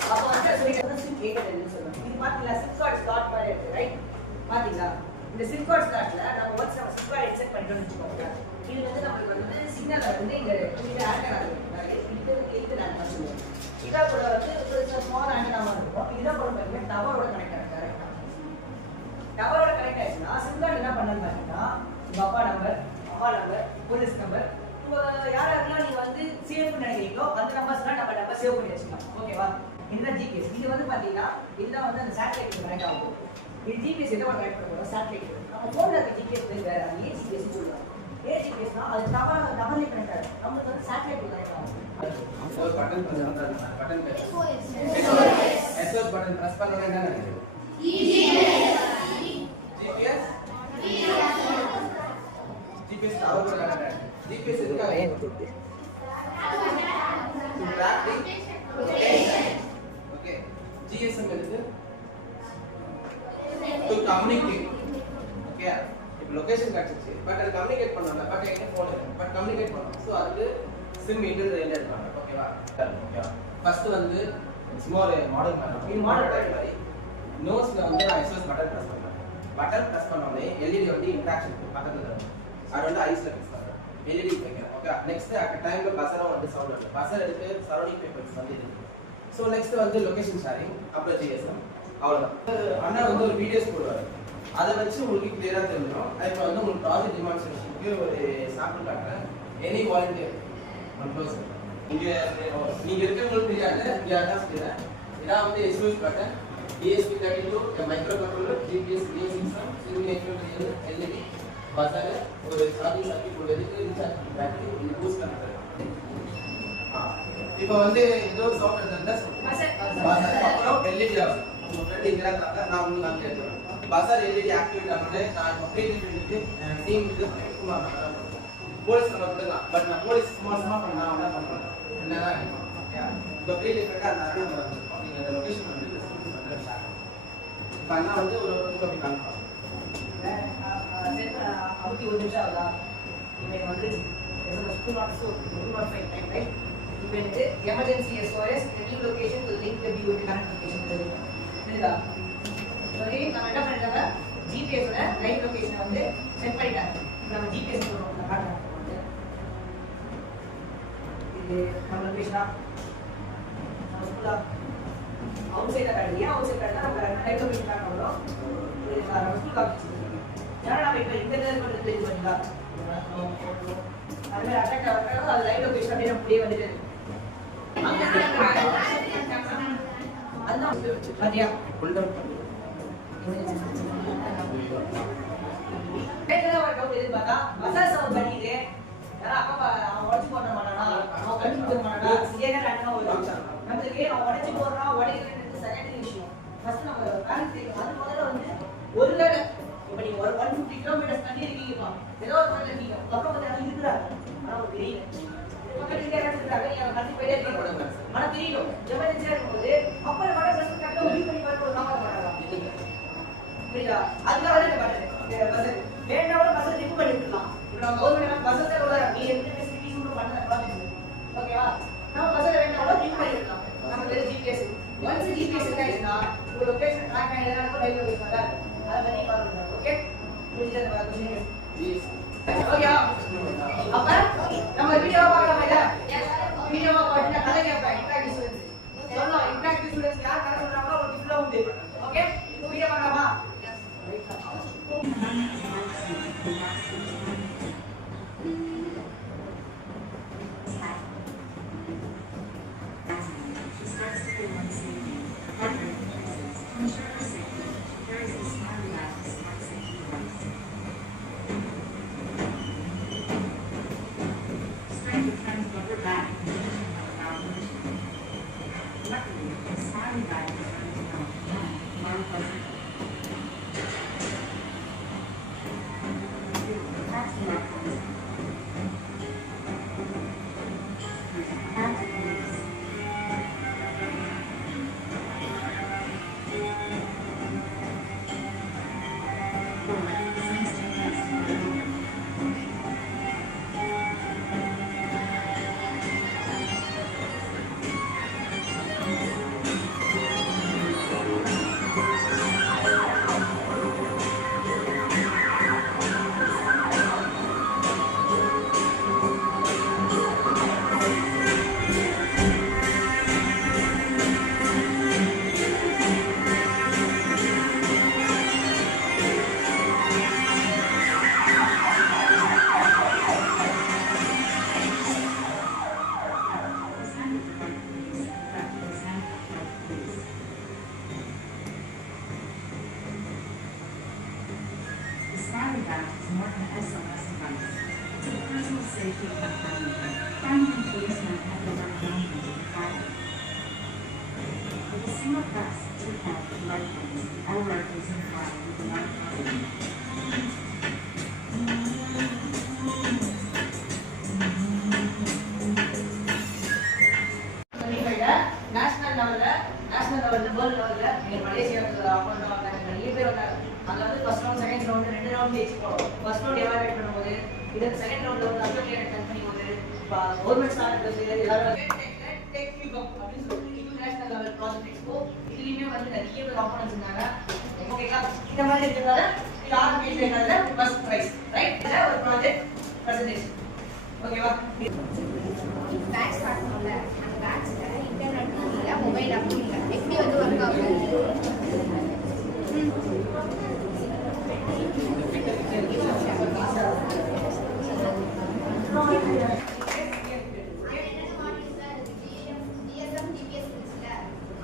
அப்ப வந்து சொல்லிட்டு சிம் ஏக்கெட் என்ன சொல்றேன் இது பாத்தீங்களா சிம் கார்டு ஸ்லாட் மாதிரி இருக்கு ரைட் பாத்தீங்களா இந்த SIM card slotல நம்ம ஒன்ஸ் நம்ம SIM card இன்சர்ட் பண்ணிட்டோம்னு வச்சுக்கோங்க. இது வந்து நமக்கு வந்து சிக்னல் வந்து இந்த ஆண்டனா இருக்கு. இது ஆண்டனா சொல்லுவோம். இதா கூட வந்து ஒரு ஸ்மால் ஆண்டனாவா இருக்கும். இதா கூட பாத்தீங்கன்னா டவரோட கனெக்ட் ஆகும் டைரக்டா. டவரோட கனெக்ட் ஆச்சுன்னா SIM card என்ன பண்ணணும் பாத்தீங்கன்னா உங்க அப்பா நம்பர், அம்மா நம்பர், போலீஸ் நம்பர், யாரெல்லாம் நீங்க வந்து சேவ் நினைக்கிறீங்களோ அந்த நம்பர்ஸ்லாம் நம்ம நம்பர் சேவ் பண்ணி வச்சுக்கலாம். ஓகேவா? இதுதான் GPS. இது வந்து பாத்தீங்கன்னா இதுதான் வந்து அந்த சேட்டலைட் கனெக்ட் ஆகும். இது GPS எதோட கனெக்ட் பண்ணுவோம்? சேட்டலைட். நம்ம போன்ல இருக்க GPS வேற, அது AGPS சொல்லுவாங்க. AGPSனா அது டவர்ல கனெக்ட் ஆகும். நமக்கு வந்து சேட்டலைட் கனெக்ட் ஆகும். ஒரு பட்டன் பிரஸ் பண்றாங்க. பட்டன் SOS பட்டன் பிரஸ் பண்ணா என்ன நடக்குது? GPS GPS டவரோட கனெக்ட் ஆகுது. GPS எதுக்காக? to track the location. Okay. GSM is to communicate. Okay. இப்போ லொகேஷன் காட்சிச்சு பட் அது கம்யூனிகேட் பண்ணல பட் எங்க போன் பட் கம்யூனிகேட் பண்ணோம் சோ அதுக்கு சிம் மீட்டர் ரெண்டு இருக்காங்க ஓகேவா ஓகேவா ஃபர்ஸ்ட் வந்து ஸ்மால் மாடல் பண்ணோம் இந்த மாடல் டைப் மாதிரி நோஸ்ல வந்து நான் SOS பட்டன் பிரஸ் பண்ணேன் பட்டன் பிரஸ் பண்ணோனே LED வந்து இன்டராக்ஷன் பக்கத்துல இருக்கு அது வந்து ஐஸ்ல பிரஸ் பண்றேன் LED வைக்கிறேன் ஓகே நெக்ஸ்ட் அட் டைம்ல பஸரும் வந்து சவுண்ட் வருது பஸர் எடுத்து சரௌண்டிங் பேப்பர்ஸ் வந்து இருக்கு சோ நெக்ஸ்ட் வந்து லொகேஷன் ஷேரிங் அப்புறம் GSM அவ்வளவுதான் அண்ணா வந்து ஒரு வீடியோஸ் போடுவாரு அதை வச்சு உங்களுக்கு கிளியரா தெரிஞ்சிடும் இப்போ வந்து உங்களுக்கு ப்ராஜெக்ட் டெமான்ஸ்ட்ரேஷனுக்கு ஒரு சாம்பிள் காட்டுறேன் எனி வாலண்டியர் ஒன் பர்சன் இங்கே நீங்கள் இருக்கிறவங்களுக்கு தெரியாது இங்கே அட்ரஸ் தெரியாது இதான் வந்து SOS button ESP32 micro controller GPS system signature LED buzzer ஒரு சார்ஜிங் சர்க்யூட் கொடுக்கிறதுக்கு ரீசார்ஜ் பேட்டரி இது பூஸ்ட் பண்ணுறது இப்போ வந்து ஏதோ சாஃப்ட்வேர் இருந்தால் அப்புறம் LED ஆகும் உங்கள் ஃப்ரெண்ட் இங்கே இருக்காங்க நான் உங்களுக்கு அங்கே எடுத்துறேன் பஸர் LED ஆக்டிவேட் ஆனது நான் கம்ப்ளீட் பண்ணிட்டு டீம் இது போலீஸ் நம்ம கொடுக்கலாம் பட் நான் போலீஸ் சும்மா பண்ணா என்ன பண்றேன் என்னன்னா கம்ப்ளீட் டிஃபரெண்டா அந்த அருள் வந்து நீங்க அந்த லொகேஷன் வந்து டிஸ்கிரிப்ஷன் பண்ணி ஷேர் பண்ணா வந்து ஒரு காப்பி காமிப்போம் செட் அப்படி ஒரு நிமிஷம் ஆகுதா இப்போ வந்து ஸ்கூல் நாட்ஸ் 205 டைம் ரைட் இப்போ வந்து emergency SOS new location to link the view connect location தெரியுதா சரி நம்ம என்ன பண்ணிட்டாங்க GPS ஓட லைவ் லொகேஷனை வந்து செட் பண்ணிட்டாங்க இப்போ நம்ம GPS போடுறோம் நான் காட்டுறேன் இது நம்ம லொகேஷனா நம்ம ஸ்கூலா அவுட் சைடா காட்டுறியா அவுட் சைட் காட்டுனா நம்ம லைவ் லொகேஷன் காட்டுறோம் இது நம்ம ஸ்கூல் காட்டுச்சு யாரா நம்ம இப்போ இந்த நேரம் வந்து தெரிஞ்சு பண்ணீங்களா அது மாதிரி அட்டாக் ஆகுறப்ப அது லைவ் லொகேஷன் அப்படியே அப்படியே வந்துட்டு அதுதான் பாத்தியா ஃபுல் டவுன் பண்ணி கேட்டதா ஒரு டவுட் எதிர்பார்த்தா மசாஜ் சவுண்ட் பண்ணிது யாரா அப்பா அவன் உடச்சு போட மாட்டானா அவன் கடிச்சு போட மாட்டானா ஏன்னா ரெண்டா ஒரு நமக்கு அவன் உடச்சு போடுறான் உடைக்கிறதுக்கு செகண்டரி விஷயம் ஃபர்ஸ்ட் நம்ம பேரண்ட்ஸ் தெரியும் அது முதல்ல வந்து ஒரு வேளை இப்போ நீங்க ஒரு 150 கிலோமீட்டர்ஸ் தள்ளி இருக்கீங்கப்பா ஏதோ ஒரு இடத்துல இருக்கீங்க அப்புறம் வந்து யாரும் இருக்கிறாங்க ஆனா ஒரு தெரியல பக்கத்துல இருக்க யாரும் இருக்கிறாங்க நீங்க கட்டி போயிட்டே இருக்கீங்க ஆனா தெரியல எமர்ஜென்சியா இருக்கும்போது அப்புறம் வட பிரச்சனை கட்ட உதவி பண்ணி பார்த்து ஒரு காப்பாற்ற மாட்டாங்க புரியுதா அதனால தான் இந்த பஸ் வேண்டாம் பஸ் ரிமூவ் பண்ணிடலாம் இப்போ நம்ம கவர்மெண்ட் பஸ்ஸே கூட நீ எந்த ஃபெசிலிட்டிஸ் கூட பண்ணல ப்ராஜெக்ட் ஓகேவா நம்ம பஸ்ல வேண்டாம் ரிமூவ் பண்ணிடலாம் நம்ம வெறும் GPS ஒன்ஸ் GPS இருக்காச்சுன்னா உங்க லொகேஷன் ட்ராக் ஆயிடுறா கூட லைவ் லொகேஷன் தான் அதை பத்தி பாருங்க ஓகே புரியுதா ஓகே அப்ப நம்ம வீடியோ பார்க்கலாம் இல்ல வீடியோவா பார்த்தா கதை கேட்பேன் இன்டராக்டிவ் ஸ்டூடண்ட்ஸ் சொல்லலாம் இன்டராக்டிவ் ஸ்டூடண்ட்ஸ் யார் கதை சொல்றாங்களோ ஒரு டிப்ளோ உண்டு ஓகே வீடியோ பார்க்கலாமா Strength personal safety and family. Firemen and policemen have the right boundaries of the fire. With a single press to help light bulbs, all rifles and fire with the light bulb. National லெவலில் world லெவலில் நீங்கள் மலேசியாவுக்கு அப்புறம் வந்தாங்க நிறைய பேர் வந்தாங்க அதில் வந்து first round second round 2 round ஜெயிச்சிருக்கோம். ஃபர்ஸ்ட் ரவுண்ட் எவாலுவேட் பண்ணும்போது இது செகண்ட் ரவுண்டில் வந்து அசோசியேட் கட் பண்ணும்போது கவர்மெண்ட் ஸ்டார் எல்லாரும் டேக் யூ பப் அப்படின்னு சொல்லிட்டு இன்டர்நேஷனல் லெவல் ப்ராஜெக்ட் எக்ஸ்போ இதுலேயுமே வந்து நிறைய பேர் ஆப்போனன்ஸ் இருந்தாங்க. ஓகேங்களா, இந்த மாதிரி இருக்கிறதால யாரும் பேசுறதுனால ஃபர்ஸ்ட் ப்ரைஸ் ரைட் ஒரு ப்ராஜெக்ட் பிரசன்டேஷன். ஓகேவா, பேட்ச் ஸ்டார்ட் பண்ணல. அந்த பேட்ச்ல இன்டர்நெட் இல்ல, மொபைல் அப்படி இல்ல. எப்படி வந்து ஒர்க் ஆகும்?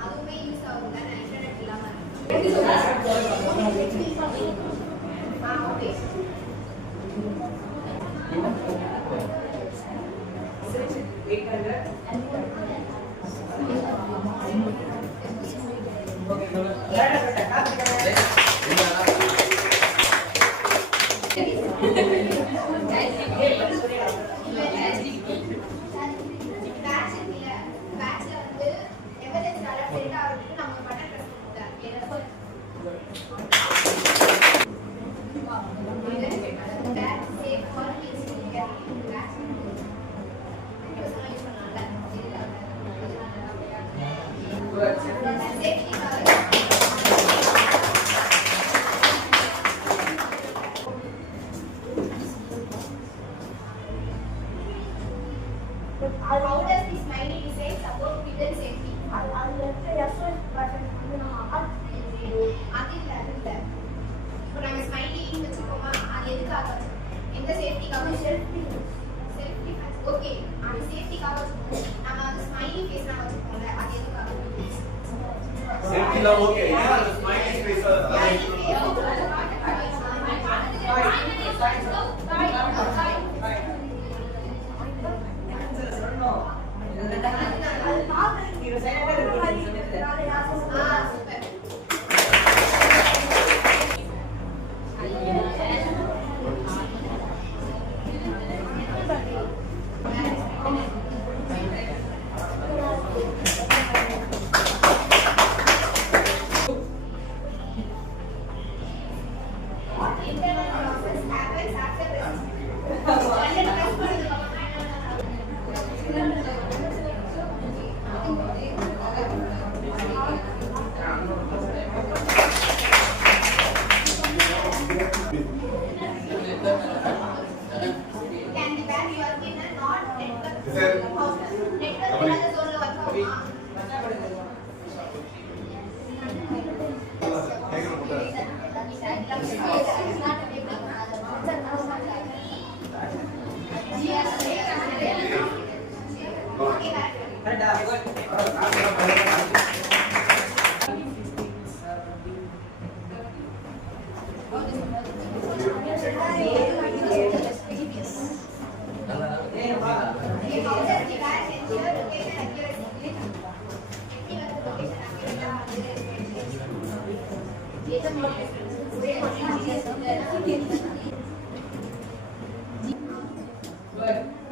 அதுவுமே யூஸ் ஆகுங்க இன்டர்நெட் இல்லாம. Okay. How does this smiley design support children safety? அது இல்ல இப்போ நம்ம ஸ்மைலி வச்சுக்கோமா, அது எதுக்காக எந்த சேஃப்டிக்காக? சேஃப்டி. ஓகே, அந்த சேஃப்டிக்காக வச்சுக்கோம். நம்ம அந்த ஸ்மைலி ஃபேஸ் நம்ம வச்சுக்கோம்ல, அது எதுக்காக? சேஃப்டில ஓகே. ஏன் அந்த ஸ்மைலி ஃபேஸ் Good.